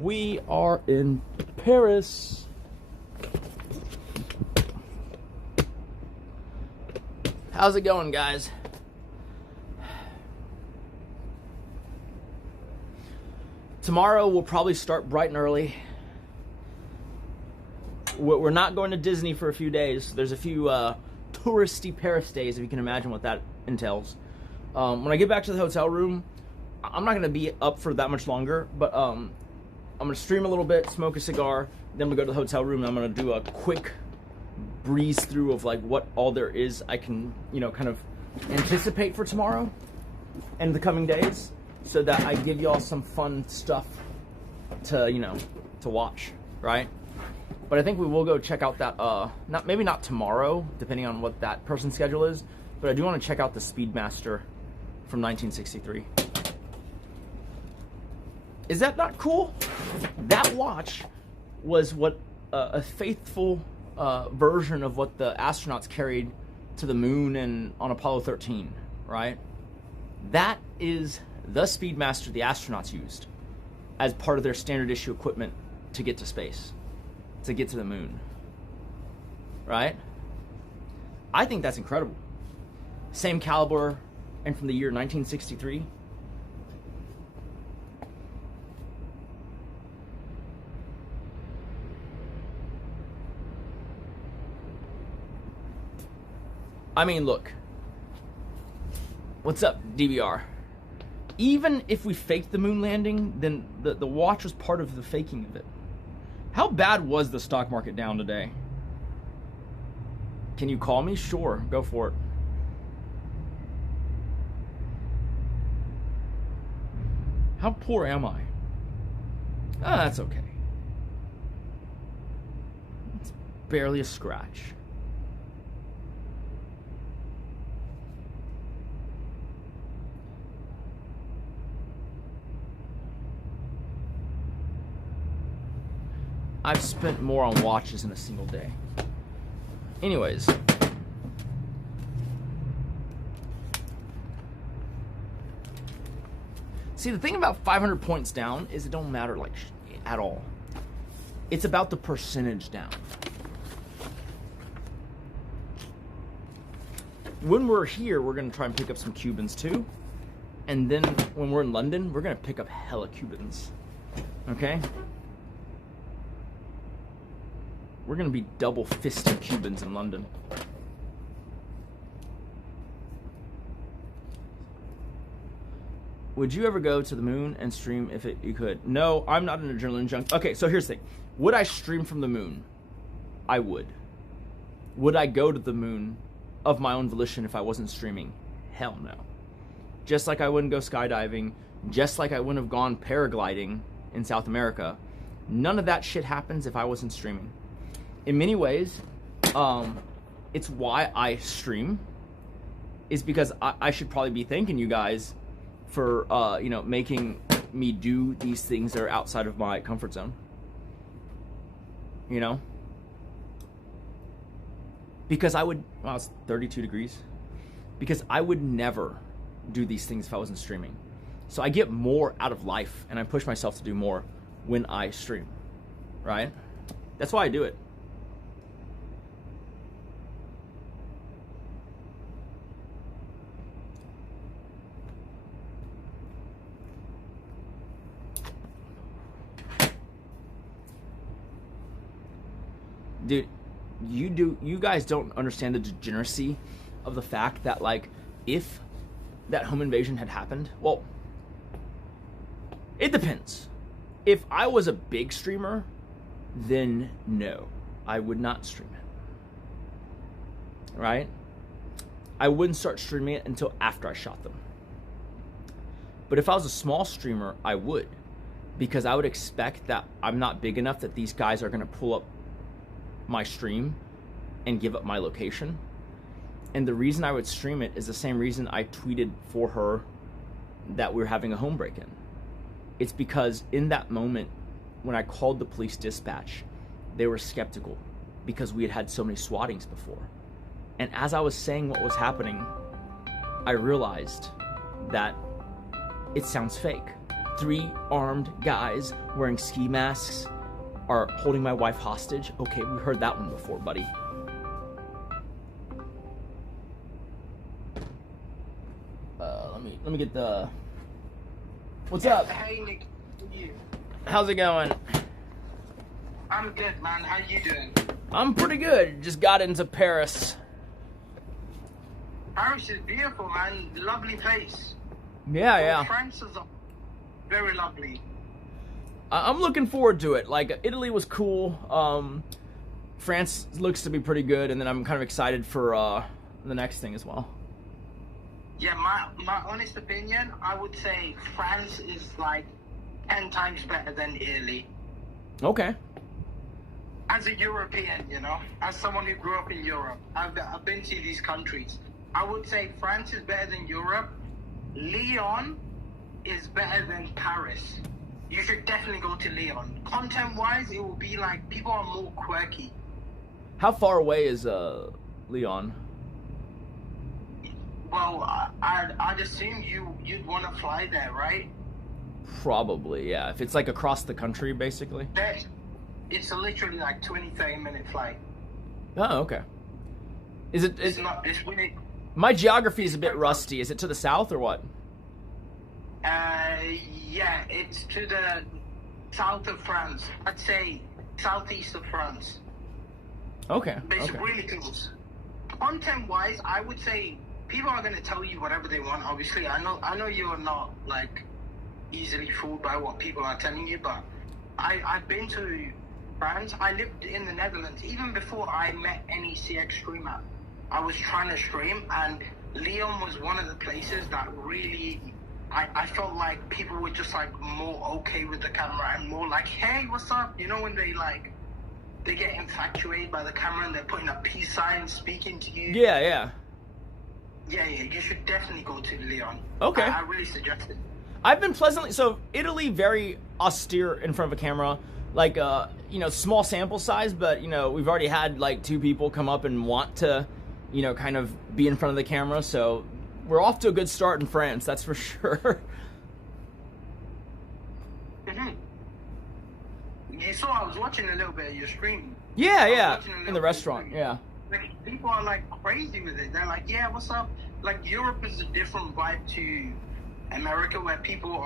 We are in Paris. How's it going, guys? Tomorrow we'll probably start bright and early. We're not going to Disney for a few days. There's a few touristy Paris days, if you can imagine what that entails. When I get back to the hotel room, I'm not going to be up for that much longer, but I'm going to stream a little bit, smoke a cigar, then we'll go to the hotel room, and I'm going to do a quick breeze through of like what all there is I can, you know, kind of anticipate for tomorrow and the coming days, so that I give y'all some fun stuff to, you know, to watch, right? But I think we will go check out that, maybe not tomorrow, depending on what that person's schedule is, but I do want to check out the Speedmaster from 1963. Is that not cool? That watch was what a faithful version of what the astronauts carried to the moon and on Apollo 13, right? That is the Speedmaster the astronauts used as part of their standard issue equipment to get to space, to get to the moon, right? I think that's incredible. Same caliber and from the year 1963. I mean, look. What's up, DVR? Even if we faked the moon landing, then the watch was part of the faking of it. How bad was the stock market down today? Can you call me? Sure, go for it. How poor am I? Ah, that's okay. It's barely a scratch. I've spent more on watches in a single day. Anyways. See, the thing about 500 points down is it don't matter like at all. It's about the percentage down. When we're here, we're gonna try and pick up some Cubans too. And then when we're in London, we're gonna pick up hella Cubans. Okay? We're gonna be double-fisted Cubans in London. Would you ever go to the moon and stream if you could? No, I'm not an adrenaline junkie. Okay, so here's the thing. Would I stream from the moon? I would. Would I go to the moon of my own volition if I wasn't streaming? Hell no. Just like I wouldn't go skydiving, just like I wouldn't have gone paragliding in South America. None of that shit happens if I wasn't streaming. In many ways, it's why I stream, is because I should probably be thanking you guys for, making me do these things that are outside of my comfort zone. You know? Because I would, well, it's 32 degrees. Because I would never do these things if I wasn't streaming. So I get more out of life, and I push myself to do more when I stream, right? That's why I do it. Dude, you guys don't understand the degeneracy of the fact that, like, if that home invasion had happened, well, it depends. If I was a big streamer, then no, I would not stream it. Right? I wouldn't start streaming it until after I shot them. But if I was a small streamer, I would. Because I would expect that I'm not big enough that these guys are going to pull up my stream and give up my location. And the reason I would stream it is the same reason I tweeted for her that we were having a home break-in. It's because in that moment, when I called the police dispatch, they were skeptical because we had had so many swattings before. And as I was saying what was happening, I realized that it sounds fake. 3 armed guys wearing ski masks are holding my wife hostage. Okay, we heard that one before, buddy. Let me get the. What's up? Hey Nick, how are you? How's it going? I'm good, man. How you doing? I'm pretty good. Just got into Paris. Paris is beautiful, man. Lovely place. Yeah. France is very lovely. I'm looking forward to it. Like, Italy was cool. France looks to be pretty good, and then I'm kind of excited for the next thing as well. Yeah, my honest opinion, I would say France is like 10 times better than Italy. Okay. As a European, you know, as someone who grew up in Europe, I've been to these countries. I would say France is better than Europe. Lyon is better than Paris. You should definitely go to Lyon. Content-wise, it will be like people are more quirky. How far away is Lyon? Well, I'd assume you'd want to fly there, right? Probably, yeah. If it's like across the country, basically. It's a literally like 20-30 minute flight. Oh, okay. Is it? It's not. It's really. My geography is a bit rusty. Is it to the south or what? Yeah, it's to the south of France. I'd say southeast of France. Okay. But it's Okay. really close. Content-wise, I would say people are going to tell you whatever they want. Obviously, I know you're not like easily fooled by what people are telling you, but I've been to France. I lived in the Netherlands even before I met any CX streamer. I was trying to stream, and Lyon was one of the places that really I felt like people were just like more okay with the camera and more like, hey, what's up? You know, when they get infatuated by the camera and they're putting a peace sign, speaking to you. Yeah. Yeah, you should definitely go to Lyon. Okay. I really suggest it. I've been pleasantly so Italy, very austere in front of a camera, like small sample size, but we've already had like 2 people come up and want to, kind of be in front of the camera, so we're off to a good start in France, that's for sure. You saw I was watching a little bit of your stream. Yeah, in the restaurant, yeah. Like people are like crazy with it. They're like, yeah, what's up? Like Europe is a different vibe to America, where people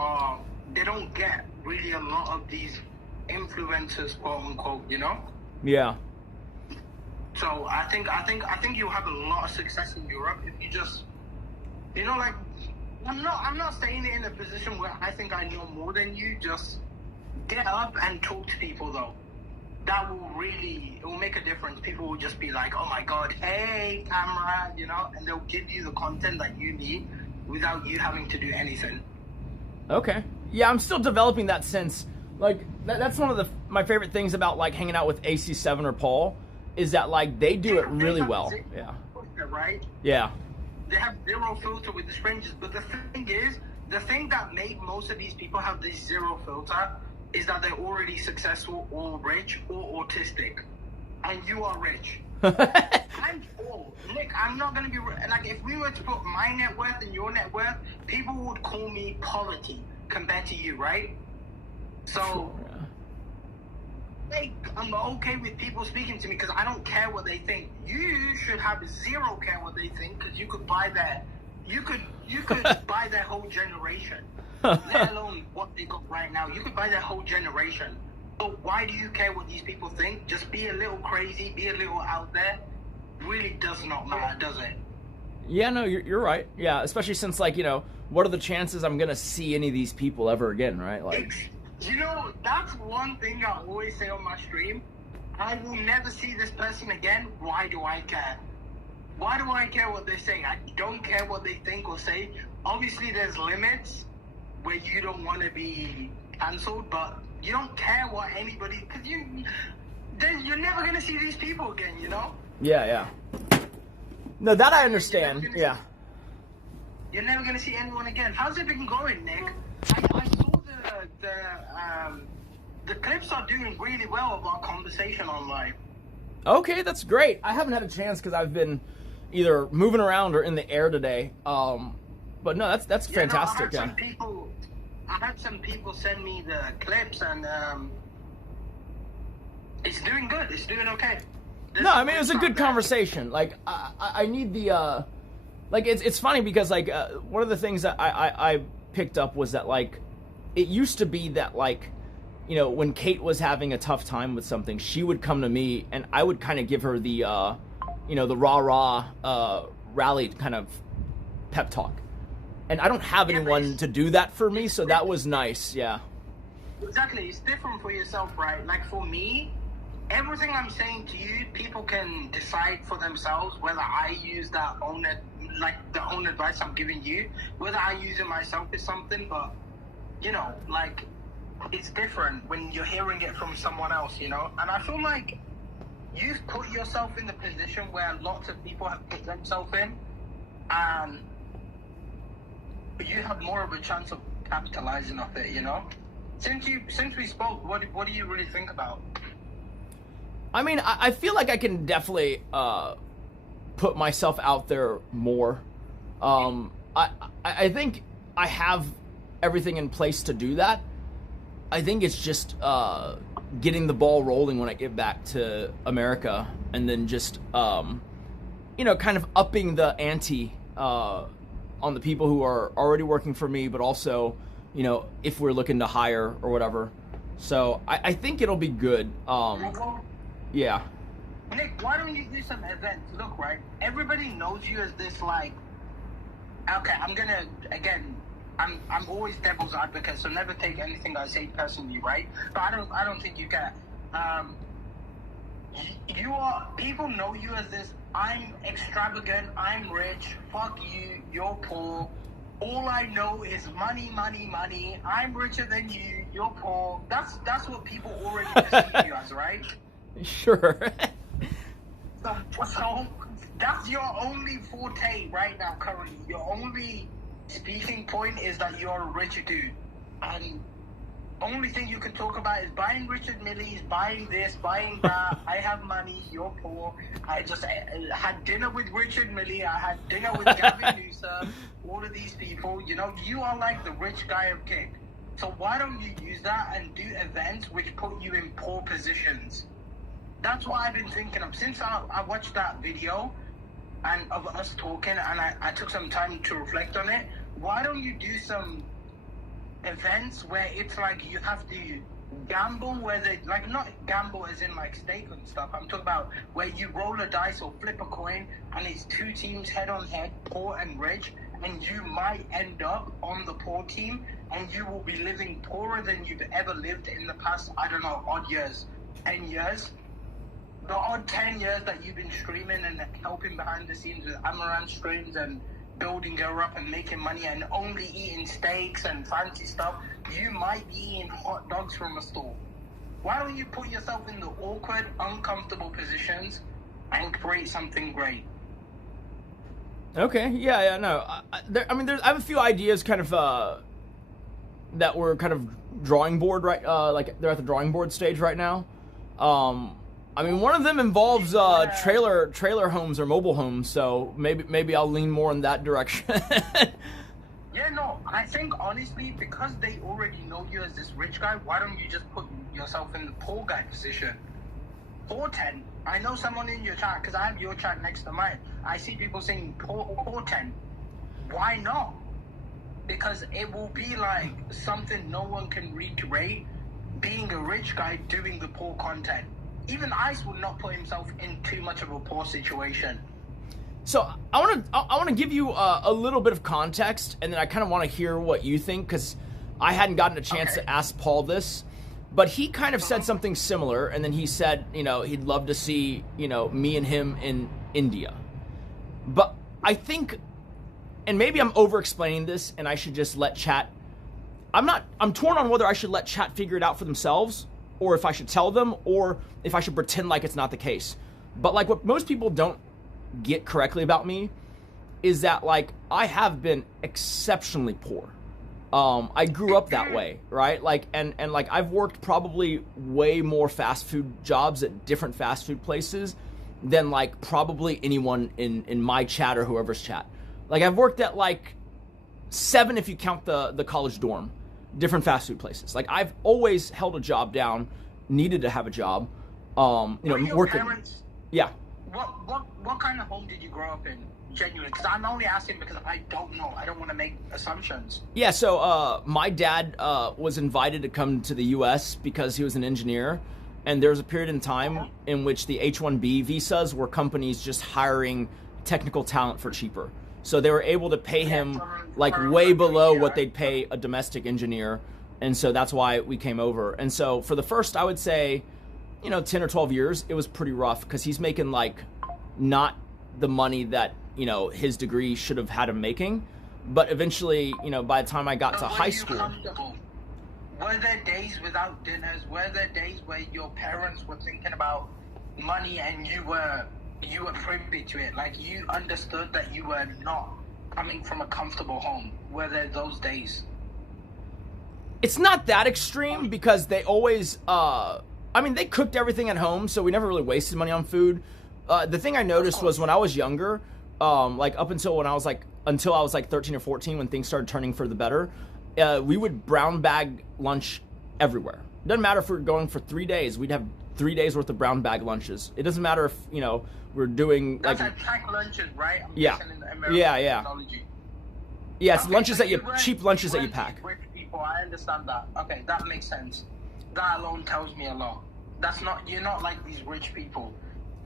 they don't get really a lot of these influencers, quote unquote, Yeah. So I think you'll have a lot of success in Europe if you just, like, I'm not saying it in a position where I think I know more than you. Just get up and talk to people, though. That it will make a difference. People will just be like, oh my God, hey, camera, and they'll give you the content that you need without you having to do anything. Okay. Yeah, I'm still developing that sense. Like, that's one of my favorite things about, like, hanging out with AC7 or Paul, is that, like, they do it really well. Yeah. Right? Yeah. They have zero filter with the strangers, but the thing is, the thing that made most of these people have this zero filter is that they're already successful or rich or autistic. And you are rich. I'm poor. Nick, I'm not going to be... Like, if we were to put my net worth and your net worth, people would call me poverty compared to you, right? So, like, I'm okay with people speaking to me because I don't care what they think. You should have zero care what they think, because you could buy that. You could buy their whole generation. Let alone what they got right now. You could buy their whole generation. So why do you care what these people think? Just be a little crazy, be a little out there. Really does not matter, does it? Yeah, no, you're right. Yeah, especially since, like, what are the chances I'm gonna see any of these people ever again, right? Like, that's one thing I always say on my stream. I will never see this person again. Why do I care? Why do I care what they say? I don't care what they think or say. Obviously, there's limits where you don't want to be cancelled, but you don't care what anybody, because you're never going to see these people again, Yeah. No, that I understand, yeah. You're never going to see anyone again. How's it been going, Nick? I saw the clips are doing really well of our conversation online. Okay, that's great. I haven't had a chance because I've been either moving around or in the air today. But no, that's fantastic. No, I had some people send me the clips, and it's doing good. It's doing okay. No, I mean, it was a good conversation. Like, I need the like, it's funny because, like, one of the things that I picked up was that, like, it used to be that, like, when Kate was having a tough time with something, she would come to me and I would kind of give her the the rah rally kind of pep talk. And I don't have anyone to do that for me, so that was nice, yeah. Exactly, it's different for yourself, right? Like, for me, everything I'm saying to you, people can decide for themselves whether I use the own advice I'm giving you, whether I use it myself is something, but, like, it's different when you're hearing it from someone else, And I feel like you've put yourself in the position where lots of people have put themselves in, and you have more of a chance of capitalizing off it, Since we spoke, what do you really think about? I mean, I feel like I can definitely put myself out there more. I think I have everything in place to do that. I think it's just getting the ball rolling when I get back to America, and then just kind of upping the ante on the people who are already working for me, but also if we're looking to hire or whatever. So I think it'll be good. Yeah. Nick, why don't you do some events? Look, right, everybody knows you as this, like, okay, I'm always devil's advocate, so never take anything I say personally, right? But I don't think you can. People know you as this, I'm extravagant, I'm rich, fuck you, you're poor. All I know is money, money, money. I'm richer than you, you're poor. That's what people already perceive you as, right? Sure. So that's your only forte right now, currently. Your only speaking point is that you're a rich dude. And only thing you can talk about is buying Richard Millie's, buying this, buying that. I have money, you're poor. I just had dinner with Richard Millie. I had dinner with Gavin Newsom. All of these people, you are like the rich guy of Kick. So why don't you use that and do events which put you in poor positions? That's what I've been thinking of since I watched that video and of us talking, and I took some time to reflect on it. Why don't you do some events where it's like you have to gamble, not gamble as in like stake and stuff. I'm talking about where you roll a dice or flip a coin and it's two teams head on head, poor and rich, and you might end up on the poor team and you will be living poorer than you've ever lived in the past, I don't know, odd years, 10 years. The odd 10 years that you've been streaming and helping behind the scenes with Amouranth streams and building her up and making money and only eating steaks and fancy stuff, you might be eating hot dogs from a store. Why don't you put yourself in the awkward, uncomfortable positions and create something great? Okay, yeah, no. I have a few ideas kind of that were kind of drawing board, right? Like they're at the drawing board stage right now. One of them involves trailer homes or mobile homes, so maybe I'll lean more in that direction. Yeah, no, I think honestly, because they already know you as this rich guy, why don't you just put yourself in the poor guy position? 410. I know someone in your chat, because I have your chat next to mine. I see people saying 410. Why not? Because it will be like something no one can recreate, being a rich guy doing the poor content. Even Ice would not put himself in too much of a poor situation. So I want to give you a little bit of context, and then I kind of want to hear what you think, because I hadn't gotten a chance to ask Paul this, but he kind of said something similar, and then he said, he'd love to see, me and him in India. But I think, and maybe I'm over-explaining this, and I should just let chat. I'm torn on whether I should let chat figure it out for themselves, or if I should tell them, or if I should pretend like it's not the case. But like what most people don't get correctly about me is that like I have been exceptionally poor. I grew up that way, right? Like and like I've worked probably way more fast food jobs at different fast food places than like probably anyone in my chat or whoever's chat. Like I've worked at like 7 if you count the college dorm, different fast food places. Like I've always held a job down, needed to have a job. Working. Parents, yeah. What kind of home did you grow up in? Genuinely, because I'm only asking because I don't know. I don't want to make assumptions. Yeah, so my dad was invited to come to the U.S. because he was an engineer, and there was a period in time in which the H-1B visas were companies just hiring technical talent for cheaper. So they were able to pay him like way below what they'd pay a domestic engineer, and so that's why we came over. And so for the first, I would say, 10 or 12 years, it was pretty rough because he's making like not the money that, his degree should have had him making. But eventually, by the time I got to high school. Were there days without dinners? Were there days where your parents were thinking about money and you were privy to it? Like you understood that you were not coming from a comfortable home? Were there those days? It's not that extreme because they always, they cooked everything at home, so we never really wasted money on food. The thing I noticed was when I was younger, like up until when I was like until I was like 13 or 14 when things started turning for the better. We would brown bag lunch everywhere. It doesn't matter if we're going for 3 days. We'd have 3 days worth of brown bag lunches. It doesn't matter if, you know, we're doing That's like packed lunches, right? I'm Yeah. guessing in the American Yeah. terminology. yeah, it's Okay, lunches so that you weren't- cheap lunches that you weren't pack. these rich people, I understand that. Okay, that makes sense. That alone tells me a lot. You're not like these rich people.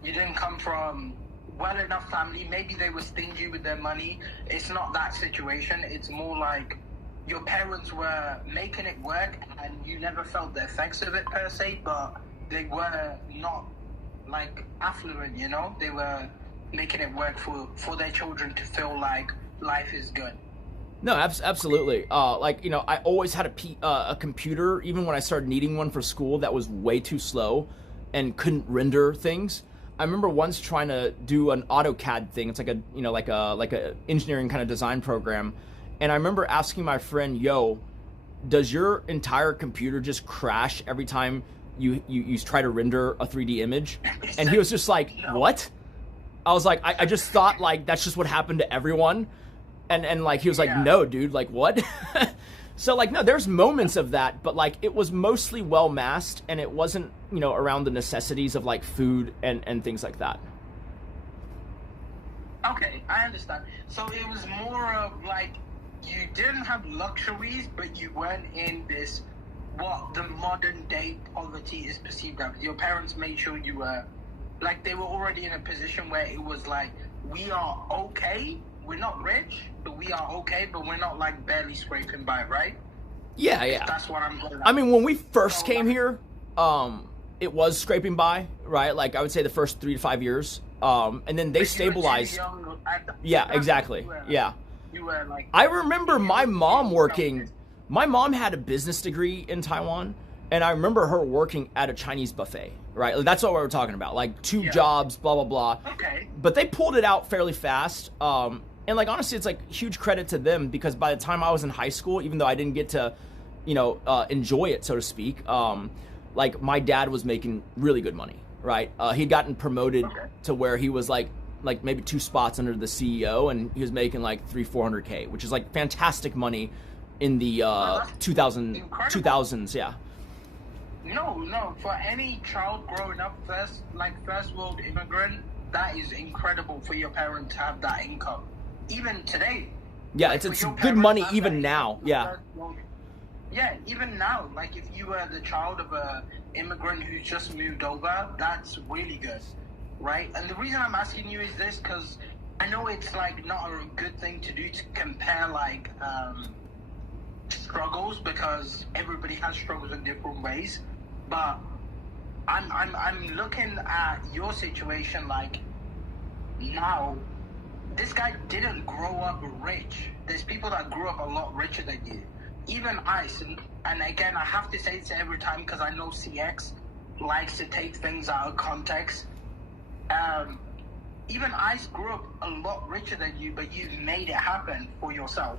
You didn't come from well-enough family. Maybe they were stingy with their money. It's not that situation. It's more like your parents were making it work and you never felt the effects of it per se, but they were not like affluent, you know? They were making it work for their children to feel like life is good. No, absolutely. Like, you know, I always had a computer, even when I started needing one for school, that was way too slow and couldn't render things. I remember once trying to do an AutoCAD thing. It's like a, you know, like a engineering kind of design program. And I remember asking my friend, yo, does your entire computer just crash every time you try to render a 3D image? And he was just like, what? I was like, I just thought like that's just what happened to everyone. And like he was like, no, dude, like what? So like, no, there's moments of that, but like it was mostly well masked and it wasn't, you know, around the necessities of like food and things like that. Okay, I understand. So it was more of like you didn't have luxuries, but you weren't in this what the modern day poverty is perceived as. Your parents made sure you were like they were already in a position where it was like we are okay. We're not rich, but we are okay, but we're not like barely scraping by, right? Yeah. That's what I'm going at. I mean, when we first came here, it was scraping by, right? Like I would say the first 3 to 5 years. And then they stabilized. Yeah, exactly. Yeah. You were like I remember my mom working. My mom had a business degree in Taiwan, and I remember her working at a Chinese buffet, right? Like, that's what we were talking about, like 2 jobs, blah, blah, blah. Okay. But they pulled it out fairly fast. And like, honestly, it's like huge credit to them because by the time I was in high school, even though I didn't get to, you know, enjoy it, so to speak, like my dad was making really good money, right? He'd gotten promoted to where he was like maybe 2 spots under the CEO, and he was making like 300-400K, which is like fantastic money in the 2000s, yeah. No, for any child growing up first world immigrant, that is incredible for your parents to have that income. Even today. Yeah, like, it's your good parents money have even that now, income yeah. first world. Yeah, even now, like if you were the child of a immigrant who's just moved over, that's really good, right? And the reason I'm asking you is this because I know it's like not a good thing to do to compare like struggles because everybody has struggles in different ways, but I'm looking at your situation like now. This guy didn't grow up rich. There's people that grew up a lot richer than you. Even Ice, and again, I have to say this every time because I know CX likes to take things out of context. Even Ice grew up a lot richer than you, but you've made it happen for yourself.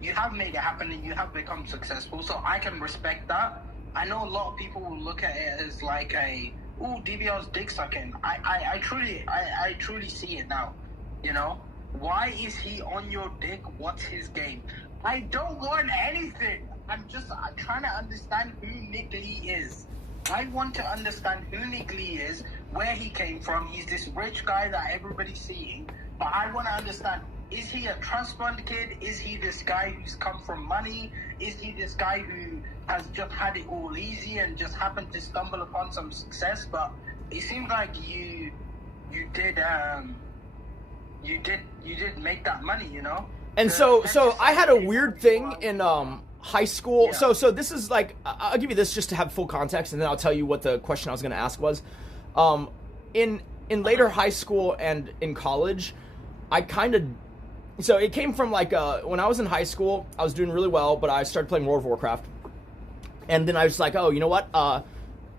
You have made it happen and you have become successful, so I can respect that. I know a lot of people will look at it as like DBL's dick sucking. I truly see it now. You know, why is he on your dick? What's his game? I don't want anything. I'm trying to understand who Nick Lee is. I want to understand who Nick Lee is, where he came from. He's this rich guy that everybody's seeing, but I want to understand, is he a trust fund kid? Is he this guy who's come from money? Is he this guy who has just had it all easy and just happened to stumble upon some success? But it seems like you did make that money, you know? And so I had a weird thing in high school. Yeah. So this is like, I'll give you this just to have full context, and then I'll tell you what the question I was going to ask was. In later high school and in college, so it came from like when I was in high school, I was doing really well, but I started playing World of Warcraft, and then I was like, oh, you know what?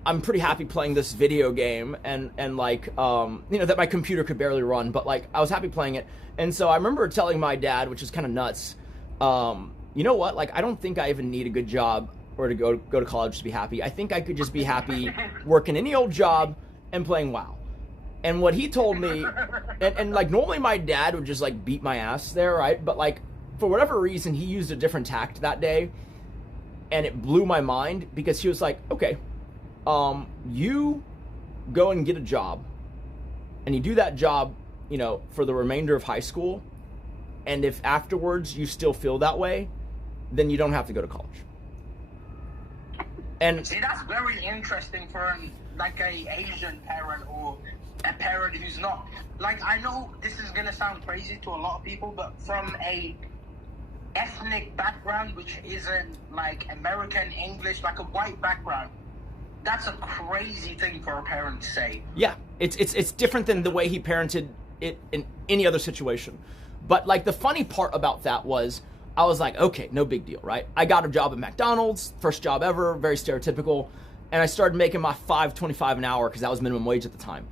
I'm pretty happy playing this video game, and like you know, that my computer could barely run, but like I was happy playing it. And so I remember telling my dad, which is kind of nuts, you know what? Like I don't think I even need a good job or to go to college to be happy. I think I could just be happy working any old job and playing WoW. And what he told me, and like normally my dad would just like beat my ass there, right? But like for whatever reason, he used a different tact that day, and it blew my mind because he was like, okay, you go and get a job, and you do that job, you know, for the remainder of high school, and if afterwards you still feel that way, then you don't have to go to college. And see, that's very interesting for like a Asian parent or a parent who's not, like, I know this is gonna sound crazy to a lot of people, but from a ethnic background which isn't like American English, like a white background, that's a crazy thing for a parent to say. yeah, it's different than the way he parented it in any other situation. But like the funny part about that was, I was like, okay, no big deal, right? I got a job at McDonald's, first job ever, very stereotypical, and I started making my $5.25 an hour because that was minimum wage at the time.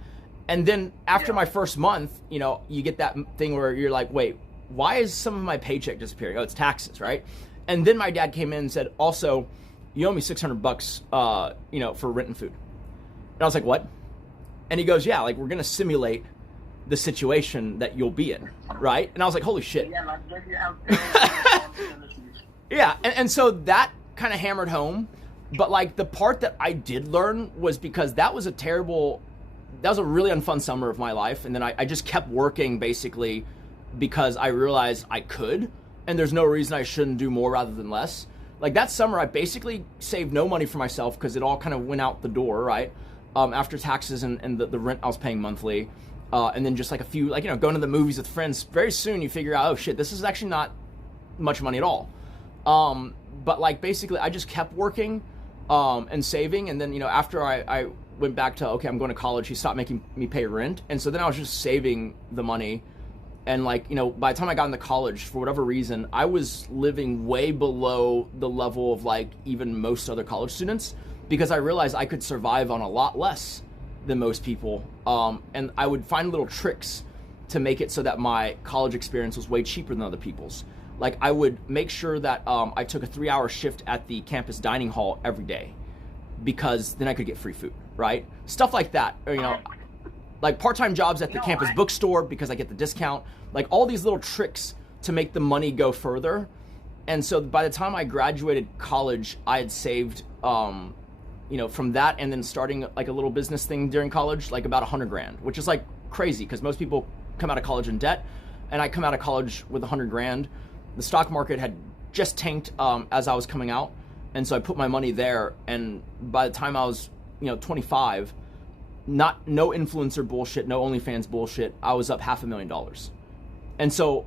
And then after my first month, you know, you get that thing where you're like, wait, why is some of my paycheck disappearing? Oh, it's taxes, right? And then my dad came in and said, also, you owe me $600, you know, for rent and food. And I was like, what? And he goes, yeah, like we're gonna simulate the situation that you'll be in, right? And I was like, holy shit. Yeah, like when you have responsibilities. Yeah, and so that kind of hammered home. But like the part that I did learn was because that was a really unfun summer of my life. And then I just kept working basically because I realized I could, and there's no reason I shouldn't do more rather than less. Like that summer, I basically saved no money for myself because it all kind of went out the door, right? After taxes and the rent I was paying monthly. And then just like a few, like, you know, going to the movies with friends. Very soon you figure out, oh shit, this is actually not much money at all. But like basically I just kept working and saving. And then, you know, after I went back to, okay, I'm going to college, he stopped making me pay rent. And so then I was just saving the money. And like, you know, by the time I got into college, for whatever reason, I was living way below the level of like even most other college students, because I realized I could survive on a lot less than most people. And I would find little tricks to make it so that my college experience was way cheaper than other people's. Like I would make sure that I took a 3-hour shift at the campus dining hall every day, because then I could get free food, right? Stuff like that, or, you know, like part-time jobs at the campus bookstore because I get the discount, like all these little tricks to make the money go further. And so by the time I graduated college, I had saved, you know, from that, and then starting like a little business thing during college, like about $100,000, which is like crazy because most people come out of college in debt, and I come out of college with $100,000. The stock market had just tanked as I was coming out, and so I put my money there. And by the time I was, you know, 25, no influencer bullshit, no OnlyFans bullshit, I was up $500,000. And so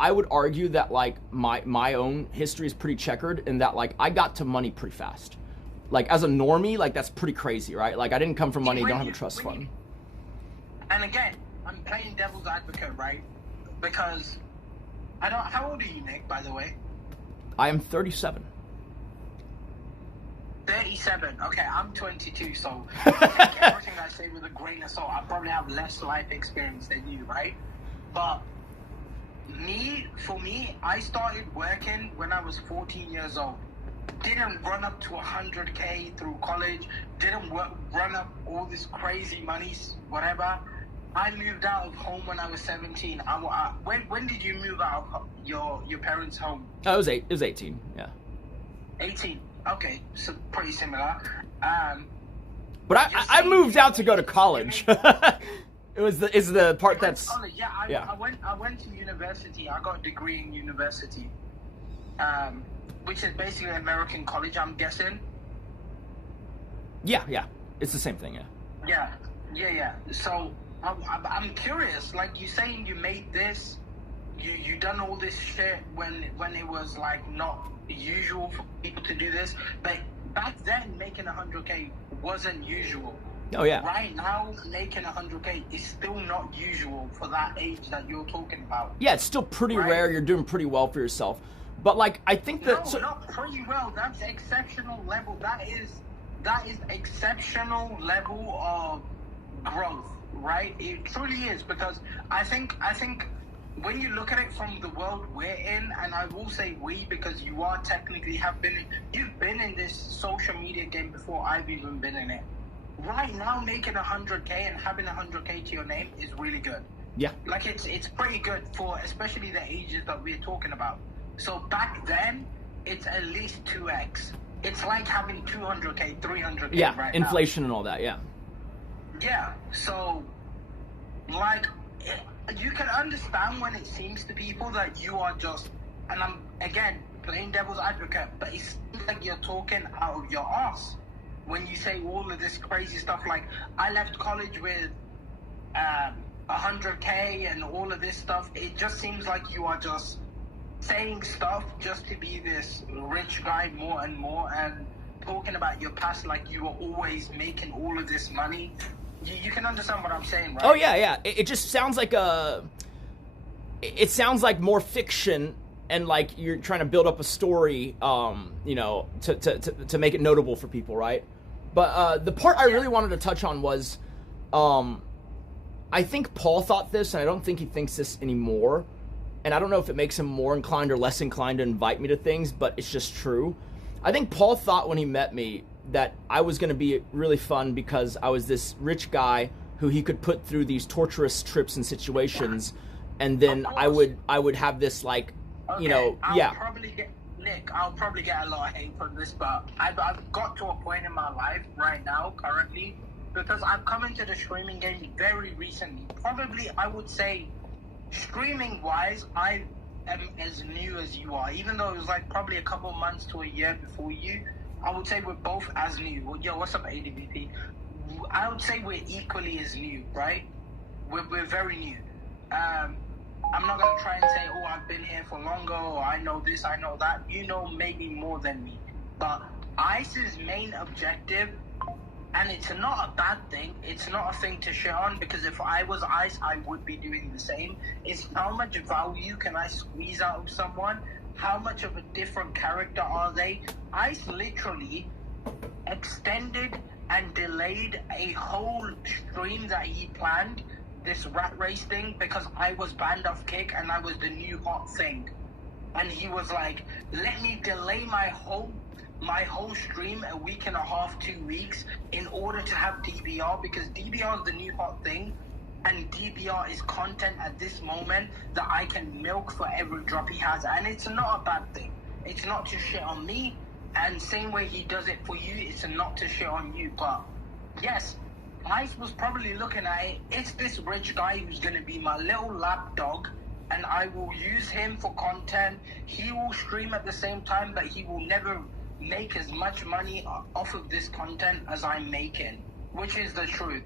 I would argue that like my own history is pretty checkered in that like I got to money pretty fast. Like as a normie, like that's pretty crazy, right? Like I didn't come from money, don't have a trust fund. And again, I'm playing devil's advocate, right? Because I don't. How old are you, Nick? By the way. I am 37. 37. Okay, I'm 22, so take everything I say with a grain of salt. I probably have less life experience than you, right? But for me, I started working when I was 14 years old. Didn't run up to 100K through college. Didn't run up all this crazy monies, whatever. I moved out of home when I was 17. When did you move out of your parents' home? It was 18. Yeah. 18. Okay, so pretty similar. But I moved out to go to college. Is the part that's college. Yeah, I went to university. I got a degree in university, which is basically American college, I'm guessing. Yeah, it's the same thing. Yeah. So I'm curious. Like you saying, you made this, you done all this shit when it was like not usual for people to do this, but back then making 100K wasn't usual. Oh yeah. Right now making 100K is still not usual for that age that you're talking about. Yeah, it's still pretty rare. You're doing pretty well for yourself, but like I think that not pretty well. That's exceptional level. That is exceptional level of growth, right? It truly is, because I think when you look at it from the world we're in, and I will say we because you are technically you've been in this social media game before I've even been in it. right now making 100K and having 100K to your name is really good. Yeah. Like it's pretty good for especially the ages that we're talking about. So back then, it's at least 2x. It's like having 200K, 300K Yeah, right inflation and all that, yeah. Yeah, so, like, you can understand when it seems to people that you are just, and I'm, again, playing devil's advocate, but it seems like you're talking out of your ass when you say all of this crazy stuff, like, I left college with 100K and all of this stuff. It just seems like you are just saying stuff just to be this rich guy more and more, and talking about your past like you were always making all of this money. You can understand what I'm saying, right? Oh yeah. It just sounds like it sounds like more fiction, and like you're trying to build up a story, you know, to make it notable for people, right? But the part I really wanted to touch on was, I think Paul thought this, and I don't think he thinks this anymore. And I don't know if it makes him more inclined or less inclined to invite me to things, but it's just true. I think Paul thought when he met me that I was going to be really fun because I was this rich guy who he could put through these torturous trips and situations, and then I would have this, like, you know, I'll probably get a lot of hate from this, but I've got to a point in my life right now, currently, because I've come into the streaming game very recently. Probably, I would say, streaming wise, I am as new as you are. Even though it was like probably a couple of months to a year before you, I would say we're both as new. Well, yo, what's up, ADVP? I would say we're equally as new, right? We're very new. I'm not gonna try and say, oh, I've been here for longer, or I know this, I know that. You know maybe more than me. But ICE's main objective, and it's not a bad thing, it's not a thing to shit on, because if I was ICE, I would be doing the same, is how much value can I squeeze out of someone? How much of a different character are they? ICE literally extended and delayed a whole stream that he planned, this rat race thing, because I was banned off Kick and I was the new hot thing. And he was like, let me delay my whole stream a week and a half, 2 weeks, in order to have DBR, because DBR is the new hot thing, and DBR is content at this moment that I can milk for every drop he has, and it's not a bad thing. It's not to shit on me, and same way he does it for you, it's not to shit on you. But yes, Ice was probably looking at it, it's this rich guy who's going to be my little lapdog, and I will use him for content. He will stream at the same time, but he will never make as much money off of this content as I'm making, which is the truth.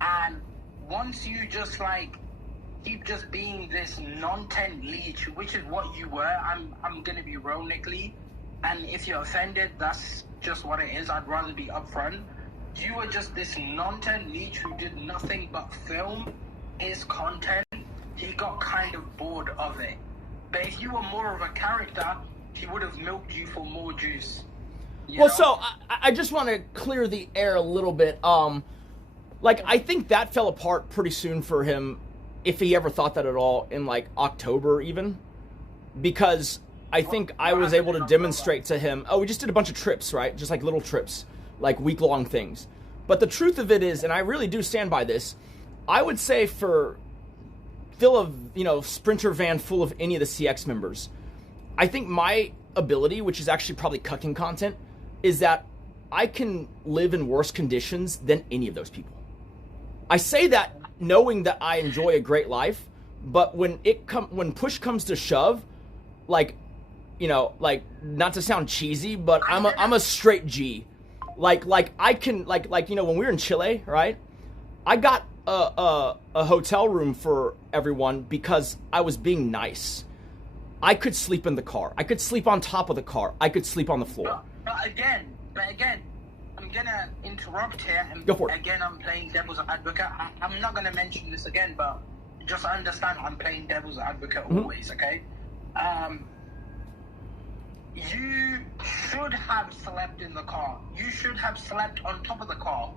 And once you just like keep just being this non-tent leech, which is what you were, I'm gonna be ironically, and if you're offended, that's just what it is. I'd rather be upfront. You were just this non-tent leech who did nothing but film his content. He got kind of bored of it. But if you were more of a character, he would have milked you for more juice. Well, so I just want to clear the air a little bit. Like, I think that fell apart pretty soon for him, if he ever thought that at all, in like October even, because I think I was able to demonstrate to him, we just did a bunch of trips, right? Just like little trips, like week-long things. But the truth of it is, and I really do stand by this, I would say fill a Sprinter van full of any of the CX members, I think my ability, which is actually probably cucking content, is that I can live in worse conditions than any of those people. I say that knowing that I enjoy a great life, but when push comes to shove, like, like, not to sound cheesy, but I'm a straight G. Like I can, like when we were in Chile, right? I got a hotel room for everyone because I was being nice. I could sleep in the car. I could sleep on top of the car. I could sleep on the floor. But again, I'm gonna interrupt here, and go for it. Again, I'm playing devil's advocate. I'm not gonna mention this again, but just understand I'm playing devil's advocate always, okay? You should have slept in the car. You should have slept on top of the car.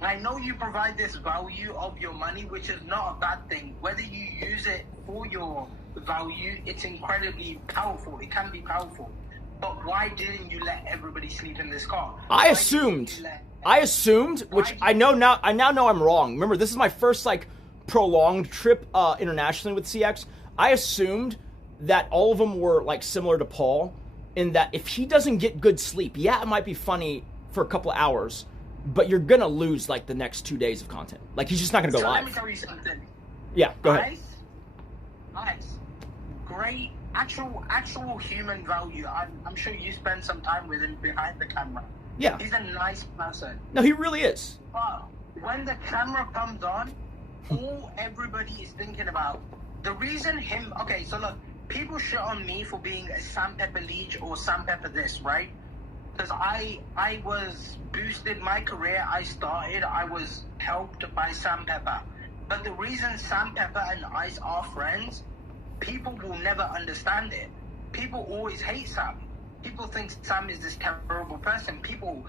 I know you provide this value of your money, which is not a bad thing. Whether you use it for your value, it's incredibly powerful. It can be powerful. But why didn't you let everybody sleep in this car? I assumed I assumed, which I know now. I now know I'm wrong. Remember, this is my first like prolonged trip internationally with CX. I assumed that all of them were like similar to Paul, in that if he doesn't get good sleep, yeah, it might be funny for a couple of hours, but you're gonna lose like the next 2 days of content. Like he's just not gonna go live. Let me tell you something. Yeah, go ahead. Ice, great, actual human value. I'm sure you spend some time with him behind the camera. Yeah. He's a nice person. No, he really is. But when the camera comes on, all everybody is thinking about, the reason him, okay, so look, people shit on me for being a sandpepper leech or sandpepper this, right? Because I was boosted my career, I was helped by Sandpepper. But the reason Sandpepper and Ice are friends, people will never understand it. People always hate Sam. People think Sam is this terrible person. People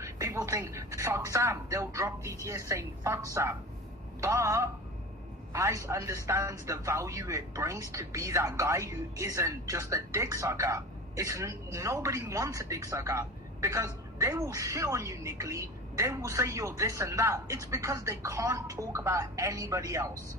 think, fuck Sam. They'll drop DTS saying, fuck Sam. But Ice understands the value it brings to be that guy who isn't just a dick sucker. Nobody wants a dick sucker. Because they will shit on you, Nick Lee. They will say you're this and that. It's because they can't talk about anybody else.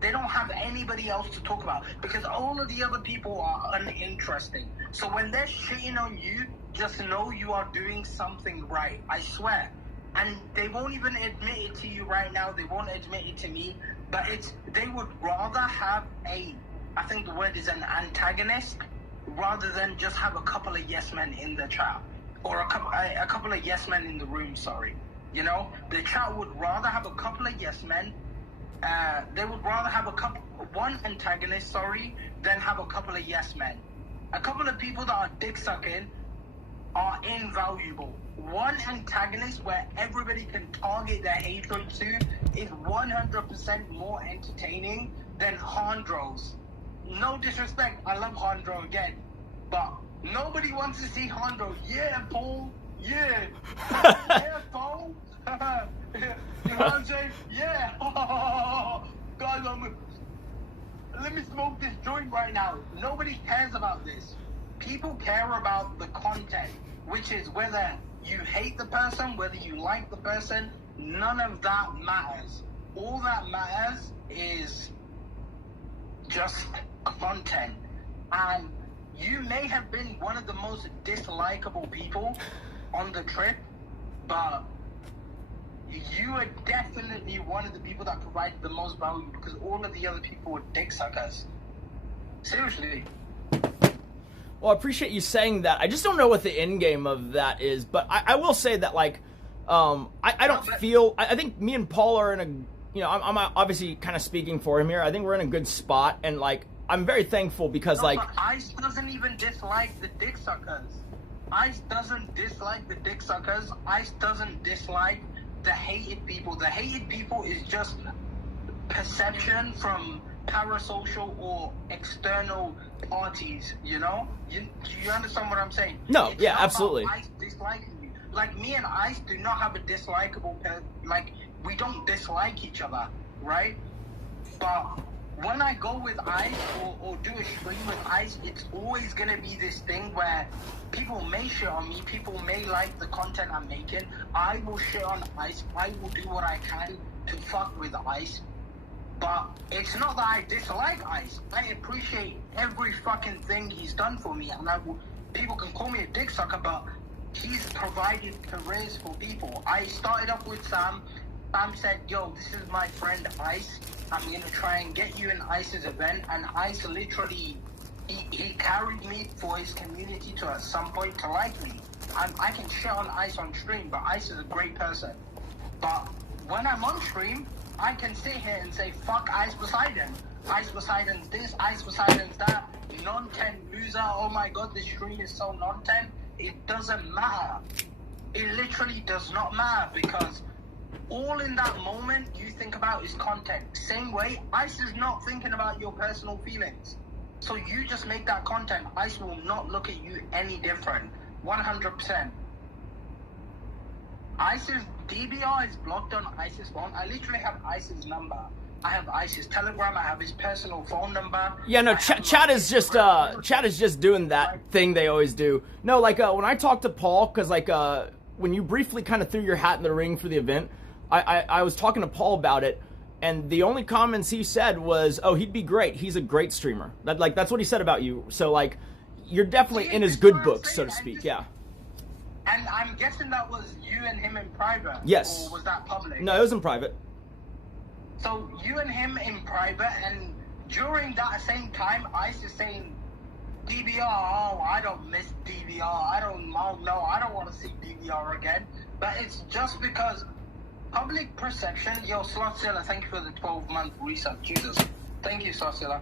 They don't have anybody else to talk about because all of the other people are uninteresting. So when they're shitting on you, just know you are doing something right. I swear. And they won't even admit it to you right now. They won't admit it to me. But they would rather have I think the word is an antagonist, rather than just have a couple of yes men in the chat. Or a couple of yes men in the room, sorry. You know? The chat would rather have a couple of yes men. They would rather have one antagonist, than have a couple of yes men. A couple of people that are dick sucking are invaluable. One antagonist where everybody can target their hatred to is 100% more entertaining than Hondros. No disrespect, I love Hondro again, but nobody wants to see Hondro. Yeah, Paul. Yeah. Yeah, Paul. You know what I'm saying? Yeah. Guys, let me smoke this joint right now. Nobody cares about this. People care about the content, which is whether you hate the person, whether you like the person. None of that matters. All that matters is just content. And you may have been one of the most dislikable people on the trip, but you are definitely one of the people that provided the most value because all of the other people were dick suckers. Seriously. Well, I appreciate you saying that. I just don't know what the end game of that is, but I will say that, like, I don't feel... I think me and Paul are in a... You know, I'm obviously kind of speaking for him here. I think we're in a good spot, and, like, I'm very thankful because, like... But Ice doesn't even dislike the dick suckers. Ice doesn't dislike the dick suckers. Ice doesn't dislike the hated people. The hated people is just perception from parasocial or external parties, you know? You understand what I'm saying? No, it's yeah, not absolutely. about Ice disliking you. Like, me and Ice do not have a dislikable... Like, we don't dislike each other, right? But when I go with Ice or do a stream with Ice, it's always going to be this thing where people may shit on me, people may like the content I'm making. I will shit on Ice. I will do what I can to fuck with Ice. But it's not that I dislike Ice. I appreciate every fucking thing he's done for me. And people can call me a dick sucker, but he's provided careers for people. I started off with Sam. Sam said, yo, this is my friend Ice. I'm going to try and get you in Ice's event. And Ice literally, he carried me for his community to at some point to like me. I can shit on Ice on stream, but Ice is a great person. But when I'm on stream, I can sit here and say, fuck Ice Poseidon. Ice Poseidon's this, Ice Poseidon's that. Non-10 loser, oh my god, this stream is so non-10. It doesn't matter. It literally does not matter because all in that moment you think about is content. Same way, Ice is not thinking about your personal feelings. So you just make that content. Ice will not look at you any different. 100%. Ice's DBR is blocked on Ice's phone. I literally have Ice's number. I have Ice's Telegram. I have his personal phone number. Yeah, no, chat is just doing that thing they always do. No, like when I talk to Paul, because like when you briefly kind of threw your hat in the ring for the event, I was talking to Paul about it, and the only comments he said was, "Oh, he'd be great. He's a great streamer." That's what he said about you. So like, you're definitely in his good books, so to speak. Yeah. And I'm guessing that was you and him in private. Yes. Or was that public? No, it was in private. So you and him in private, and during that same time, Ice is saying, DBR, oh, I don't miss DBR. I don't want to see DBR again. But it's just because public perception. Yo, Slotzilla, thank you for the 12-month reset. Jesus. Thank you, Slotzilla.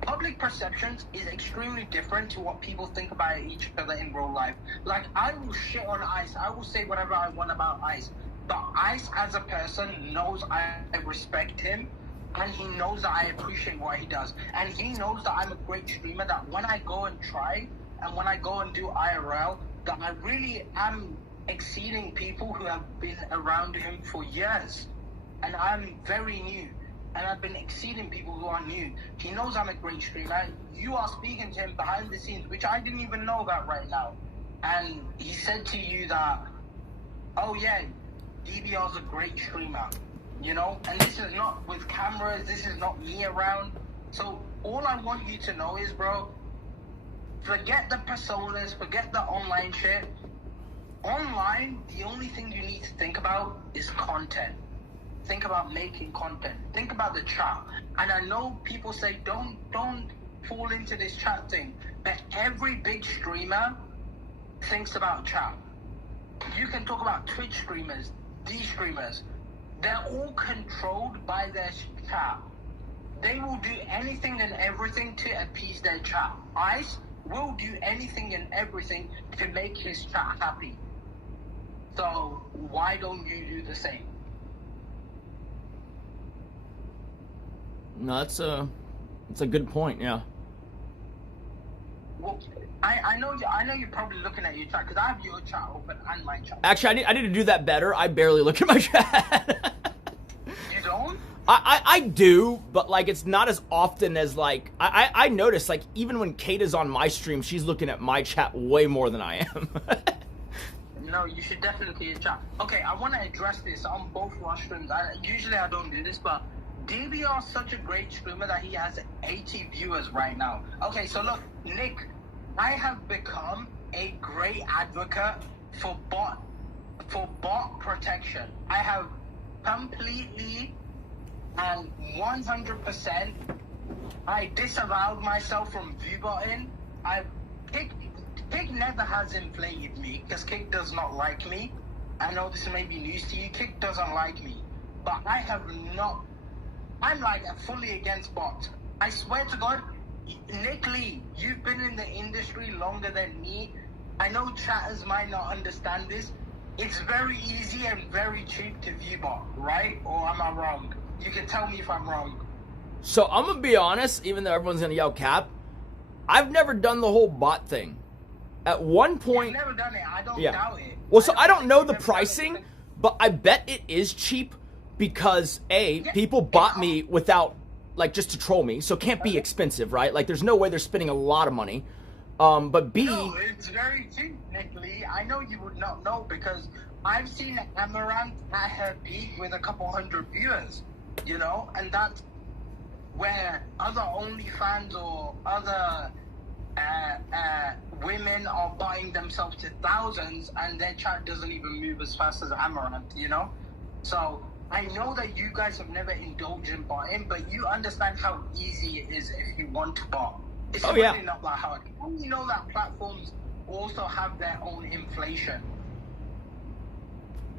Public perceptions is extremely different to what people think about each other in real life. Like, I will shit on Ice. I will say whatever I want about Ice. But Ice, as a person, knows I respect him. And he knows that I appreciate what he does. And he knows that I'm a great streamer, that when I go and try, and when I go and do IRL, that I really am exceeding people who have been around him for years. And I'm very new. And I've been exceeding people who are new. He knows I'm a great streamer. You are speaking to him behind the scenes, which I didn't even know about right now. And he said to you that, oh yeah, DBR's a great streamer. You know, and this is not with cameras, this is not me around. So all I want you to know is, bro, forget the personas, forget the online shit. Online, the only thing you need to think about is content. Think about making content. Think about the chat. And I know people say, don't fall into this chat thing. But every big streamer thinks about chat. You can talk about Twitch streamers, D streamers. They're all controlled by their chat. They will do anything and everything to appease their chat. Ice will do anything and everything to make his chat happy. So why don't you do the same? No, that's a good point. Yeah. Well, I know you're probably looking at your chat because I have your chat open and my chat. Actually, I need to do that better. I barely look at my chat. You don't? I do, but like it's not as often as like I notice like even when Kate is on my stream, she's looking at my chat way more than I am. No, you should definitely chat. Okay, I want to address this on both of our streams. Usually I don't do this, but DBR is such a great streamer that he has 80 viewers right now. Okay, so look, Nick, I have become a great advocate for bot protection. I have completely and 100% I disavowed myself from viewbotting. Kick never has inflated me because Kick does not like me. I know this may be news to you. Kick doesn't like me, but I have not. I'm like fully against bots. I swear to God, Nick Lee, you've been in the industry longer than me. I know chatters might not understand this. It's very easy and very cheap to view bot, right? Or am I wrong? You can tell me if I'm wrong. So I'm gonna be honest, even though everyone's gonna yell cap, I've never done the whole bot thing. At one point, You've never done it. I don't yeah. doubt it. Well, so I don't know the pricing, but I bet it is cheap because people bought me without, like, just to troll me, so it can't be expensive, right? Like, there's no way they're spending a lot of money. But B, no, it's very cheap, Nick Lee. I know you would not know because I've seen Amouranth at her peak with a couple hundred viewers, you know, and that's where other OnlyFans or other women are buying themselves to thousands and their chat doesn't even move as fast as Amouranth, you know? So I know that you guys have never indulged in botting, but you understand how easy it is if you want to bot. It's really not that hard. You know that platforms also have their own inflation,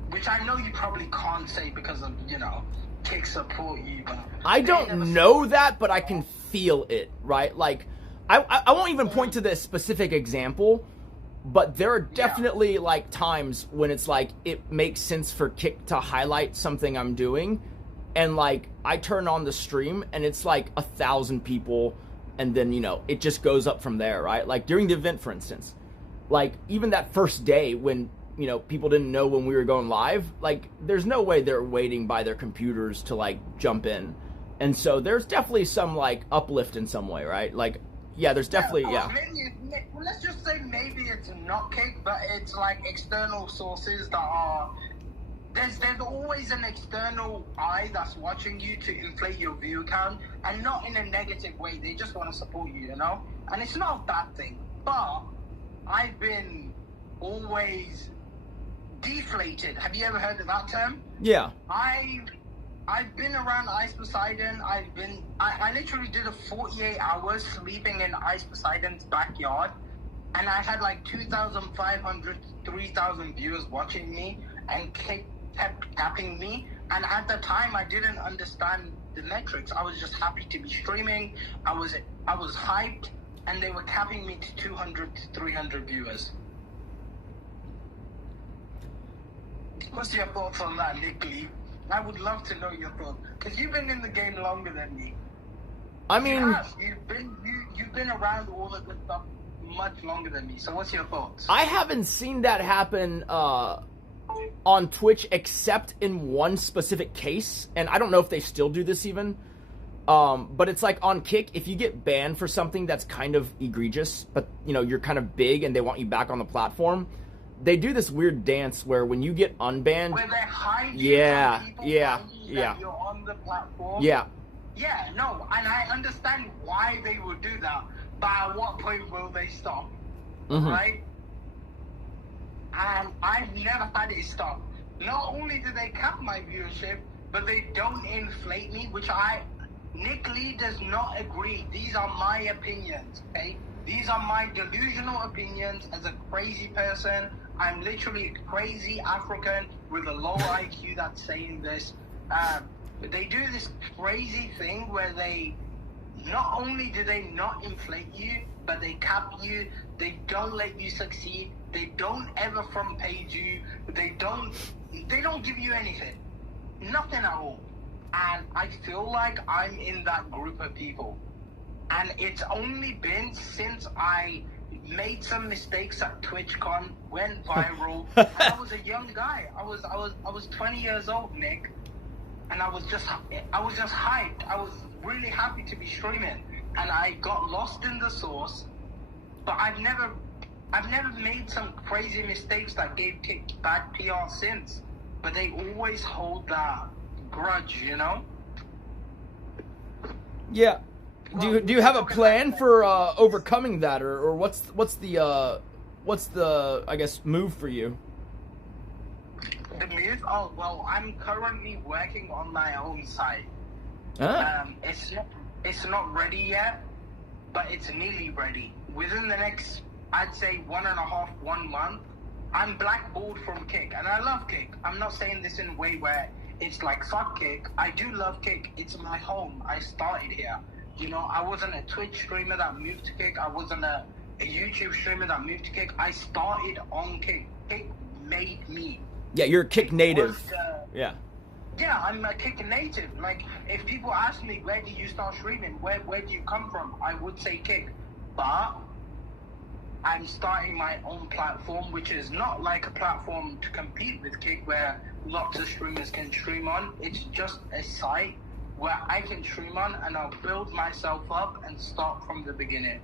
which I know you probably can't say because of, you know, Kick support you, but I don't know that, but I can feel it, right? Like, I won't even point to this specific example, but there are definitely like times when it's like it makes sense for Kick to highlight something I'm doing, and like I turn on the stream and it's like 1,000 people, and then, you know, it just goes up from there, right? Like during the event, for instance, like even that first day when, you know, people didn't know when we were going live, like there's no way they're waiting by their computers to like jump in. And so there's definitely some like uplift in some way, right? Like yeah, there's definitely, Of yeah. course, let's just say maybe it's not kick, but it's like external sources that are. There's always an external eye that's watching you to inflate your view count, and not in a negative way. They just want to support you, you know? And it's not a bad thing. But I've been always deflated. Have you ever heard of that term? Yeah. I've been around Ice Poseidon. I literally did a 48 hours sleeping in Ice Poseidon's backyard, and I had like 2,500, 3,000 viewers watching me and kept tapping me. And at the time, I didn't understand the metrics. I was just happy to be streaming. I was hyped, and they were capping me to 200 to 300 viewers. What's your thoughts on that, Nick Lee? I would love to know your thoughts, because you've been in the game longer than me. I mean, you've been around all the good stuff much longer than me. So what's your thoughts? I haven't seen that happen on Twitch except in one specific case, and I don't know if they still do this even. But it's like on Kick, if you get banned for something that's kind of egregious, but you know you're kind of big and they want you back on the platform, they do this weird dance where when you get unbanned, where they hide yeah, from people, yeah, that yeah, you're on the platform. yeah. Yeah, no, and I understand why they would do that, but at what point will they stop? Mm-hmm. Right? And I've never had it stop. Not only do they cap my viewership, but they don't inflate me, which Nick Lee does not agree. These are my opinions, okay? These are my delusional opinions as a crazy person. I'm literally a crazy African with a low IQ that's saying this. They do this crazy thing where they, not only do they not inflate you, but they cap you. They don't let you succeed. They don't ever front page you. They don't give you anything. Nothing at all. And I feel like I'm in that group of people. And it's only been since I made some mistakes at TwitchCon, went viral, and I was a young guy. I was 20 years old, Nick, and I was just hyped. I was really happy to be streaming, and I got lost in the sauce. But I've never made some crazy mistakes that gave Kick bad PR since. But they always hold that grudge, you know? Yeah. Do you have a plan for overcoming that, or what's the I guess move for you? The move? Oh well, I'm currently working on my own site. Ah. It's not ready yet, but it's nearly ready. Within the next, I'd say 1 month, I'm blackballed from Kick, and I love Kick. I'm not saying this in a way where it's like fuck Kick. I do love Kick. It's my home. I started here. You know, I wasn't a Twitch streamer that moved to Kick. I wasn't a YouTube streamer that moved to Kick. I started on Kick. Kick made me. Yeah, you're a Kick native. Yeah. Yeah, I'm a Kick native. Like, if people ask me, where did you start streaming? Where do you come from? I would say Kick. But I'm starting my own platform, which is not like a platform to compete with Kick where lots of streamers can stream on. It's just a site where I can stream on, and I'll build myself up and start from the beginning.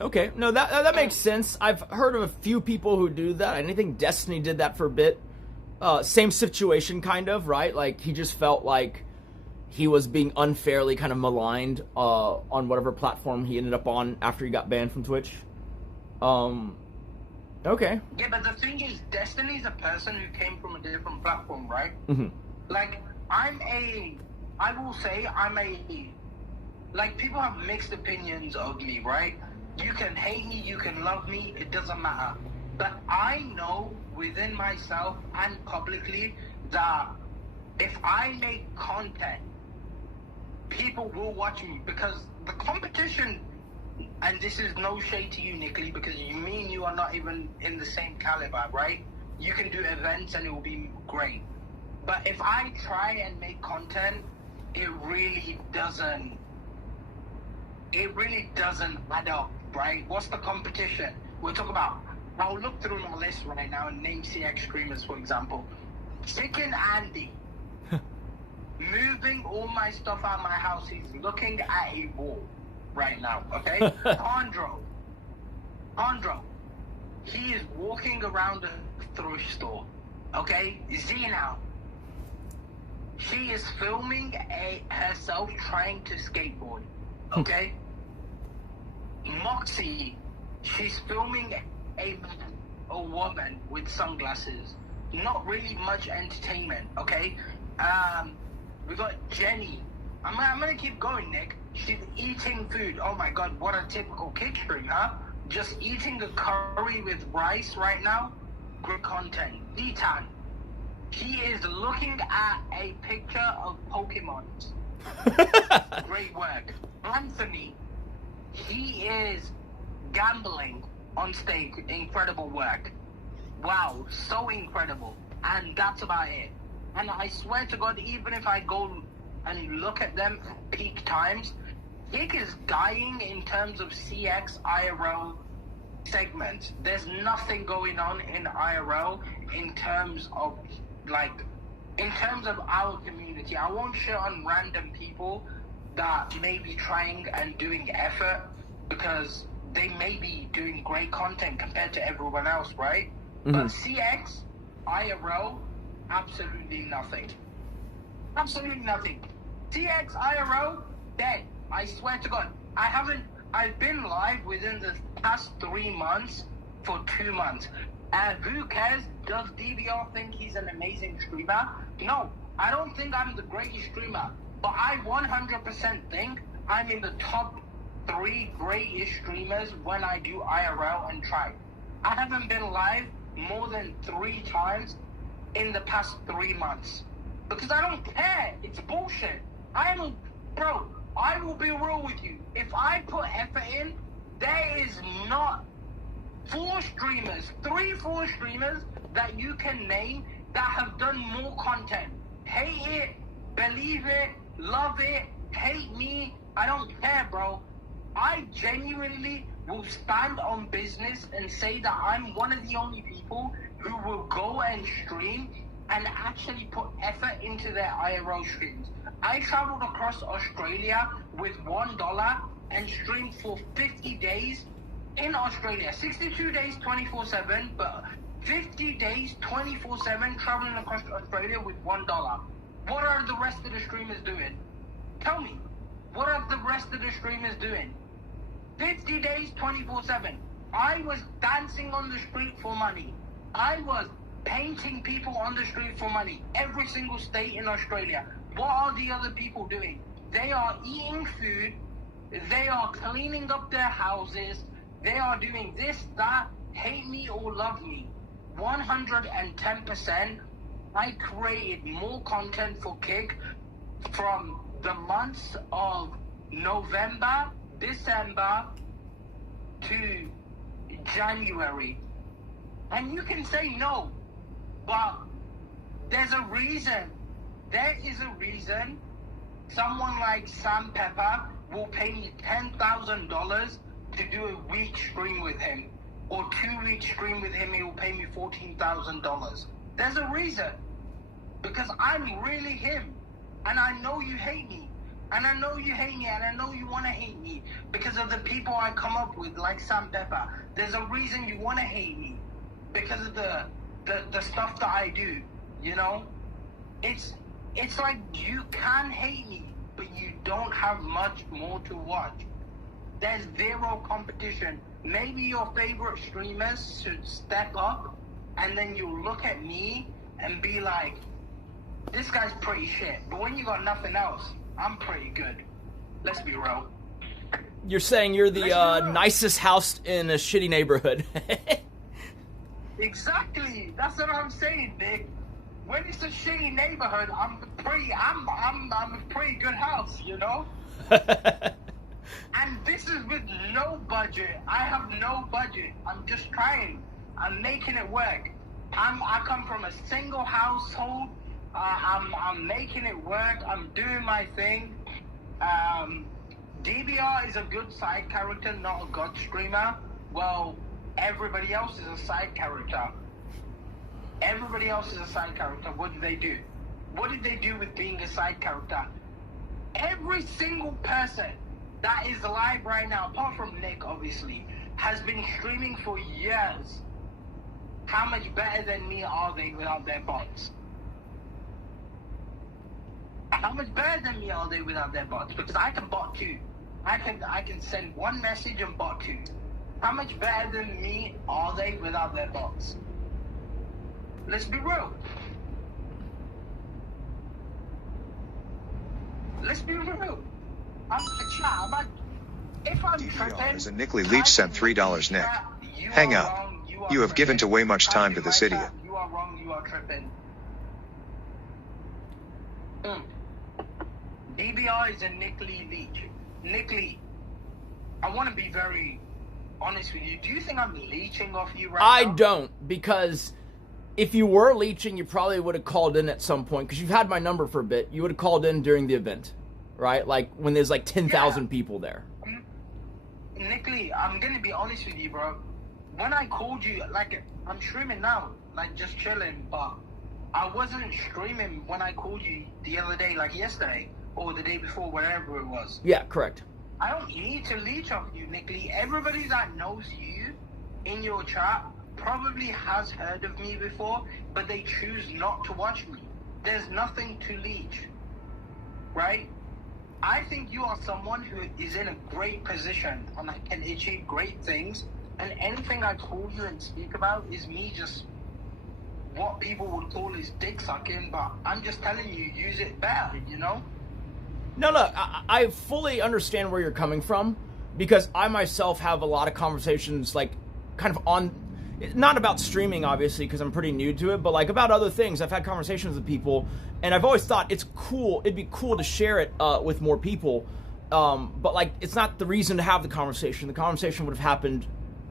Okay, no, that makes sense. I've heard of a few people who do that. I think Destiny did that for a bit. Same situation, kind of, right? Like, he just felt like he was being unfairly kind of maligned on whatever platform he ended up on after he got banned from Twitch. Okay. Yeah, but the thing is, Destiny's a person who came from a different platform, right? Mm-hmm. Like, I will say I'm like, people have mixed opinions of me, right? You can hate me, you can love me, it doesn't matter. But I know within myself and publicly that if I make content, people will watch me, because the competition, and this is no shade to you, Nick Lee, because me and you are not even in the same caliber, right? You can do events and it will be great. But if I try and make content, it really doesn't add up, right? What's the competition? We're talking about, I'll look through my list right now and name CX streamers, for example. Chicken Andy moving all my stuff out of my house. He's looking at a wall right now, okay? Andro, he is walking around a thrift store, okay? Z now. She is filming herself trying to skateboard, okay? Moxie, she's filming a woman with sunglasses. Not really much entertainment, okay? We got Jenny. I'm gonna keep going, Nick. She's eating food. Oh my god, what a typical kick stream, huh? Just eating a curry with rice right now. Great content. D-Tan. He is looking at a picture of Pokemon. Great work. Anthony. He is gambling on stage. Incredible work. Wow, so incredible. And that's about it. And I swear to God, even if I go and look at them at peak times, Kick is dying in terms of CX IRL segments. There's nothing going on in IRL in terms of our community. I won't shit on random people that may be trying and doing effort because they may be doing great content compared to everyone else, right? But CX, IRL, absolutely nothing. Absolutely nothing. CX, IRL, dead. I swear to God. I've been live within the past 3 months for 2 months. Who cares? Does DVR think he's an amazing streamer? No, I don't think I'm the greatest streamer. But I 100% think I'm in the top 3 greatest streamers when I do IRL and try. I haven't been live more than 3 times in the past 3 months. Because I don't care. It's bullshit. Bro, I will be real with you. If I put effort in, there is not 4 streamers, 3-4 streamers that you can name that have done more content. Hate it, believe it, love it, hate me, I don't care, bro. I genuinely will stand on business and say that I'm one of the only people who will go and stream and actually put effort into their IRL streams. I traveled across Australia with $1 and streamed for 50 days in Australia. 62 days, 24/7, but 50 days, 24/7 traveling across Australia with $1. What are the rest of the streamers doing? Tell me, what are the rest of the streamers doing? 50 days, 24/7. I was dancing on the street for money. I was painting people on the street for money. Every single state in Australia. What are the other people doing? They are eating food. They are cleaning up their houses. They are doing this, that, hate me or love me. 110%. I created more content for Kick from the months of November, December to January. And you can say no, but there's a reason. There is a reason someone like Sam Pepper will pay me $10,000 to do a week stream with him, or 2-week stream with him. He will pay me $14,000. There's a reason, because I'm really him, and I know you hate me, and I know you hate me, and I know you want to hate me because of the people I come up with, like Sam Pepper. There's a reason you want to hate me, because of the stuff that I do. You know, it's like you can hate me, but you don't have much more to watch. There's zero competition. Maybe your favorite streamers should step up, and then you look at me and be like, this guy's pretty shit. But when you got nothing else, I'm pretty good. Let's be real. You're saying you're the nicest house in a shitty neighborhood. Exactly. That's what I'm saying, Nick. When it's a shitty neighborhood, I'm a pretty good house, you know? And this is with no budget. I have no budget. I'm just trying. I'm making it work. I come from a single household. I'm making it work. I'm doing my thing. DBR is a good side character, not a god streamer. Well, everybody else is a side character. Everybody else is a side character. What do? What did they do with being a side character? Every single person that is live right now, apart from Nick, obviously, has been streaming for years. How much better than me are they without their bots? How much better than me are they without their bots? Because I can bot too. I can send one message and bot two. How much better than me are they without their bots? Let's be real. Let's be real. I'm a child. If I'm $3 and Nick Leach sent $3. Nick, hang up. You have given to way much time to this idiot. You are wrong. You are tripping. DBR is a Nick Lee leech. Nick Lee, I want to be very honest with you. Do you think I'm leeching off you right now? I don't, because if you were leeching, you probably would have called in at some point, because you've had my number for a bit. You would have called in during the event, right? Like when there's like 10,000 people there. Nick Lee, I'm going to be honest with you, bro. When I called you, like, I'm streaming now, like, just chilling, but I wasn't streaming when I called you the other day, like yesterday, or the day before, whatever it was. Yeah, correct. I don't need to leech off you, Nick Lee. Everybody that knows you in your chat probably has heard of me before, but they choose not to watch me. There's nothing to leech, right? I think you are someone who is in a great position and can achieve great things. And anything I call you and speak about is me just what people would call is dick sucking, but I'm just telling you, use it better, you know? No, look, I fully understand where you're coming from, because I myself have a lot of conversations, like, kind of on, not about streaming, obviously, because I'm pretty new to it, but, like, about other things. I've had conversations with people, and I've always thought it's cool, it'd be cool to share it with more people, but, like, it's not the reason to have the conversation. The conversation would have happened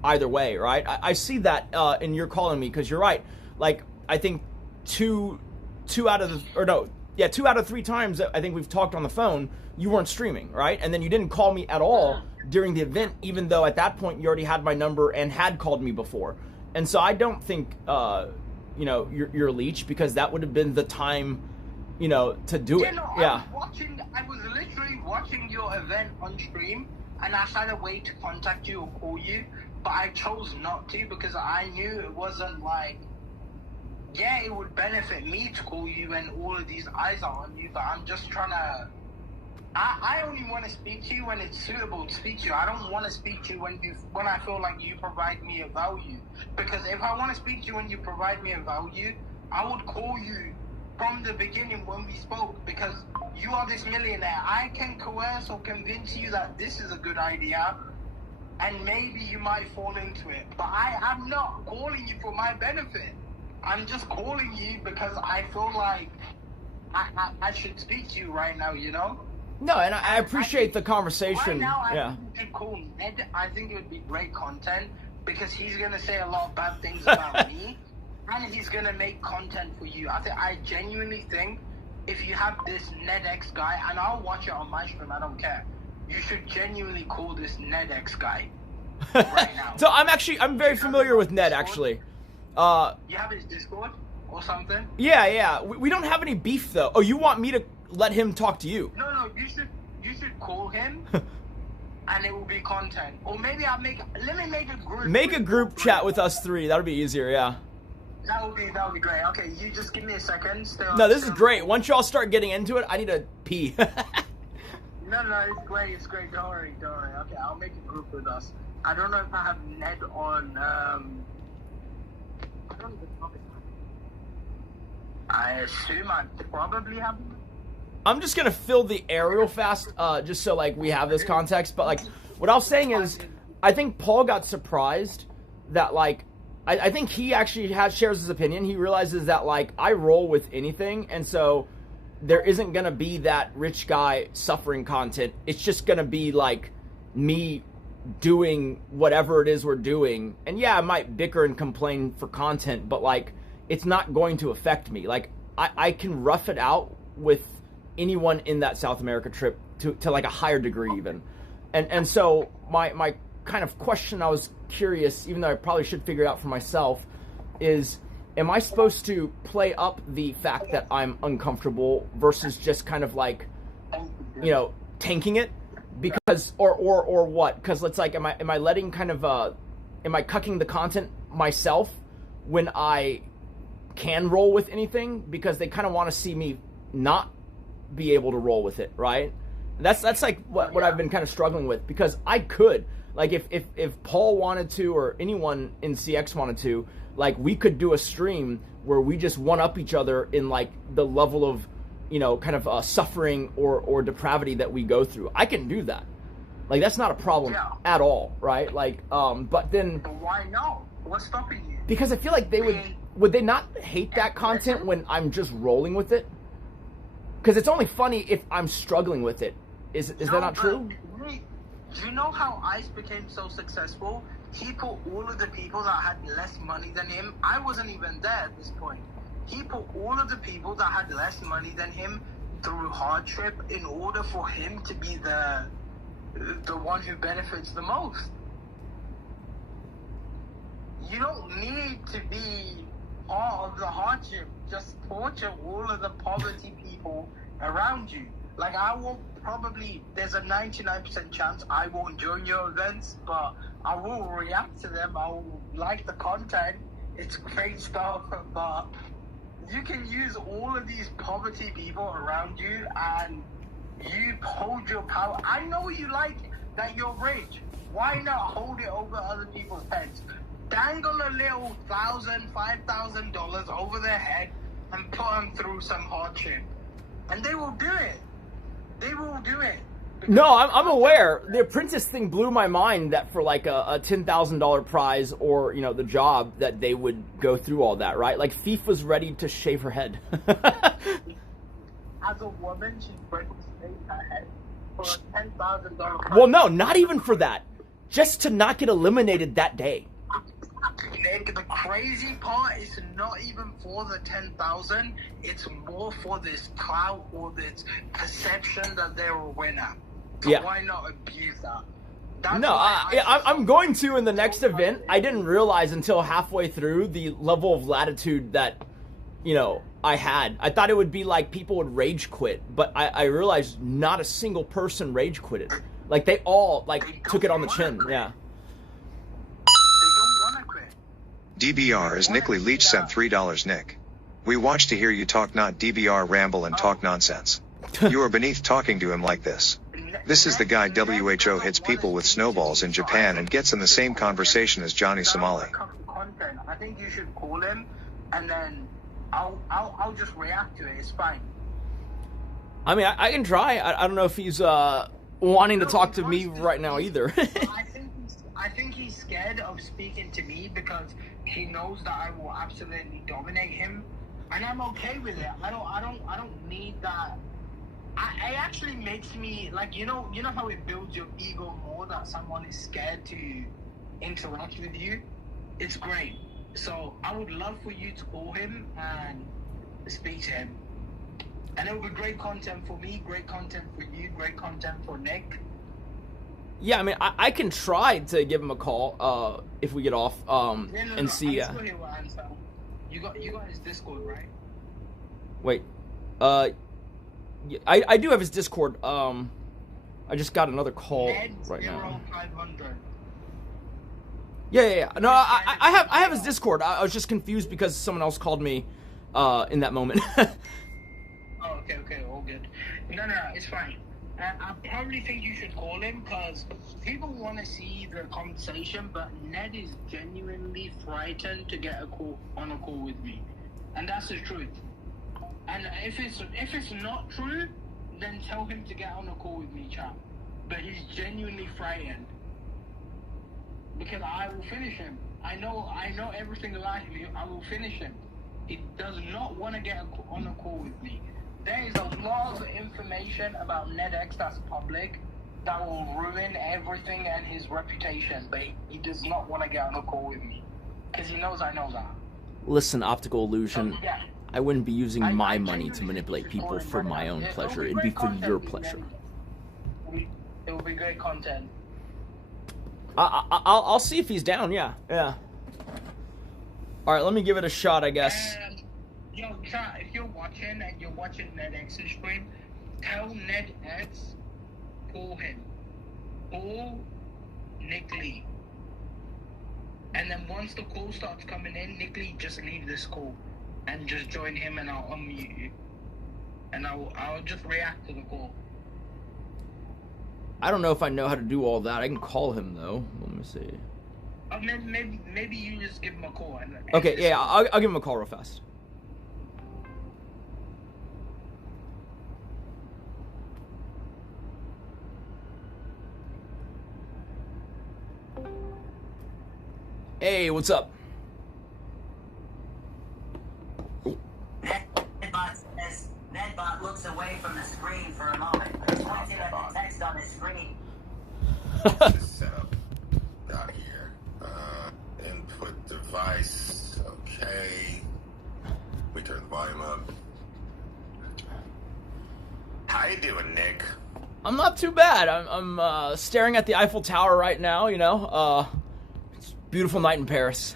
either way, right? I see that in your calling me, because you're right. Like, I think two out of 3 times that I think we've talked on the phone, you weren't streaming, right? And then you didn't call me at all during the event, even though at that point you already had my number and had called me before. And so I don't think, you're a leech, because that would have been the time, to do it. No, Yeah. I was literally watching your event on stream, and I had a way to contact you or call you, but I chose not to because I knew it wasn't like, yeah, it would benefit me to call you and all of these eyes are on you, but I'm just trying to, I only want to speak to you when it's suitable to speak to you. I don't want to speak to you when I feel like you provide me a value, because if I want to speak to you when you provide me a value, I would call you from the beginning when we spoke, because you are this millionaire. I can coerce or convince you that this is a good idea, and maybe you might fall into it, but I am not calling you for my benefit. I'm just calling you because I feel like I should speak to you right now, you know? No, and I appreciate the conversation. Right now, I yeah. think you should call Ned. I think it would be great content, because he's going to say a lot of bad things about me, and he's going to make content for you. I genuinely think if you have this NedX guy, and I'll watch it on my stream, I don't care, you should genuinely call this NedX guy right now. So I'm very familiar with Ned, actually. You have his Discord or something? Yeah. We don't have any beef, though. Oh, you want me to let him talk to you? No, you should call him, and it will be content. Or maybe let me make a group. Make a group chat with us three. That'll be easier, yeah. That would be great. Okay, you just give me a second. No, this is great. Once y'all start getting into it, I need to pee. No, it's great. Don't worry. Okay, I'll make a group with us. I don't know if I have Ned on, I assume I probably have. I'm just gonna fill the air real fast, just so like we have this context. But like, what I was saying is, I think Paul got surprised that like, I think he actually shares his opinion. He realizes that like I roll with anything, and so there isn't gonna be that rich guy suffering content. It's just gonna be like me doing whatever it is we're doing. And yeah, I might bicker and complain for content, but like, it's not going to affect me. Like, I can rough it out with anyone in that South America trip to like a higher degree even. And so my kind of question, I was curious, even though I probably should figure it out for myself, is am I supposed to play up the fact that I'm uncomfortable versus just kind of like, you know, tanking it? Because or what? Because it's like, am I letting kind of am I cucking the content myself when I can roll with anything, because they kind of want to see me not be able to roll with it, right? That's like what I've been kind of struggling with, because I could, like, if Paul wanted to, or anyone in CX wanted to, like, we could do a stream where we just one up each other in like the level of, you know, kind of suffering or depravity that we go through. I can do that. Like, that's not a problem at all, right? Like, but then... But why no? What's stopping you? Because I feel like they would they not hate that content when I'm just rolling with it? Because it's only funny if I'm struggling with it. Is that not true? Do you know how ICE became so successful? He put all of the people that had less money than him. I wasn't even there at this point. He put all of the people that had less money than him through hardship in order for him to be the one who benefits the most. You don't need to be part of the hardship. Just torture all of the poverty people around you. Like, I will probably, there's a 99% chance I won't join your events, but I will react to them. I will like the content. It's great stuff, but you can use all of these poverty people around you and you hold your power. I know you like that you're rich. Why not hold it over other people's heads? Dangle a little $1,000, $5,000 over their head and put them through some hardship. And they will do it. They will do it. No, I'm aware. The apprentice thing blew my mind, that for like a $10,000 prize, or, you know, the job, that they would go through all that, right? Like, Thief was ready to shave her head. As a woman, she's ready to shave her head for a $10,000 prize. Well, no, not even for that. Just to not get eliminated that day. Nick, the crazy part is not even for the 10,000. It's more for this clout or this perception that they're a winner. So why not abuse that? I'm going to in the next event. I didn't realize until halfway through the level of latitude that, you know, I had. I thought it would be like people would rage quit, but I realized not a single person rage quitted. Like, they all like took it on the chin. Yeah. DBR is Nick Lee Leach sent $3. Nick. We watch to hear you talk, not DBR ramble and talk nonsense. You are beneath talking to him like this. This is the guy WHO hits people with snowballs in Japan and gets in the same conversation as Johnny Somali. Content. I think you should call him, and then I'll just react to it. It's fine. I mean, I can try. I don't know if he's wanting to talk to me right now either. I think he's scared of speaking to me because he knows that I will absolutely dominate him, and I'm okay with it. I don't need that. It actually makes me, like, you know how it builds your ego more that someone is scared to interact with you. It's great. So I would love for you to call him and speak to him, and it will be great content for me, great content for you, great content for Nick. Yeah, I mean, I can try to give him a call if we get off and see. I'm sure he will answer. You got his Discord, right? Wait, I do have his Discord. I just got another call right now. 0500. Yeah. No, I have his Discord. I was just confused because someone else called me in that moment. Oh, okay, all good. No, it's fine. I probably think you should call him because people want to see the conversation, but Ned is genuinely frightened to get on a call with me, and that's the truth. And if it's not true, then tell him to get on a call with me, chap. But he's genuinely frightened because I will finish him. I know everything about him. I will finish him. He does not want to get on a call with me. There is a lot of information about NetX that's public that will ruin everything and his reputation, but he does not want to get on a call with me because he knows I know that. Listen, Optical Illusion, So, yeah. I wouldn't be using my money to manipulate people for my own pleasure. It'd be for your pleasure. It will be great content. I'll see if he's down. Yeah. All right, let me give it a shot, I guess. And, yo, chat, if you're watching and you're watching NetX's stream, tell NetX, call him. Call Nick Lee. And then once the call starts coming in, Nick Lee, just leave this call and just join him, and I'll unmute you. And I'll just react to the call. I don't know if I know how to do all that. I can call him, though. Let me see. Maybe you just give him a call. Okay, yeah, I'll give him a call real fast. Hey, what's up? Nedbot looks away from the screen for a moment, pointing at the text on his screen. Setup. Got here. Input device. Okay. We turn the volume up. How you doing, Nick? I'm not too bad. I'm staring at the Eiffel Tower right now, you know. It's a beautiful night in Paris.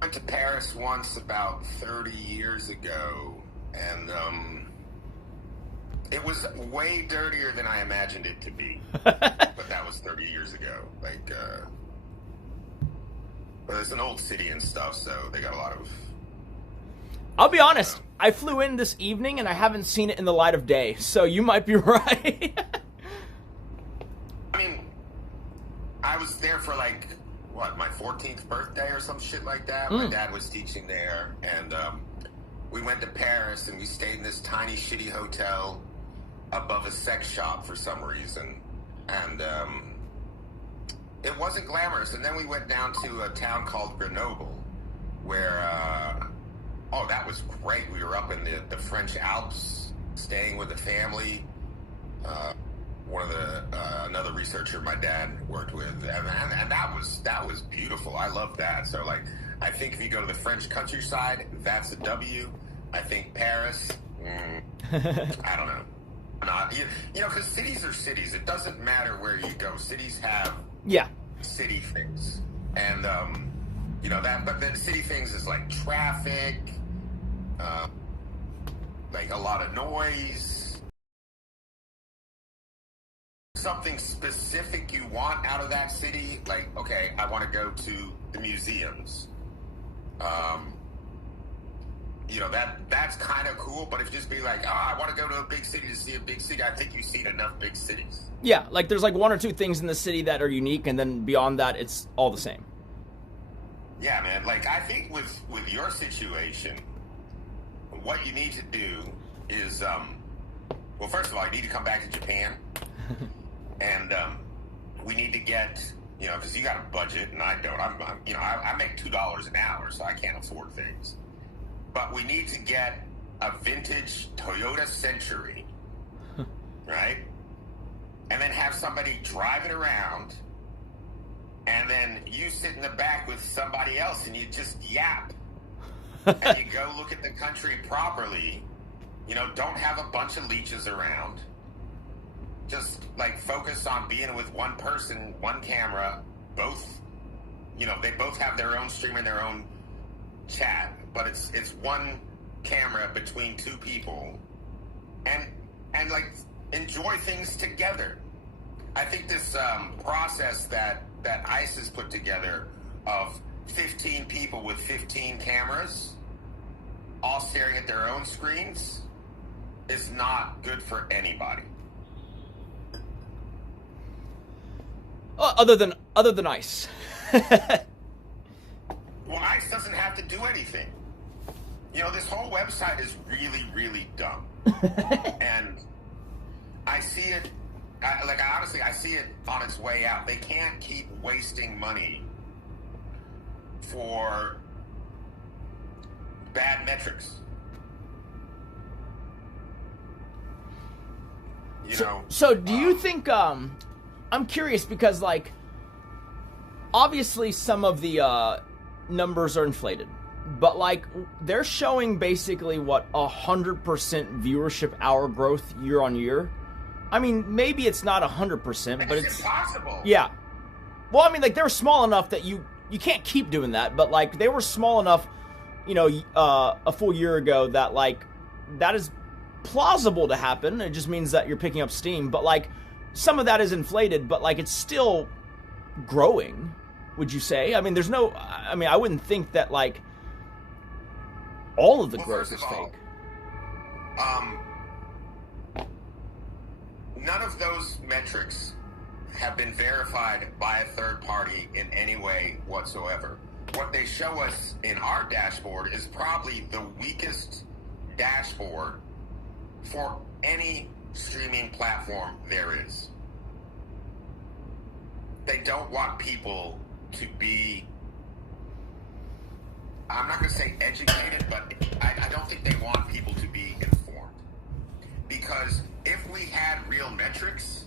I went to Paris once about 30 years ago, and it was way dirtier than I imagined it to be. But that was 30 years ago. Like, but it's an old city and stuff, so they got a lot of... I'll be honest, I flew in this evening and I haven't seen it in the light of day, so you might be right. I mean, I was there for like, what, my 14th birthday or some shit like that. My dad was teaching there, and we went to Paris and we stayed in this tiny shitty hotel above a sex shop for some reason. And it wasn't glamorous. And then we went down to a town called Grenoble, where, oh, that was great. We were up in the French Alps, staying with a family. One of the another researcher my dad worked with, and that was beautiful. I loved that. So like, I think if you go to the French countryside, that's a W. I think Paris, I don't know. Not you know, because cities are cities. It doesn't matter where you go. Cities have city things, and you know that. But then city things is like traffic, like a lot of noise. Something specific you want out of that city, like, okay, I want to go to the museums. You know, that's kind of cool, but if you just be like, I want to go to a big city to see a big city, I think you've seen enough big cities. Yeah, like there's like one or two things in the city that are unique, and then beyond that, it's all the same. Yeah, man. Like, I think with your situation, what you need to do is, well, first of all, you need to come back to Japan. And we need to get, you know, because you got a budget and I don't. I'm you know, I make $2 an hour, so I can't afford things. But we need to get a vintage Toyota Century, right? And then have somebody drive it around, and then you sit in the back with somebody else and you just yap. And you go look at the country properly. You know, don't have a bunch of leeches around. Just like focus on being with one person, one camera, both, you know, they both have their own stream and their own chat, but it's one camera between two people, and like enjoy things together. I think this process that ICE has put together of 15 people with 15 cameras all staring at their own screens is not good for anybody. Other than ICE. Well, ICE doesn't have to do anything. You know, this whole website is really, really dumb. And I see it, honestly, I see it on its way out. They can't keep wasting money for bad metrics. You know? So do you think, I'm curious because, like, obviously some of the numbers are inflated, but, like, they're showing basically, 100% viewership hour growth year on year. I mean, maybe it's not 100%, but it's impossible. Yeah. Well, I mean, like, they're small enough that you you can't keep doing that, but like they were small enough, you know, a full year ago that like that is plausible to happen. It just means that you're picking up steam, but like some of that is inflated, but like it's still growing, would you say? I mean, I wouldn't think that like all of the growth is fake. None of those metrics have been verified by a third party in any way whatsoever. What they show us in our dashboard is probably the weakest dashboard for any streaming platform there is. They don't want people to be, I'm not going to say educated, but I don't think they want people to be informed. Because if we had real metrics,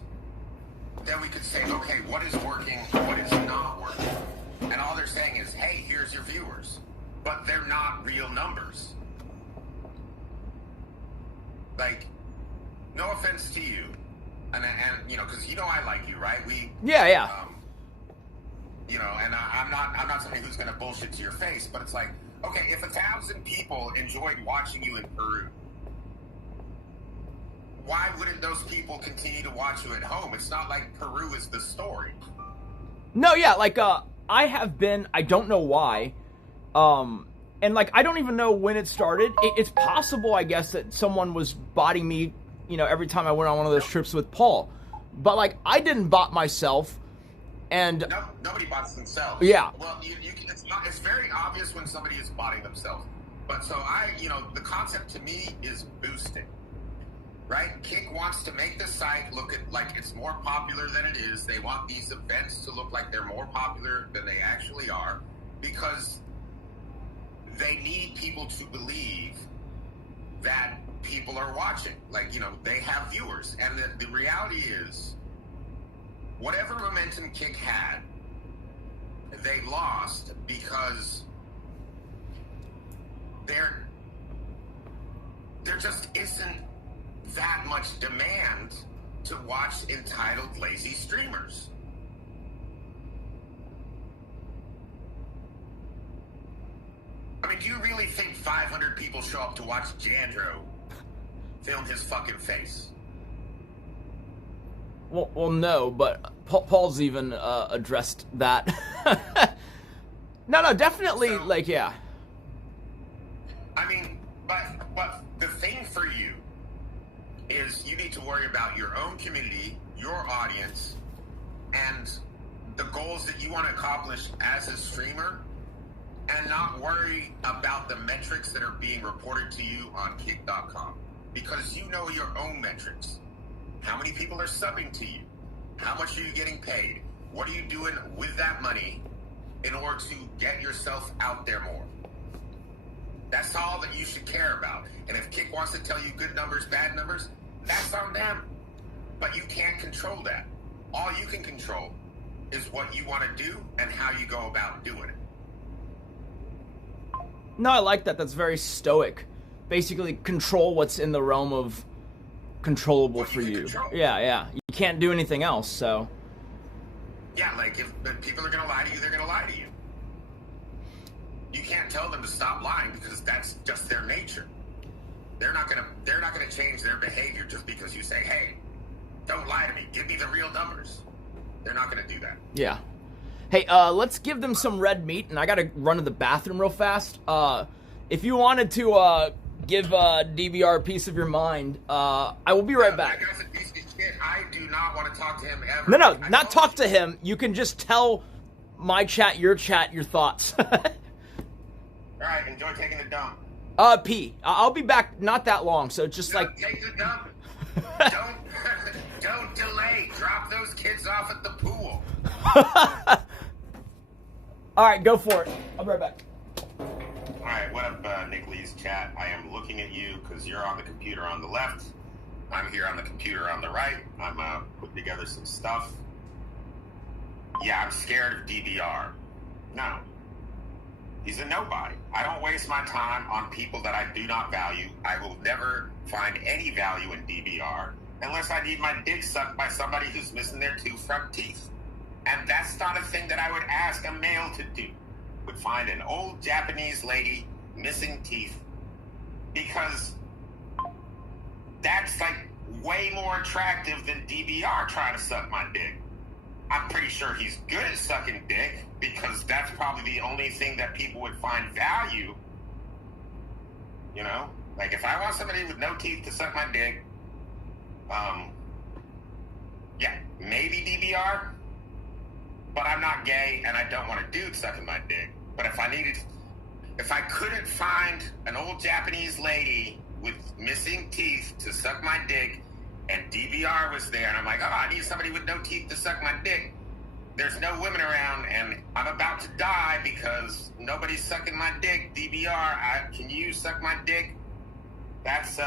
then we could say, okay, what is working, what is not working? And all they're saying is, hey, here's your viewers. But they're not real numbers. Like, no offense to you, and you know, because you know I like you, right? Yeah. You know, and I'm not somebody who's going to bullshit to your face, but it's like, okay, if 1,000 people enjoyed watching you in Peru, why wouldn't those people continue to watch you at home? It's not like Peru is the story. No, yeah, like I have been, I don't know why, and like I don't even know when it started. It's possible, I guess, that someone was botting me, you know, every time I went on one of those trips with Paul, but like I didn't bot myself, and no, nobody bots themselves. Yeah. Well, it's very obvious when somebody is botting themselves. But so you know, the concept to me is boosting. Right? Kick wants to make the site look like it's more popular than it is. They want these events to look like they're more popular than they actually are because they need people to believe that people are watching. Like, you know, they have viewers. And the reality is, whatever momentum Kick had, they lost because there just isn't that much demand to watch entitled lazy streamers. I mean, do you really think 500 people show up to watch Jandro film his fucking face? Well, no, but Paul's even addressed that. No, definitely, so, like, yeah. I mean, but the thing for you is you need to worry about your own community, your audience, and the goals that you want to accomplish as a streamer, and not worry about the metrics that are being reported to you on Kick.com. Because you know your own metrics. How many people are subbing to you? How much are you getting paid? What are you doing with that money in order to get yourself out there more? That's all that you should care about. And if Kick wants to tell you good numbers, bad numbers, that's on them. But you can't control that. All you can control is what you want to do and how you go about doing it. No, I like that. That's very stoic. Basically, control what's in the realm of controllable for you. Yeah. You can't do anything else, so. Yeah, like if people are going to lie to you, they're going to lie to you. You can't tell them to stop lying because that's just their nature. They're not gonna change their behavior just because you say, "Hey, don't lie to me. Give me the real numbers." They're not gonna do that. Yeah. Hey, let's give them some red meat, and I gotta run to the bathroom real fast. If you wanted to give DBR a piece of your mind, I will be right back. That guy's a piece of shit. I do not want to talk to him ever. No, not talk to him. You can just tell my chat, your thoughts. All right, enjoy taking the dump. P. I'll be back not that long, so just like... Take the dump. Don't delay. Drop those kids off at the pool. All right, go for it. I'll be right back. All right, what up, Nick Lee's chat? I am looking at you because you're on the computer on the left. I'm here on the computer on the right. I'm putting together some stuff. Yeah, I'm scared of DBR. No. He's a nobody. I don't waste my time on people that I do not value. I will never find any value in DBR unless I need my dick sucked by somebody who's missing their 2 front teeth. And that's not a thing that I would ask a male to do. Would find an old Japanese lady missing teeth, because that's like way more attractive than DBR trying to suck my dick. I'm pretty sure he's good at sucking dick, because that's probably the only thing that people would find value. You know? Like, if I want somebody with no teeth to suck my dick, yeah, maybe DBR, but I'm not gay and I don't want a dude sucking my dick. But if I couldn't find an old Japanese lady with missing teeth to suck my dick, and DBR was there, and I'm like, oh, I need somebody with no teeth to suck my dick. There's no women around, and I'm about to die because nobody's sucking my dick. DBR, can you suck my dick? That's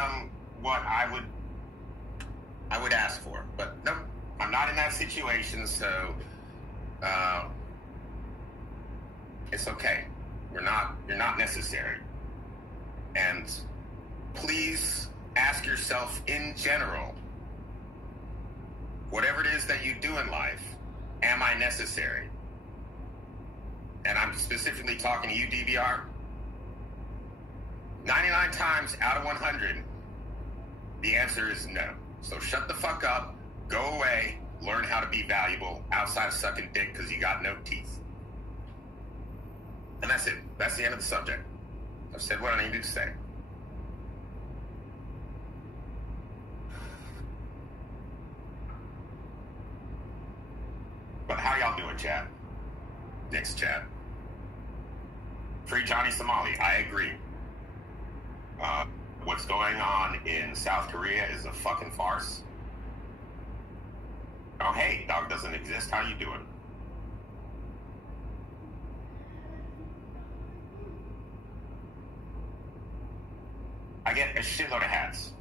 what I would ask for. But nope, I'm not in that situation, so it's okay. You're not necessary. And please ask yourself in general, whatever it is that you do in life, am I necessary? And I'm specifically talking to you, DBR. 99 times out of 100, the answer is no. So shut the fuck up, go away, learn how to be valuable outside of sucking dick because you got no teeth. And that's it. That's the end of the subject. I've said what I needed to say. But how y'all doing, chat? Next chat. Free Johnny Somali. I agree. What's going on in South Korea is a fucking farce. Oh, hey, dog doesn't exist. How you doing? I get a shitload of hats.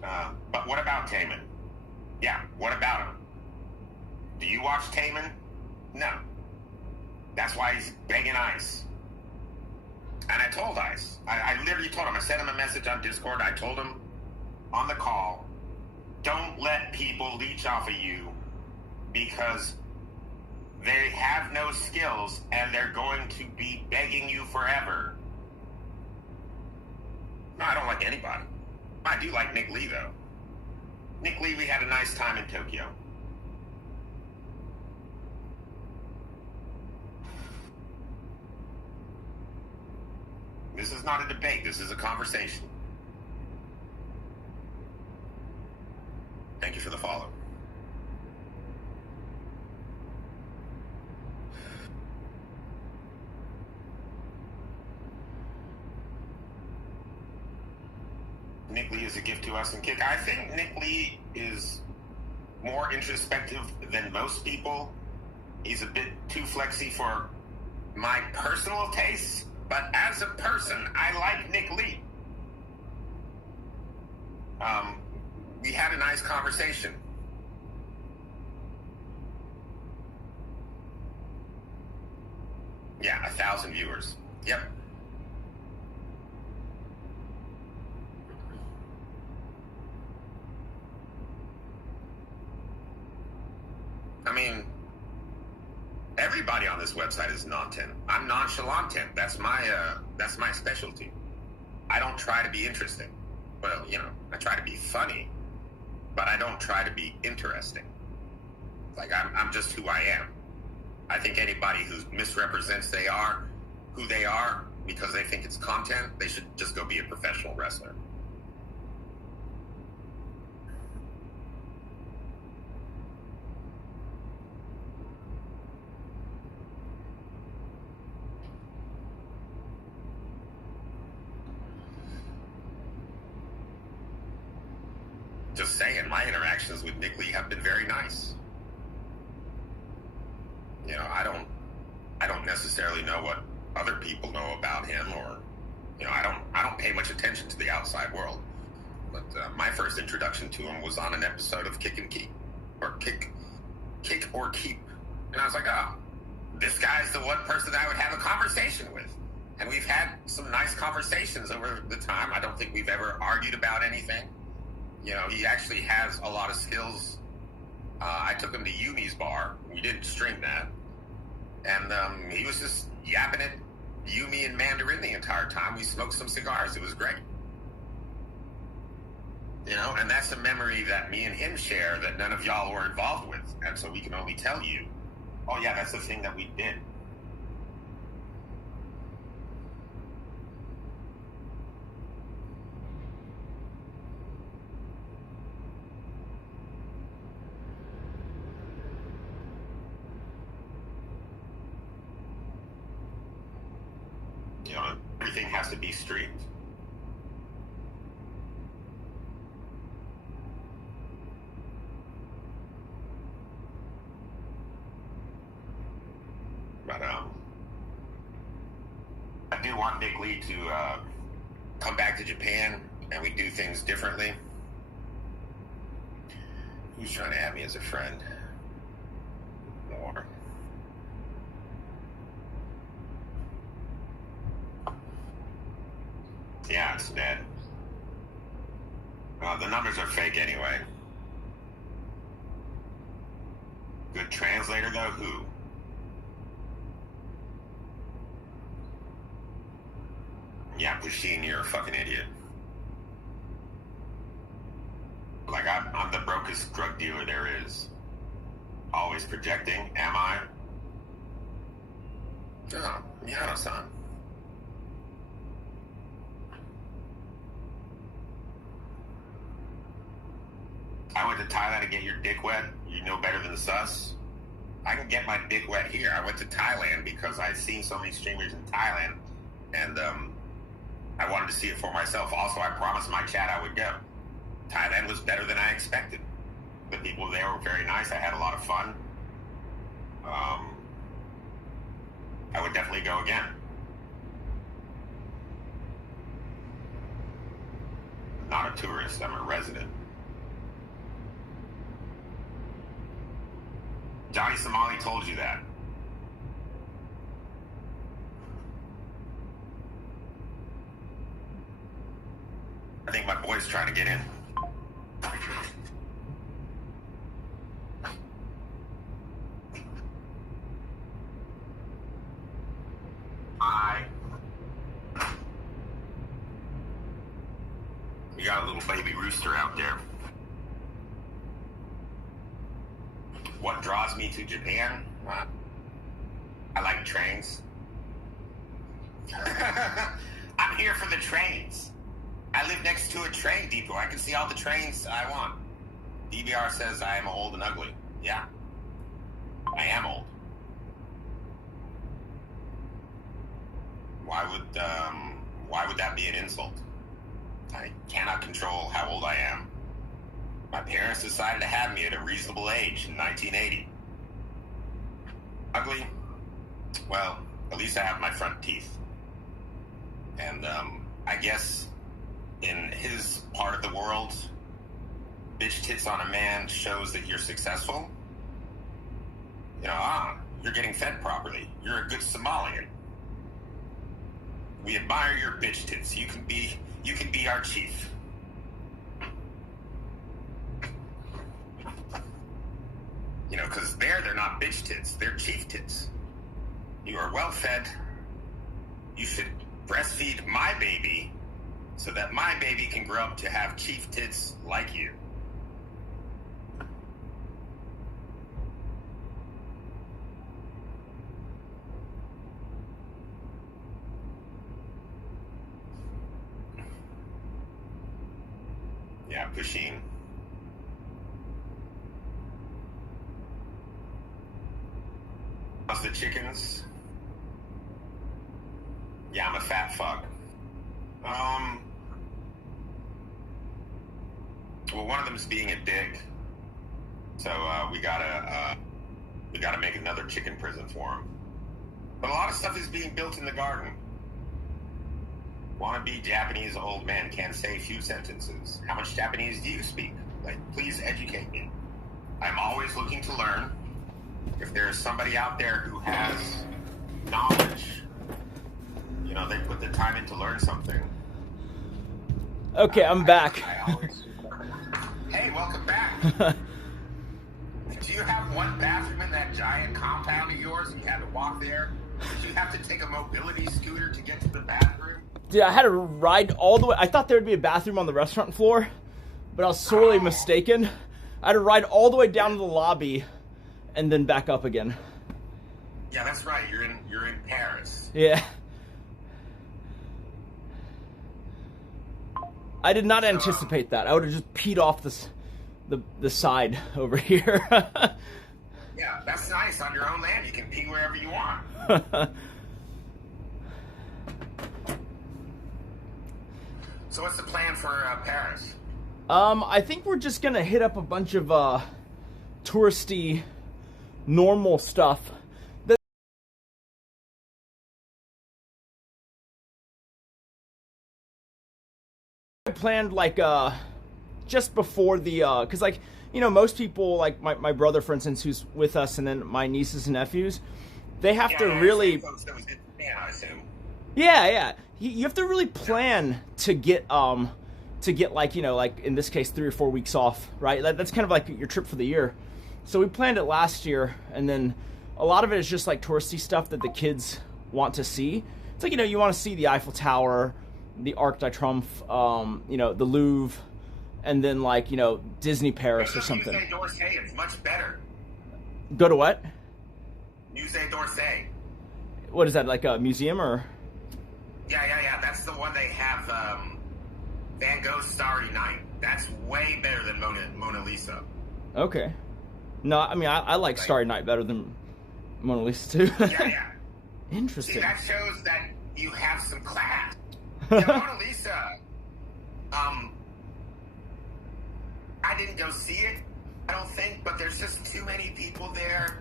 But what about Taman? Yeah, what about him? Do you watch Taman? No. That's why he's begging Ice. And I told Ice. I literally told him. I sent him a message on Discord. I told him on the call, don't let people leech off of you because they have no skills and they're going to be begging you forever. No, I don't like anybody. I do like Nick Lee, though. Nick Lee, we had a nice time in Tokyo. This is not a debate. This is a conversation. Thank you for the follow. Nick Lee is a gift to us and kick. I think Nick Lee is more introspective than most people. He's a bit too flexy for my personal tastes. But as a person, I like Nick Lee. We had a nice conversation. Yeah, 1,000 viewers. Yep. I mean, everybody on this website is non-10. I'm nonchalant 10. That's my specialty. I don't try to be interesting. Well, you know, I try to be funny, but I don't try to be interesting. Like, I'm just who I am. I think anybody who misrepresents who they are because they think it's content, they should just go be a professional wrestler. Just saying, my interactions with Nick Lee have been very nice. You know, I don't necessarily know what other people know about him, or, you know, I don't pay much attention to the outside world. But my first introduction to him was on an episode of Kick and Keep, or Kick or Keep, and I was like, oh, this guy's the one person I would have a conversation with, and we've had some nice conversations over the time. I don't think we've ever argued about anything. You know, he actually has a lot of skills. I took him to Yumi's bar. We didn't stream that. And he was just yapping at Yumi in Mandarin the entire time. We smoked some cigars. It was great. You know, and that's a memory that me and him share that none of y'all were involved with. And so we can only tell you, oh yeah, that's the thing that we did. You know, everything has to be streamed. But I do want Nick Lee to come back to Japan and we do things differently. Who's trying to add me as a friend? More. Yeah, it's dead. Well, the numbers are fake anyway. Good translator though, who? Yeah, Pusheen, you're a fucking idiot. Like, I'm the brokest drug dealer there is. Always projecting, am I? Oh, Miyano-san. I went to Thailand to get your dick wet. You know better than sus. I can get my dick wet here. I went to Thailand because I'd seen so many streamers in Thailand, and I wanted to see it for myself. Also, I promised my chat I would go. Thailand was better than I expected. The people there were very nice. I had a lot of fun. I would definitely go again. Not a tourist, I'm a resident. Johnny Somali told you that. I think my boy's trying to get in. Hi. We got a little baby rooster out there. What draws me to Japan? I like trains. I'm here for the trains. I live next to a train depot. I can see all the trains I want. DBR says I am old and ugly. Yeah. I am old. Why would that be an insult? I cannot control how old I am. My parents decided to have me at a reasonable age in 1980. Ugly? Well, at least I have my front teeth. And, I guess in his part of the world, bitch tits on a man shows that you're successful. You know, you're getting fed properly. You're a good Somalian. We admire your bitch tits. You can be our chief. You know, because they're not bitch tits. They're chief tits. You are well fed. You should breastfeed my baby so that my baby can grow up to have chief tits like you. Yeah, Pusheen. How's the chickens? Yeah, I'm a fat fuck. Well, one of them is being a dick. So, we gotta make another chicken prison for him. But a lot of stuff is being built in the garden. Wannabe Japanese old man can say few sentences. How much Japanese do you speak? Like, please educate me. I'm always looking to learn. If there is somebody out there who has knowledge, you know, they put the time in to learn something. Okay, I'm back. Hey, welcome back. Do you have one bathroom in that giant compound of yours and you had to walk there? Did you have to take a mobility scooter to get to the bathroom? Yeah, I had to ride all the way. I thought there would be a bathroom on the restaurant floor, but I was sorely mistaken. I had to ride all the way down to the lobby and then back up again. Yeah, that's right. You're in Paris. Yeah. I did not anticipate that. I would have just peed off the side over here. Yeah, that's nice. On your own land, you can pee wherever you want. So what's the plan for Paris? I think we're just gonna hit up a bunch of touristy, normal stuff. I planned like just before the because like most people like my brother for instance who's with us and then my nieces and nephews, they have to really yeah you have to really plan to get like like in this case 3 or 4 weeks off, right? That's kind of like your trip for the year. So we planned it last year, and then a lot of it is just like touristy stuff that the kids want to see. It's like you want to see the Eiffel Tower, the Arc de Triomphe, the Louvre, and then like Disney Paris or something. Musée d'Orsay, it's much better. Go to what? Musée d'Orsay. What is that, like a museum or? Yeah. That's the one they have. Van Gogh's Starry Night. That's way better than Mona Lisa. Okay. No, I mean I like Starry Night better than Mona Lisa too. Yeah. Interesting. See, that shows that you have some class. Yeah, Mona Lisa. I didn't go see it, I don't think, but there's just too many people there,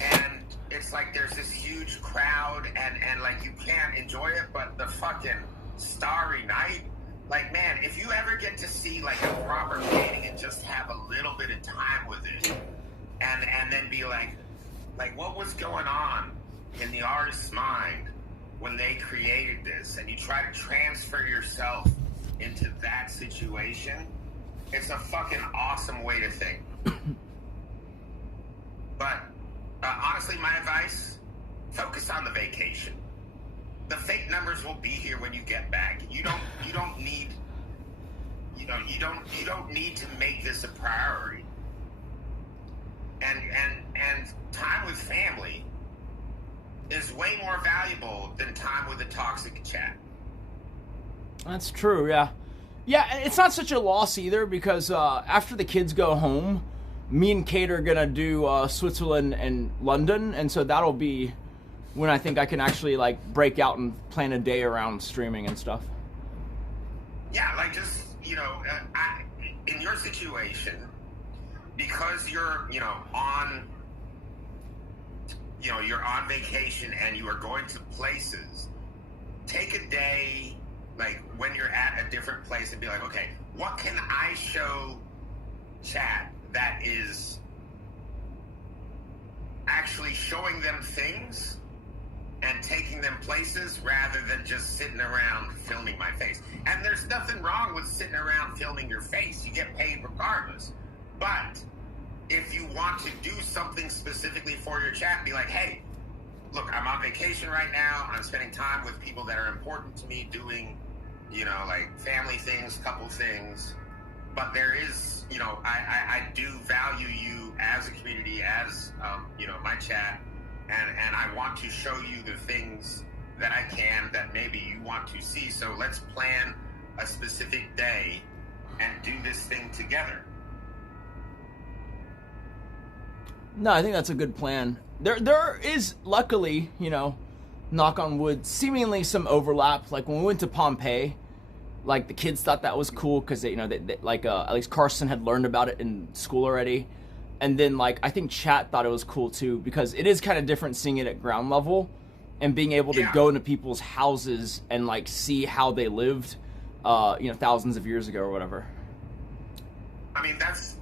and it's like there's this huge crowd, and like you can't enjoy it. But the fucking Starry Night, like man, if you ever get to see like a proper painting and just have a little bit of time with it, and then be like what was going on in the artist's mind when they created this, and you try to transfer yourself into that situation, it's a fucking awesome way to think. But honestly, my advice: focus on the vacation. The fake numbers will be here when you get back. You don't need to make this a priority. And time with family is way more valuable than time with a toxic chat. That's true, yeah. Yeah, and it's not such a loss either, because after the kids go home, me and Kate are going to do Switzerland and London, and so that'll be when I think I can actually like break out and plan a day around streaming and stuff. Yeah, like just, in your situation, because you're on vacation and you are going to places, take a day, like when you're at a different place, and be like, okay, what can I show chat that is actually showing them things and taking them places, rather than just sitting around filming my face. And there's nothing wrong with sitting around filming your face. You get paid regardless. But if you want to do something specifically for your chat, be like, hey, look, I'm on vacation right now. I'm spending time with people that are important to me, doing, like family things, couple things. But there is, I do value you as a community, as, my chat. And I want to show you the things that I can that maybe you want to see. So let's plan a specific day and do this thing together. No, I think that's a good plan. There is, luckily, knock on wood, seemingly some overlap. Like when we went to Pompeii, like the kids thought that was cool because they at least Carson had learned about it in school already. And then, like, I think chat thought it was cool, too, because it is kind of different seeing it at ground level and being able to go into people's houses and, like, see how they lived, thousands of years ago or whatever. I mean, that's,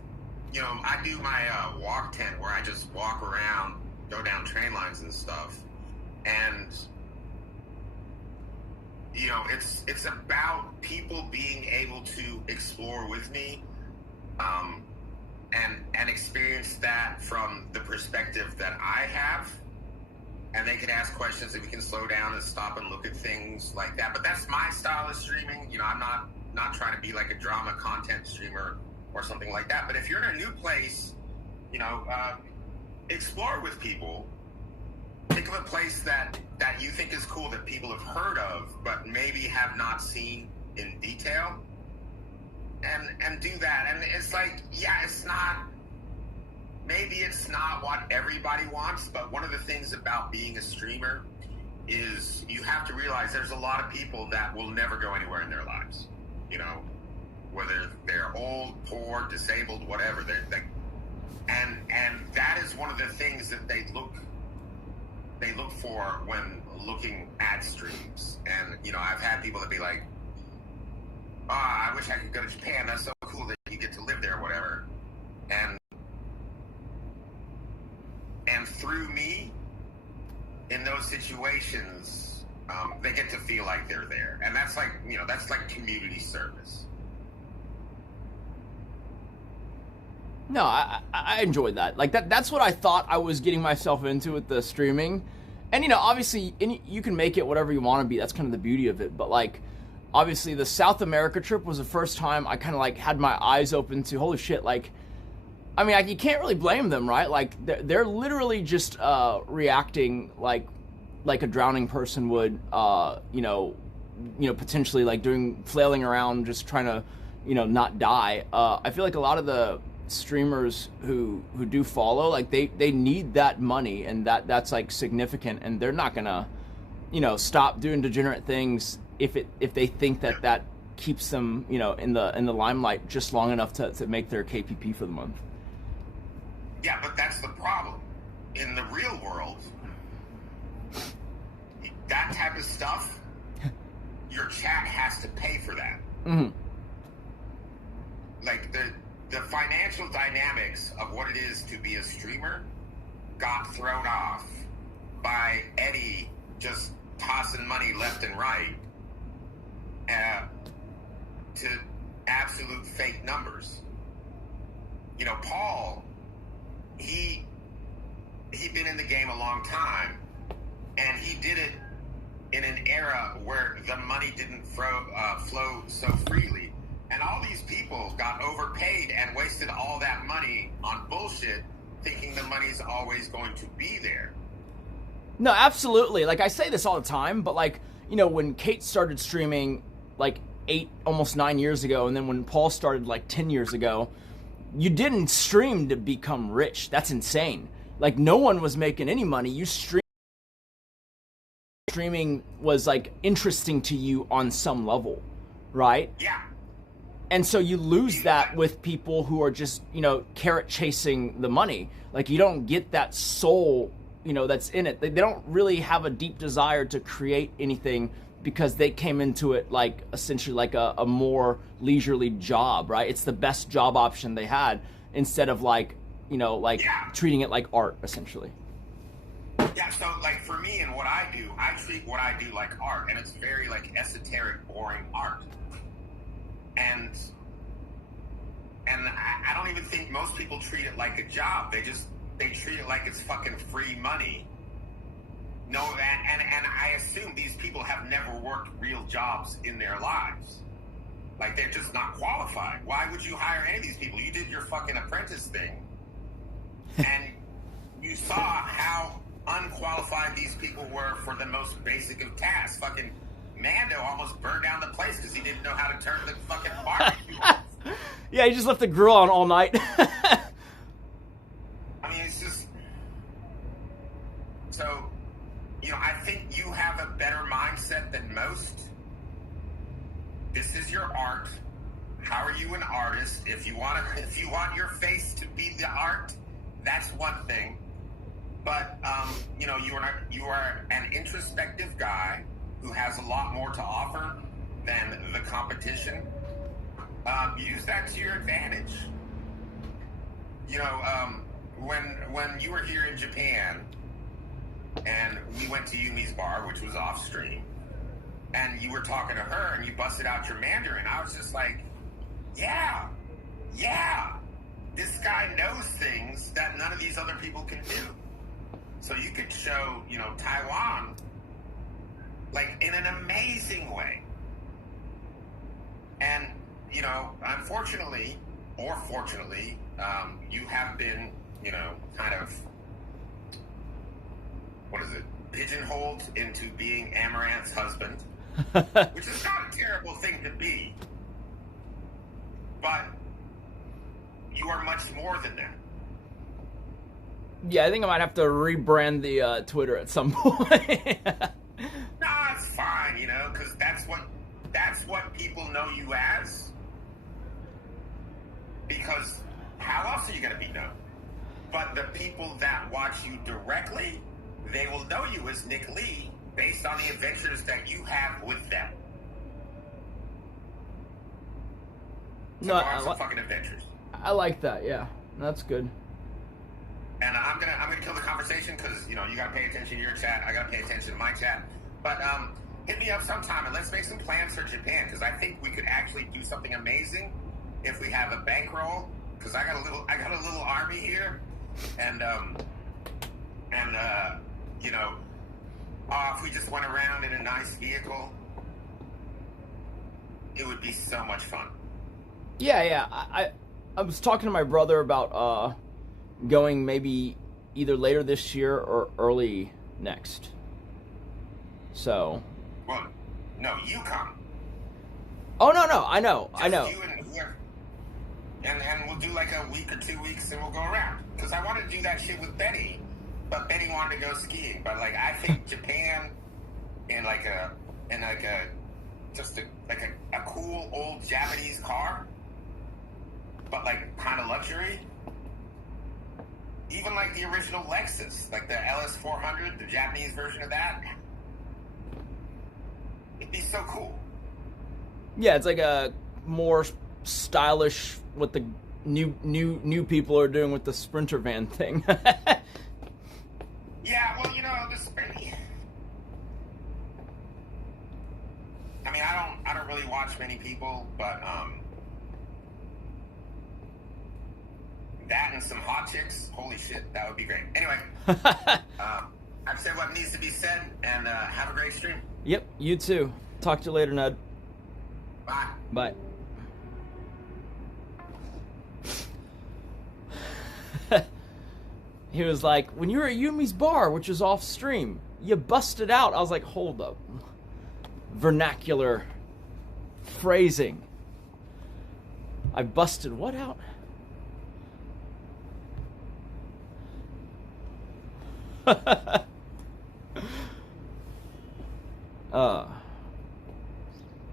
I do my walk tent where I just walk around, go down train lines and stuff. And, it's about people being able to explore with me. and experience that from the perspective that I have, and they can ask questions and we can slow down and stop and look at things like that. But that's my style of streaming. You know, I'm not trying to be like a drama content streamer or something like that. But if you're in a new place, you know, explore with people. Think of a place that you think is cool that people have heard of, but maybe have not seen in detail. And do that. And it's like, yeah, maybe it's not what everybody wants, but one of the things about being a streamer is you have to realize there's a lot of people that will never go anywhere in their lives. You know, whether they're old, poor, disabled, whatever. And that is one of the things that they look for when looking at streams. And, you know, I've had people that be like, I wish I could go to Japan. That's so cool that you get to live there or whatever. And through me, in those situations, they get to feel like they're there. And that's like, you know, that's like community service. No, I enjoyed that. Like that's what I thought I was getting myself into with the streaming. And, you know, obviously you can make it whatever you want to be. That's kind of the beauty of it. But, like, obviously the South America trip was the first time I kind of, like, had my eyes open to, holy shit, like, I mean, you can't really blame them, right? Like, they're literally just reacting like a drowning person would, you know, potentially, like, flailing around, just trying to, you know, not die. I feel like a lot of the streamers who do follow, like, they need that money, and that's like significant, and they're not gonna, you know, stop doing degenerate things if they think that keeps them, you know, in the limelight just long enough to make their KPP for the month. Yeah, but that's the problem. In the real world, that type of stuff, your chat has to pay for that. Mm-hmm. Like, the financial dynamics of what it is to be a streamer got thrown off by Eddie just tossing money left and right to absolute fake numbers. You know, Paul, he'd been in the game a long time, and he did it in an era where the money didn't flow so freely. And all these people got overpaid and wasted all that money on bullshit, thinking the money's always going to be there. No, absolutely. Like, I say this all the time, but, like, you know, when Kate started streaming, like, almost 9 years ago, and then when Paul started, like, 10 years ago, you didn't stream to become rich. That's insane. Like, no one was making any money. You streaming was, like, interesting to you on some level, right? Yeah. And so you lose that with people who are just, you know, carrot chasing the money. Like, you don't get that soul, you know, that's in it. They don't really have a deep desire to create anything because they came into it like essentially like a more leisurely job, right? It's the best job option they had instead of, like, you know, like treating it like art, essentially. Yeah, so, like, for me and what I do, I treat what I do like art, and it's very, like, esoteric, boring art. And I don't even think most people treat it like a job. They treat it like it's fucking free money. No, and I assume these people have never worked real jobs in their lives. Like, they're just not qualified. Why would you hire any of these people? You did your fucking apprentice thing, and you saw how unqualified these people were for the most basic of tasks. Fucking Mando almost burned down the place because he didn't know how to turn the fucking barbecue off. Yeah, he just left the grill on all night. I mean, it's just... So, you know, I think you have a better mindset than most. This is your art. How are you an artist? If you want your face to be the art, that's one thing. But, you know, you are an introspective guy who has a lot more to offer than the competition. Use that to your advantage. You know, when you were here in Japan, and we went to Yumi's bar, which was off stream, and you were talking to her, and you busted out your Mandarin, I was just like, yeah, this guy knows things that none of these other people can do. So you could show, Taiwan, like, in an amazing way. And, unfortunately, or fortunately, you have been, kind of, pigeonholed into being Amouranth's husband, which is not a terrible thing to be, but you are much more than that. Yeah, I think I might have to rebrand the Twitter at some point. Nah, it's fine, because that's what people know you as. Because how else are you going to be known? But the people that watch you directly, they will know you as Nick Lee based on the adventures that you have with them. No, Some fucking adventures. I like that. Yeah, that's good. And I'm gonna kill the conversation because you gotta pay attention to your chat. I gotta pay attention to my chat. But hit me up sometime and let's make some plans for Japan because I think we could actually do something amazing if we have a bankroll. Because I got a little army here, and if we just went around in a nice vehicle, it would be so much fun. Yeah. I was talking to my brother about going maybe either later this year or early next. So. Well, no, you come. Oh no, I know. You and we'll do like a week or 2 weeks, and we'll go around. Because I wanted to do that shit with Betty, but Betty wanted to go skiing. But like, I think Japan in a cool old Japanese car, but like kind of luxury. Even like the original Lexus, like the LS400, the Japanese version of that. It'd be so cool. Yeah, it's like a more stylish what the new people are doing with the Sprinter van thing. Yeah, well, I don't really watch many people, but that and some hot chicks, holy shit, that would be great. Anyway, I've said what needs to be said, and have a great stream. Yep, you too. Talk to you later, Ned. Bye. Bye. He was like, when you were at Yumi's bar, which was off stream, you busted out. I was like, hold up. Vernacular phrasing. I busted what out?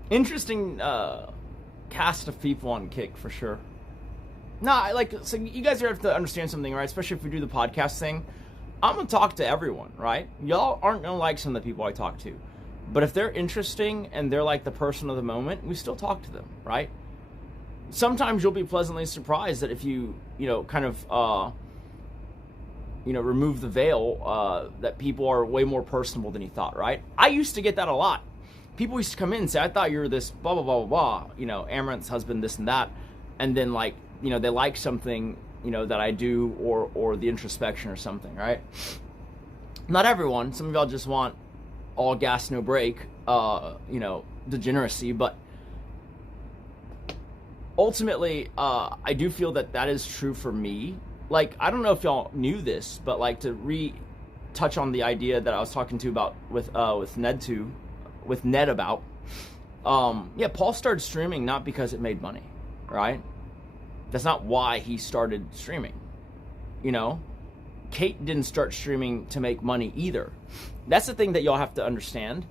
Interesting cast of people on Kick for sure. No, so you guys have to understand something, right? Especially if we do the podcast thing. I'm gonna talk to everyone, right? Y'all aren't gonna like some of the people I talk to, but if they're interesting and they're like the person of the moment, we still talk to them, right? Sometimes you'll be pleasantly surprised that if you kind of remove the veil, that people are way more personable than you thought, right? I used to get that a lot. People used to come in and say, I thought you were this blah, blah, blah, blah, blah, Amouranth's husband, this and that. And then, they like something, that I do or the introspection or something, right? Not everyone. Some of y'all just want all gas, no brake, degeneracy. But ultimately, I do feel that is true for me. Like, I don't know if y'all knew this, but to touch on the idea that I was talking to about with Ned about. Paul started streaming not because it made money, right? That's not why he started streaming. Kate didn't start streaming to make money either. That's the thing that y'all have to understand.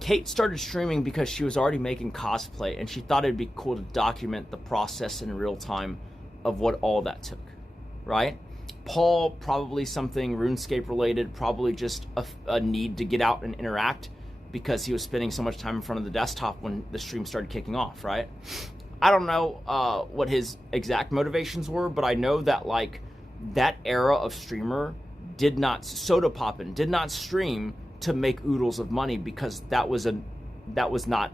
Kate started streaming because she was already making cosplay, and she thought it'd be cool to document the process in real time of what all that took, right? Paul, probably something RuneScape related, probably just a need to get out and interact because he was spending so much time in front of the desktop when the stream started kicking off, right? I don't know what his exact motivations were, but I know that that era of streamer Soda Poppin' did not stream to make oodles of money because that was not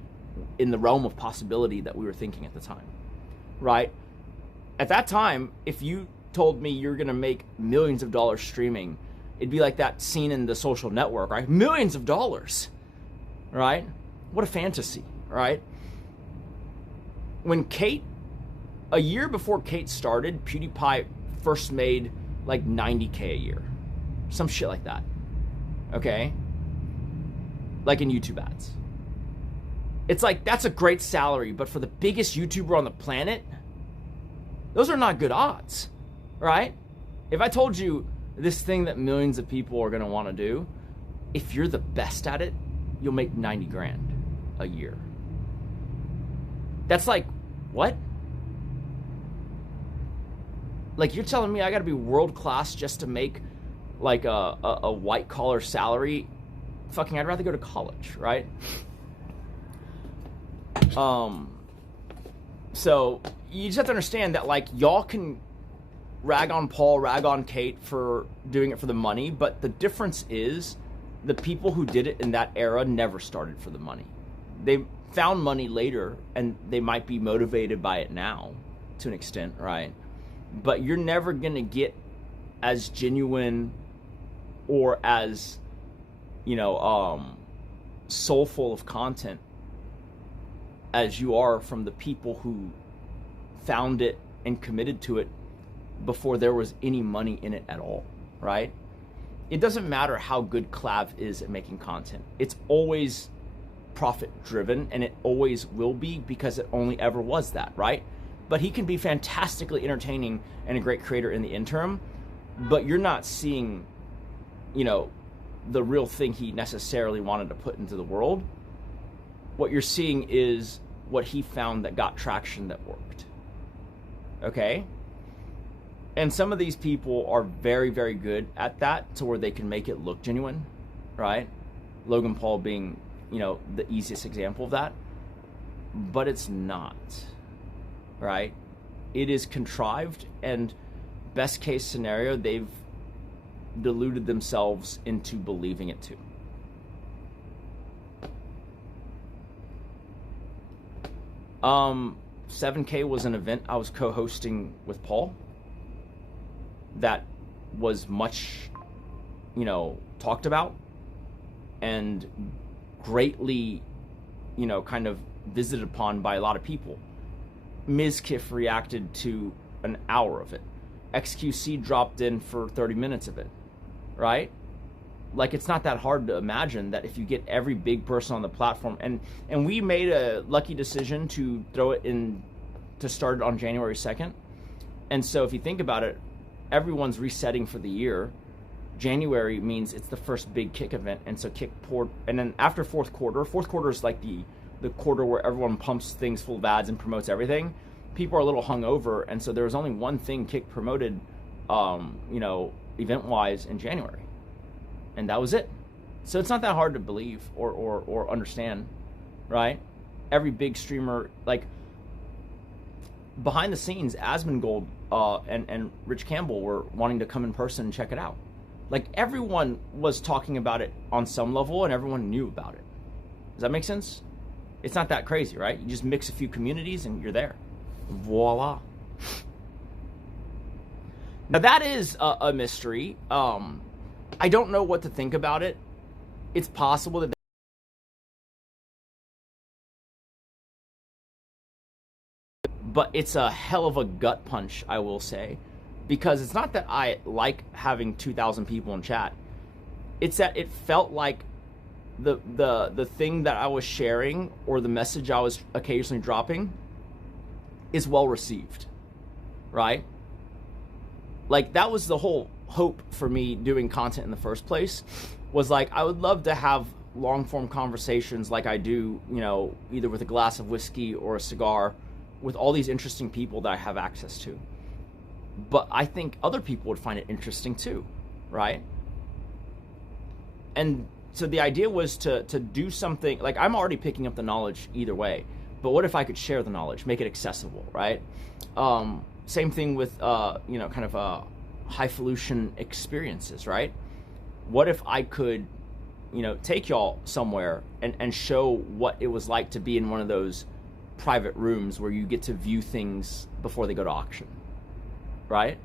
in the realm of possibility that we were thinking at the time, right? At that time, if you told me you're gonna make millions of dollars streaming, it'd be like that scene in The Social Network, right? Millions of dollars, right? What a fantasy, right? When Kate, a year before Kate started, PewDiePie first made like 90K a year. Some shit like that, okay? Like in YouTube ads. It's like, that's a great salary, but for the biggest YouTuber on the planet, those are not good odds, right? If I told you this thing that millions of people are gonna wanna do, if you're the best at it, you'll make 90 grand a year. That's like, what? Like, you're telling me I gotta be world class just to make like a white collar salary? Fucking, I'd rather go to college, right? So you just have to understand that, like, y'all can rag on Paul, rag on Kate for doing it for the money, but the difference is the people who did it in that era never started for the money. They found money later, and they might be motivated by it now to an extent, right? But you're never gonna get as genuine or as, you know, soulful of content as you are from the people who found it and committed to it before there was any money in it at all, right? It doesn't matter how good Clav is at making content. It's always profit driven, and it always will be, because it only ever was that, right? But he can be fantastically entertaining and a great creator in the interim, but you're not seeing, you know, the real thing he necessarily wanted to put into the world. What you're seeing is what he found that got traction, that worked. Okay? And some of these people are very, very good at that, to where they can make it look genuine, right? Logan Paul being, you know, the easiest example of that. But it's not, right? It is contrived, and best case scenario, they've deluded themselves into believing it too. Um, 7K was an event I was co-hosting with Paul that was much, you know, talked about and greatly, you know, kind of visited upon by a lot of people. Ms. Kiff reacted to an hour of it. XQC dropped in for 30 minutes of it, right? Like, it's not that hard to imagine that if you get every big person on the platform, and we made a lucky decision to throw it in, to start it on January 2nd. And so if you think about it, everyone's resetting for the year. January means it's the first big Kick event, and so Kick poured, and then after fourth quarter is like the quarter where everyone pumps things full of ads and promotes everything. People are a little hungover, and so there was only one thing Kick promoted, you know, event-wise in January, and that was it. So it's not that hard to believe or understand, right? Every big streamer, like, behind the scenes, Asmongold and Rich Campbell were wanting to come in person and check it out. Like, everyone was talking about it on some level, and everyone knew about it. Does that make sense? It's not that crazy, right? You just mix a few communities and you're there. Voila. Now, that is a mystery. I don't know what to think about it. It's possible that but it's a hell of a gut punch, I will say, because it's not that I like having 2,000 people in chat. It's that it felt like the thing that I was sharing, or the message I was occasionally dropping, is well received, right? Like, that was the whole hope for me doing content in the first place, was like, I would love to have long form conversations like I do, you know, either with a glass of whiskey or a cigar, with all these interesting people that I have access to. But I think other people would find it interesting too, right? And so the idea was to do something, like, I'm already picking up the knowledge either way, but what if I could share the knowledge, make it accessible, right? Same thing with, you know, kind of highfalutin experiences, right? What if I could, you know, take y'all somewhere and show what it was like to be in one of those private rooms where you get to view things before they go to auction, right?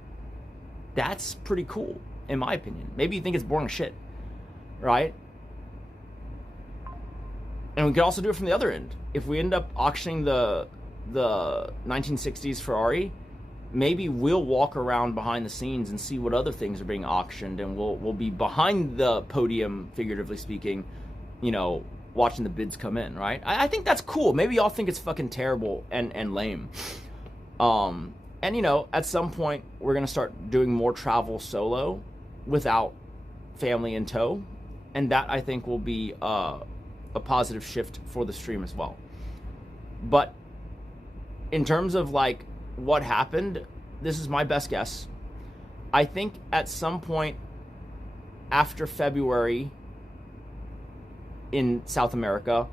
That's pretty cool, in my opinion. Maybe you think it's boring as shit, right? And we could also do it from the other end. If we end up auctioning the 1960s Ferrari, maybe we'll walk around behind the scenes and see what other things are being auctioned, and we'll be behind the podium, figuratively speaking, you know, watching the bids come in, right? I think that's cool. Maybe y'all think it's fucking terrible and lame. And, you know, at some point, we're going to start doing more travel solo without family in tow. And that, I think, will be a positive shift for the stream as well. But in terms of, like, what happened, this is my best guess. I think at some point after February in South America,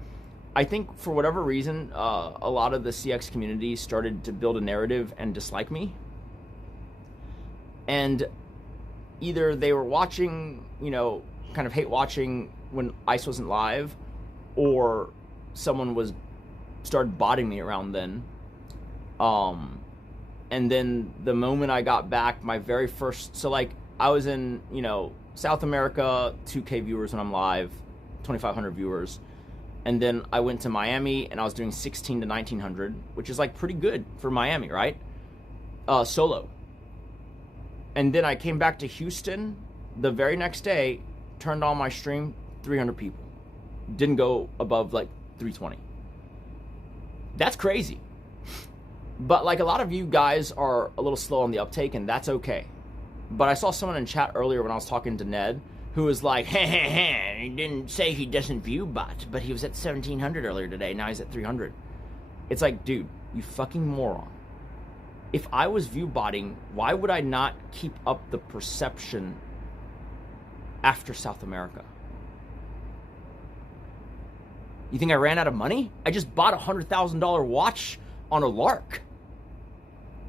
I think for whatever reason, a lot of the CX community started to build a narrative and dislike me. And either they were watching, you know, kind of hate watching when ICE wasn't live, or someone started botting me around then. And then the moment I got back, my very first, so like I was in, you know, South America, 2K viewers when I'm live, 2,500 viewers. And then I went to Miami and I was doing 16 to 1,900, which is like pretty good for Miami, right? Solo. And then I came back to Houston the very next day, turned on my stream, 300 people. Didn't go above like 320. That's crazy. But like a lot of you guys are a little slow on the uptake, and that's okay. But I saw someone in chat earlier when I was talking to Ned who was like, he didn't say he doesn't view bot, but he was at 1,700 earlier today. Now he's at 300. It's like, dude, you fucking moron. If I was view botting, why would I not keep up the perception after South America? You think I ran out of money? I just bought a $100,000 watch on a lark.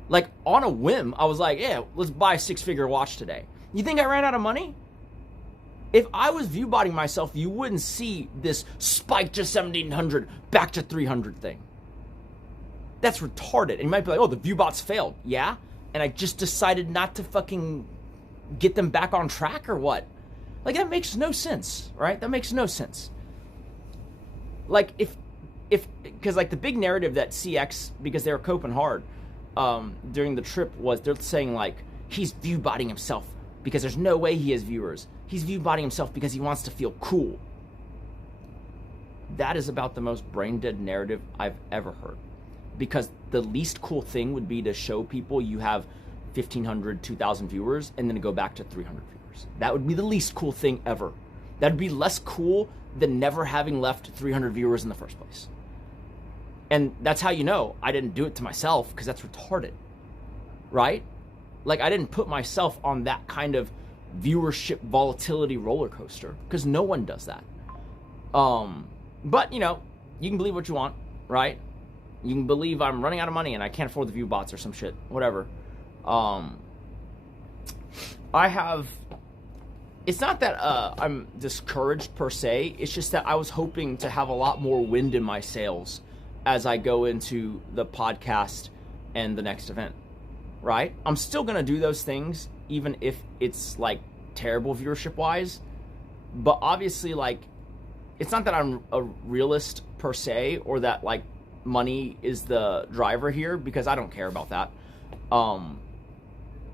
Like, on a whim, I was like, yeah, let's buy a 6-figure watch today. You think I ran out of money? If I was view botting myself, you wouldn't see this spike to 1,700, back to 300 thing. That's retarded. And you might be like, oh, the view bots failed. Yeah? And I just decided not to fucking get them back on track or what? Like, that makes no sense, right? That makes no sense. Like, because like the big narrative that CX, because they were coping hard during the trip, was they're saying like, he's view botting himself because there's no way he has viewers. He's view botting himself because he wants to feel cool. That is about the most brain dead narrative I've ever heard. Because the least cool thing would be to show people you have 1,500, 2,000 viewers and then go back to 300 viewers. That would be the least cool thing ever. That'd be less cool than never having left 300 viewers in the first place. And that's how you know I didn't do it to myself, because that's retarded, right? Like, I didn't put myself on that kind of viewership volatility roller coaster, because no one does that. But, you know, you can believe what you want, right? You can believe I'm running out of money and I can't afford the view bots or some shit, whatever. It's not that I'm discouraged per se. It's just that I was hoping to have a lot more wind in my sails as I go into the podcast and the next event, right? I'm still going to do those things, even if it's, like, terrible viewership-wise. But obviously, like, it's not that I'm a realist per se, or that, like, money is the driver here, because I don't care about that.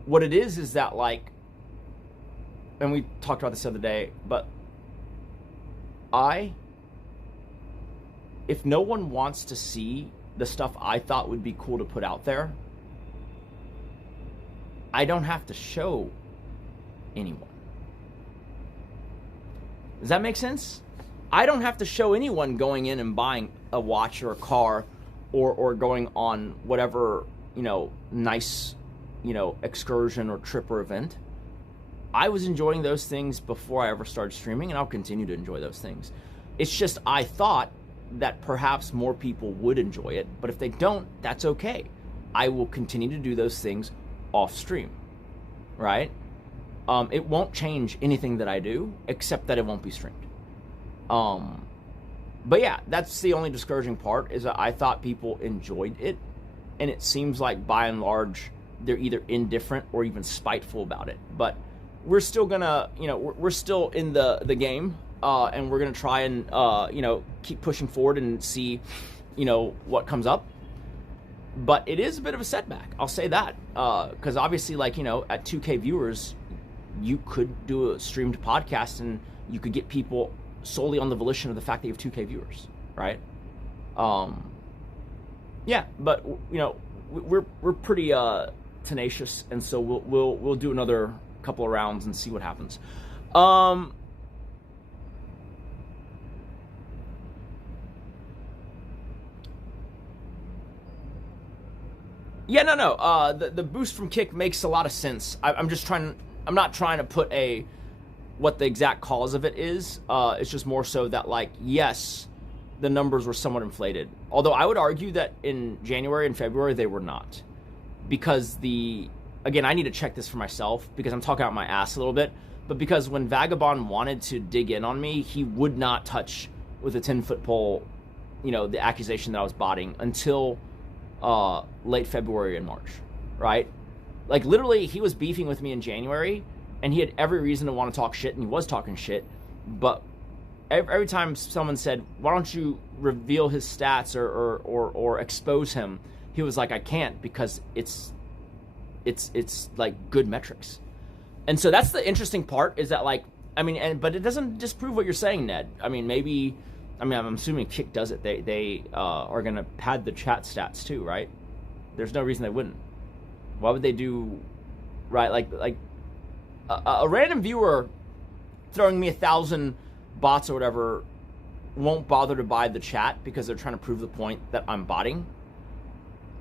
What it is that, like, and we talked about this the other day, but if no one wants to see the stuff I thought would be cool to put out there, I don't have to show anyone. Does that make sense? I don't have to show anyone going in and buying a watch or a car, or going on whatever, you know, nice, you know, excursion or trip or event. I was enjoying those things before I ever started streaming, and I'll continue to enjoy those things. It's just I thought that perhaps more people would enjoy it, but if they don't, that's okay. I will continue to do those things off stream, right? It won't change anything that I do, except that it won't be streamed. But yeah, that's the only discouraging part, is that I thought people enjoyed it, and it seems like by and large they're either indifferent or even spiteful about it. But we're still gonna, we're still in the game, and we're gonna try and keep pushing forward and see, what comes up. But it is a bit of a setback, I'll say that, because obviously, at 2K viewers, you could do a streamed podcast and you could get people solely on the volition of the fact that you have 2K viewers, right? Yeah, but we're pretty tenacious, and so we'll do another couple of rounds and see what happens. Yeah, no. The boost from Kick makes a lot of sense. I'm not trying to put what the exact cause of it is. It's just more so that, yes, the numbers were somewhat inflated. Although I would argue that in January and February they were not, because again, I need to check this for myself because I'm talking out my ass a little bit. But because when Vagabond wanted to dig in on me, he would not touch with a 10-foot pole, the accusation that I was botting until late February and March, right? Literally, he was beefing with me in January, and he had every reason to want to talk shit, and he was talking shit. But every time someone said, "Why don't you reveal his stats or expose him?" he was like, "I can't because it's good metrics." And so that's the interesting part, is that but it doesn't disprove what you're saying, Ned. I'm assuming Kick does it. They are gonna pad the chat stats too, right? There's no reason they wouldn't. Why would they do, right? A random viewer throwing me 1,000 bots or whatever won't bother to buy the chat because they're trying to prove the point that I'm botting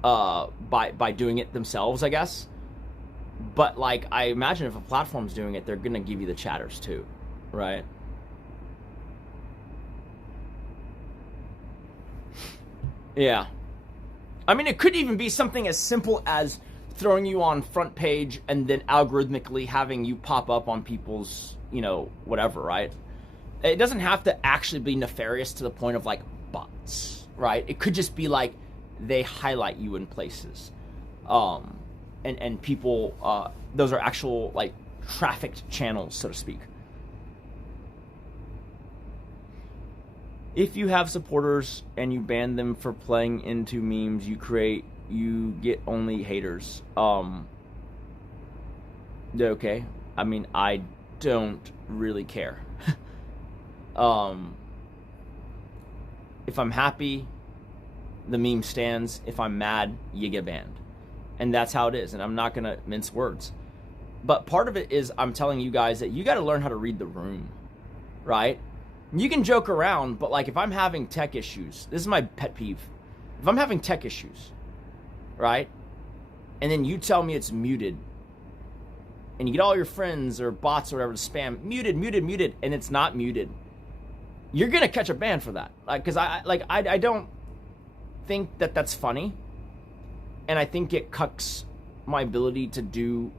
by doing it themselves, I guess. But I imagine if a platform's doing it, they're gonna give you the chatters too, right? Yeah. It could even be something as simple as throwing you on front page and then algorithmically having you pop up on people's, whatever, right? It doesn't have to actually be nefarious to the point of bots, right? It could just be they highlight you in places. And people, those are actual trafficked channels, so to speak. If you have supporters and you ban them for playing into memes you get only haters. Okay. I don't really care. If I'm happy, the meme stands. If I'm mad, you get banned. And that's how it is. And I'm not going to mince words. But part of it is I'm telling you guys that you got to learn how to read the room, right? You can joke around, but if I'm having tech issues, this is my pet peeve. If I'm having tech issues, right? And then you tell me it's muted, and you get all your friends or bots or whatever to spam, muted, and it's not muted, you're going to catch a ban for that. Because I don't think that that's funny. And I think it cucks my ability to do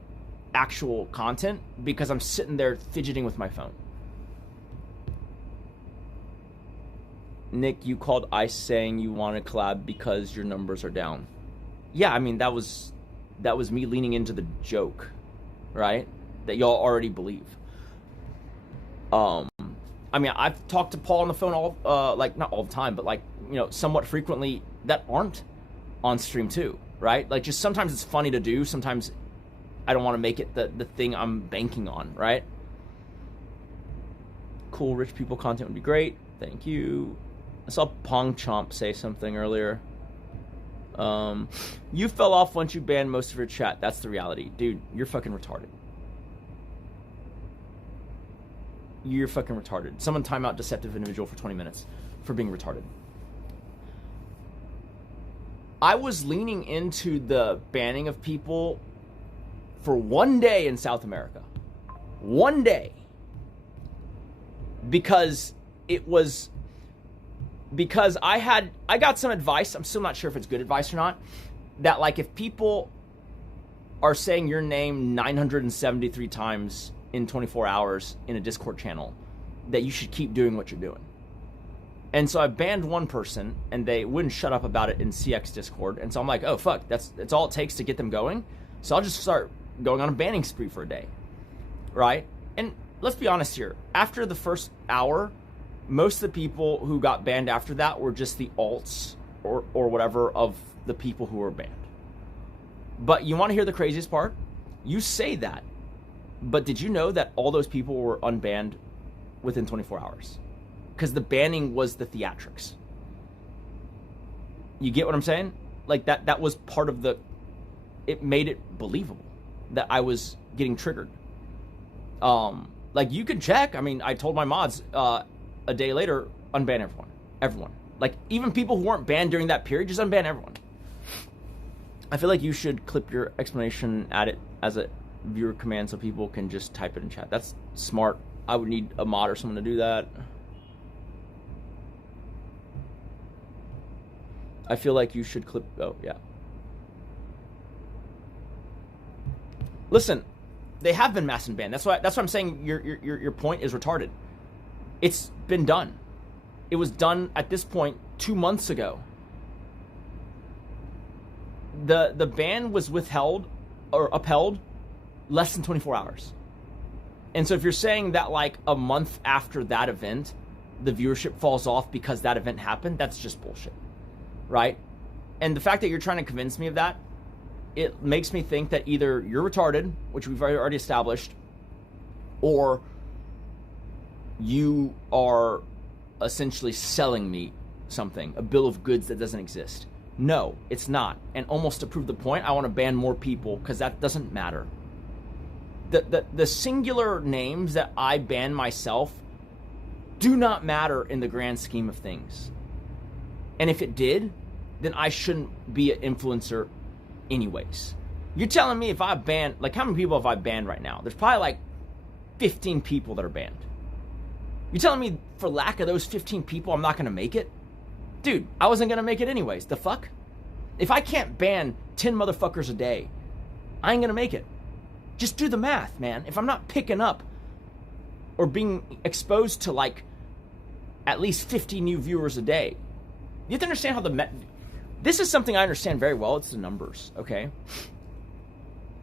actual content because I'm sitting there fidgeting with my phone. Nick, you called Ice saying you want to collab because your numbers are down. Yeah, that was me leaning into the joke, right? That y'all already believe. I've talked to Paul on the phone not all the time, but somewhat frequently that aren't on stream too, right? Just sometimes it's funny to do. Sometimes I don't want to make it the thing I'm banking on, right? Cool, rich people content would be great. Thank you. I saw Pong Chomp say something earlier. You fell off once you banned most of your chat. That's the reality. Dude, you're fucking retarded. You're fucking retarded. Someone time out deceptive individual for 20 minutes for being retarded. I was leaning into the banning of people for one day in South America. One day. Because I got some advice, I'm still not sure if it's good advice or not, that if people are saying your name 973 times in 24 hours in a Discord channel, that you should keep doing what you're doing. And so I banned one person, and they wouldn't shut up about it in CX Discord. And so I'm like, oh, fuck, that's all it takes to get them going. So I'll just start going on a banning spree for a day, right? And let's be honest here. After the first hour, most of the people who got banned after that were just the alts or whatever of the people who were banned. But you want to hear the craziest part? You say that, but did you know that all those people were unbanned within 24 hours? Because the banning was the theatrics. You get what I'm saying? Like that was part of it made it believable that I was getting triggered. Like you can check. I mean, I told my mods a day later, unban everyone. Like even people who weren't banned during that period, just unban everyone. I feel like you should clip your explanation, add it as a viewer command so people can just type it in chat. That's smart. I would need a mod or someone to do that. I feel like you should clip. Oh yeah. Listen, they have been mass and banned. That's why I'm saying your point is retarded. It's been done. It was done at this point 2 months ago. The ban was withheld or upheld less than 24 hours. And so if you're saying that like a month after that event, the viewership falls off because that event happened, that's just bullshit. Right? And the fact that you're trying to convince me of that, it makes me think that either you're retarded, which we've already established, or you are essentially selling me something, a bill of goods that doesn't exist. No, it's not. And almost to prove the point, I want to ban more people because that doesn't matter. The singular names that I ban myself do not matter in the grand scheme of things. And if it did, then I shouldn't be an influencer anyways. You're telling me if I ban, like how many people have I banned right now? There's probably like 15 people that are banned. You're telling me for lack of those 15 people, I'm not going to make it? Dude, I wasn't going to make it anyways. The fuck? If I can't ban 10 motherfuckers a day, I ain't going to make it. Just do the math, man. If I'm not picking up or being exposed to like at least 50 new viewers a day, you have to understand how this is something I understand very well. It's the numbers, okay?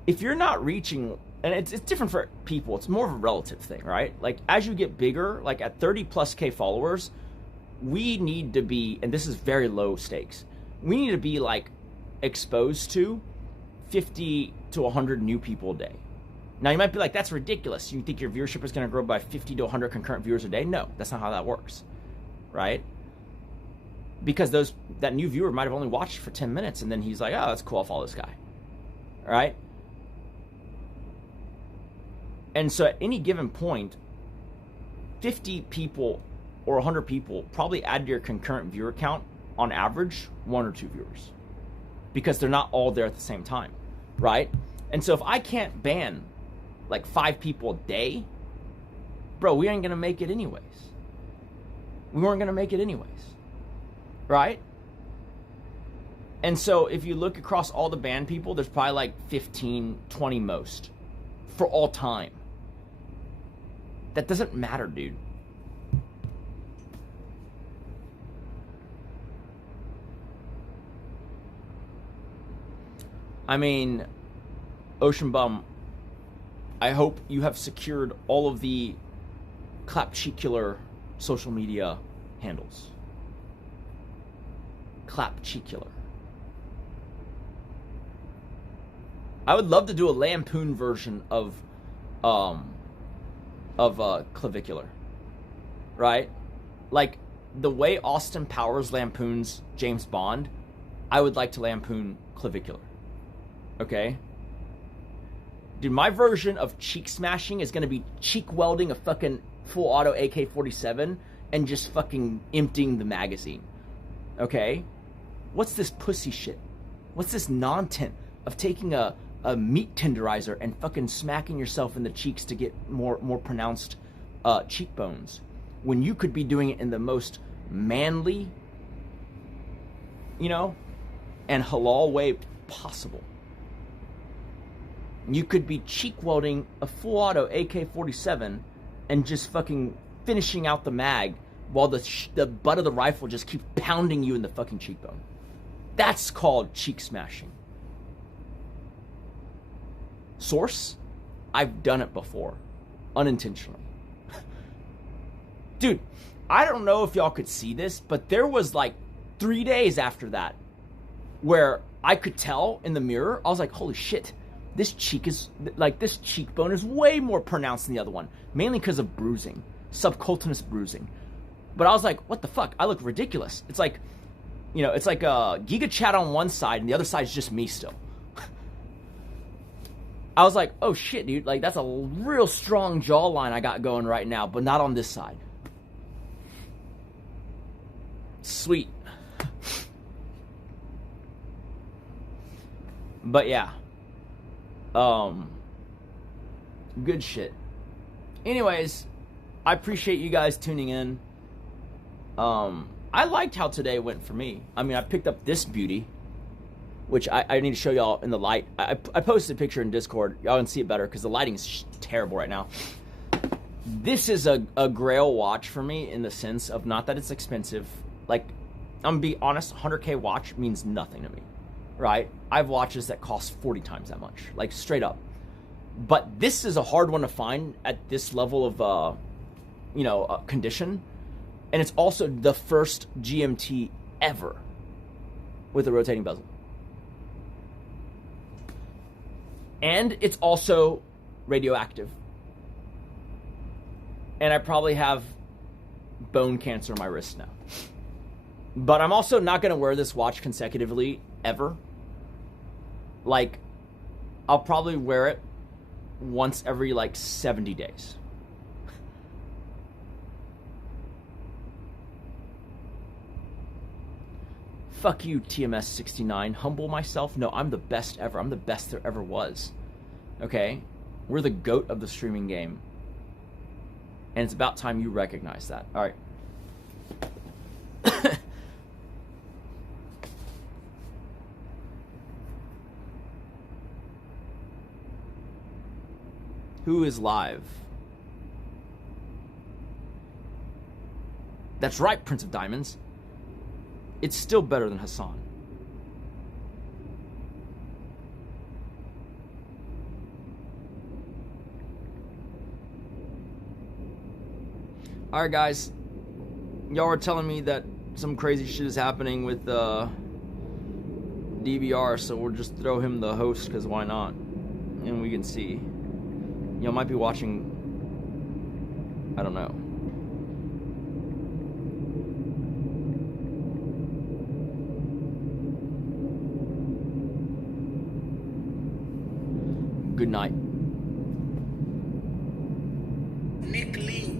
If you're not reaching, and it's different for people. It's more of a relative thing, right? Like as you get bigger, like at 30+K followers, we need to be, and this is very low stakes, we need to be like exposed to 50 to 100 new people a day. Now you might be like, that's ridiculous. You think your viewership is going to grow by 50 to 100 concurrent viewers a day? No, that's not how that works, right? Because that new viewer might have only watched for 10 minutes and then he's like, oh, that's cool, I'll follow this guy, all right? And so at any given point, 50 people or 100 people probably add to your concurrent viewer count on average 1 or 2 viewers because they're not all there at the same time, right? And so if I can't ban like 5 people a day, bro, we ain't gonna make it anyways. We weren't gonna make it anyways, right? And so if you look across all the banned people, there's probably like 15, 20 most for all time. That doesn't matter, dude. I mean, Ocean Bum, I hope you have secured all of the clapcheekular social media handles. Clapcheekular. I would love to do a lampoon version of clavicular, right? Like the way Austin Powers lampoons James Bond, I would like to lampoon clavicular. Okay? Dude, my version of cheek smashing is gonna be cheek welding a fucking full auto AK-47 and just fucking emptying the magazine. Okay? What's this pussy shit? What's this nonsense of taking a meat tenderizer and fucking smacking yourself in the cheeks to get more pronounced cheekbones when you could be doing it in the most manly, and halal way possible? You could be cheek welding a full auto AK-47 and just fucking finishing out the mag while the butt of the rifle just keeps pounding you in the fucking cheekbone. That's called cheek smashing. Source, I've done it before. Unintentionally. Dude, I don't know if y'all could see this, but there was like 3 days after that where I could tell in the mirror, I was like, holy shit, this cheekbone is way more pronounced than the other one, mainly because of bruising, subcutaneous bruising. But I was like, what the fuck? I look ridiculous. It's like, you know, it's like a Giga Chad on one side and the other side is just me still. I was like, oh shit, dude, like that's a real strong jawline I got going right now, but not on this side. Sweet. But yeah. Good shit. Anyways, I appreciate you guys tuning in. I liked how today went for me. I mean, I picked up this beauty, which I need to show y'all in the light. I posted a picture in Discord. Y'all can see it better because the lighting is terrible right now. This is a grail watch for me in the sense of not that it's expensive. Like, I'm gonna be honest, 100K watch means nothing to me, right? I have watches that cost 40 times that much, like straight up. But this is a hard one to find at this level of, condition. And it's also the first GMT ever with a rotating bezel. And it's also radioactive. And I probably have bone cancer on my wrist now. But I'm also not going to wear this watch consecutively, ever. Like, I'll probably wear it once every, 70 days. Fuck you, TMS 69. Humble myself? No, I'm the best ever. I'm the best there ever was. Okay? We're the GOAT of the streaming game. And it's about time you recognize that. All right. Who is live? That's right, Prince of Diamonds. It's still better than Hassan. Alright, guys. Y'all were telling me that some crazy shit is happening with DBR, so we'll just throw him the host, because why not? And we can see. Y'all might be watching, I don't know. Good night. Nick Lee.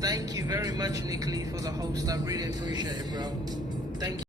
Thank you very much, Nick Lee, for the host. I really appreciate it, bro. Thank you.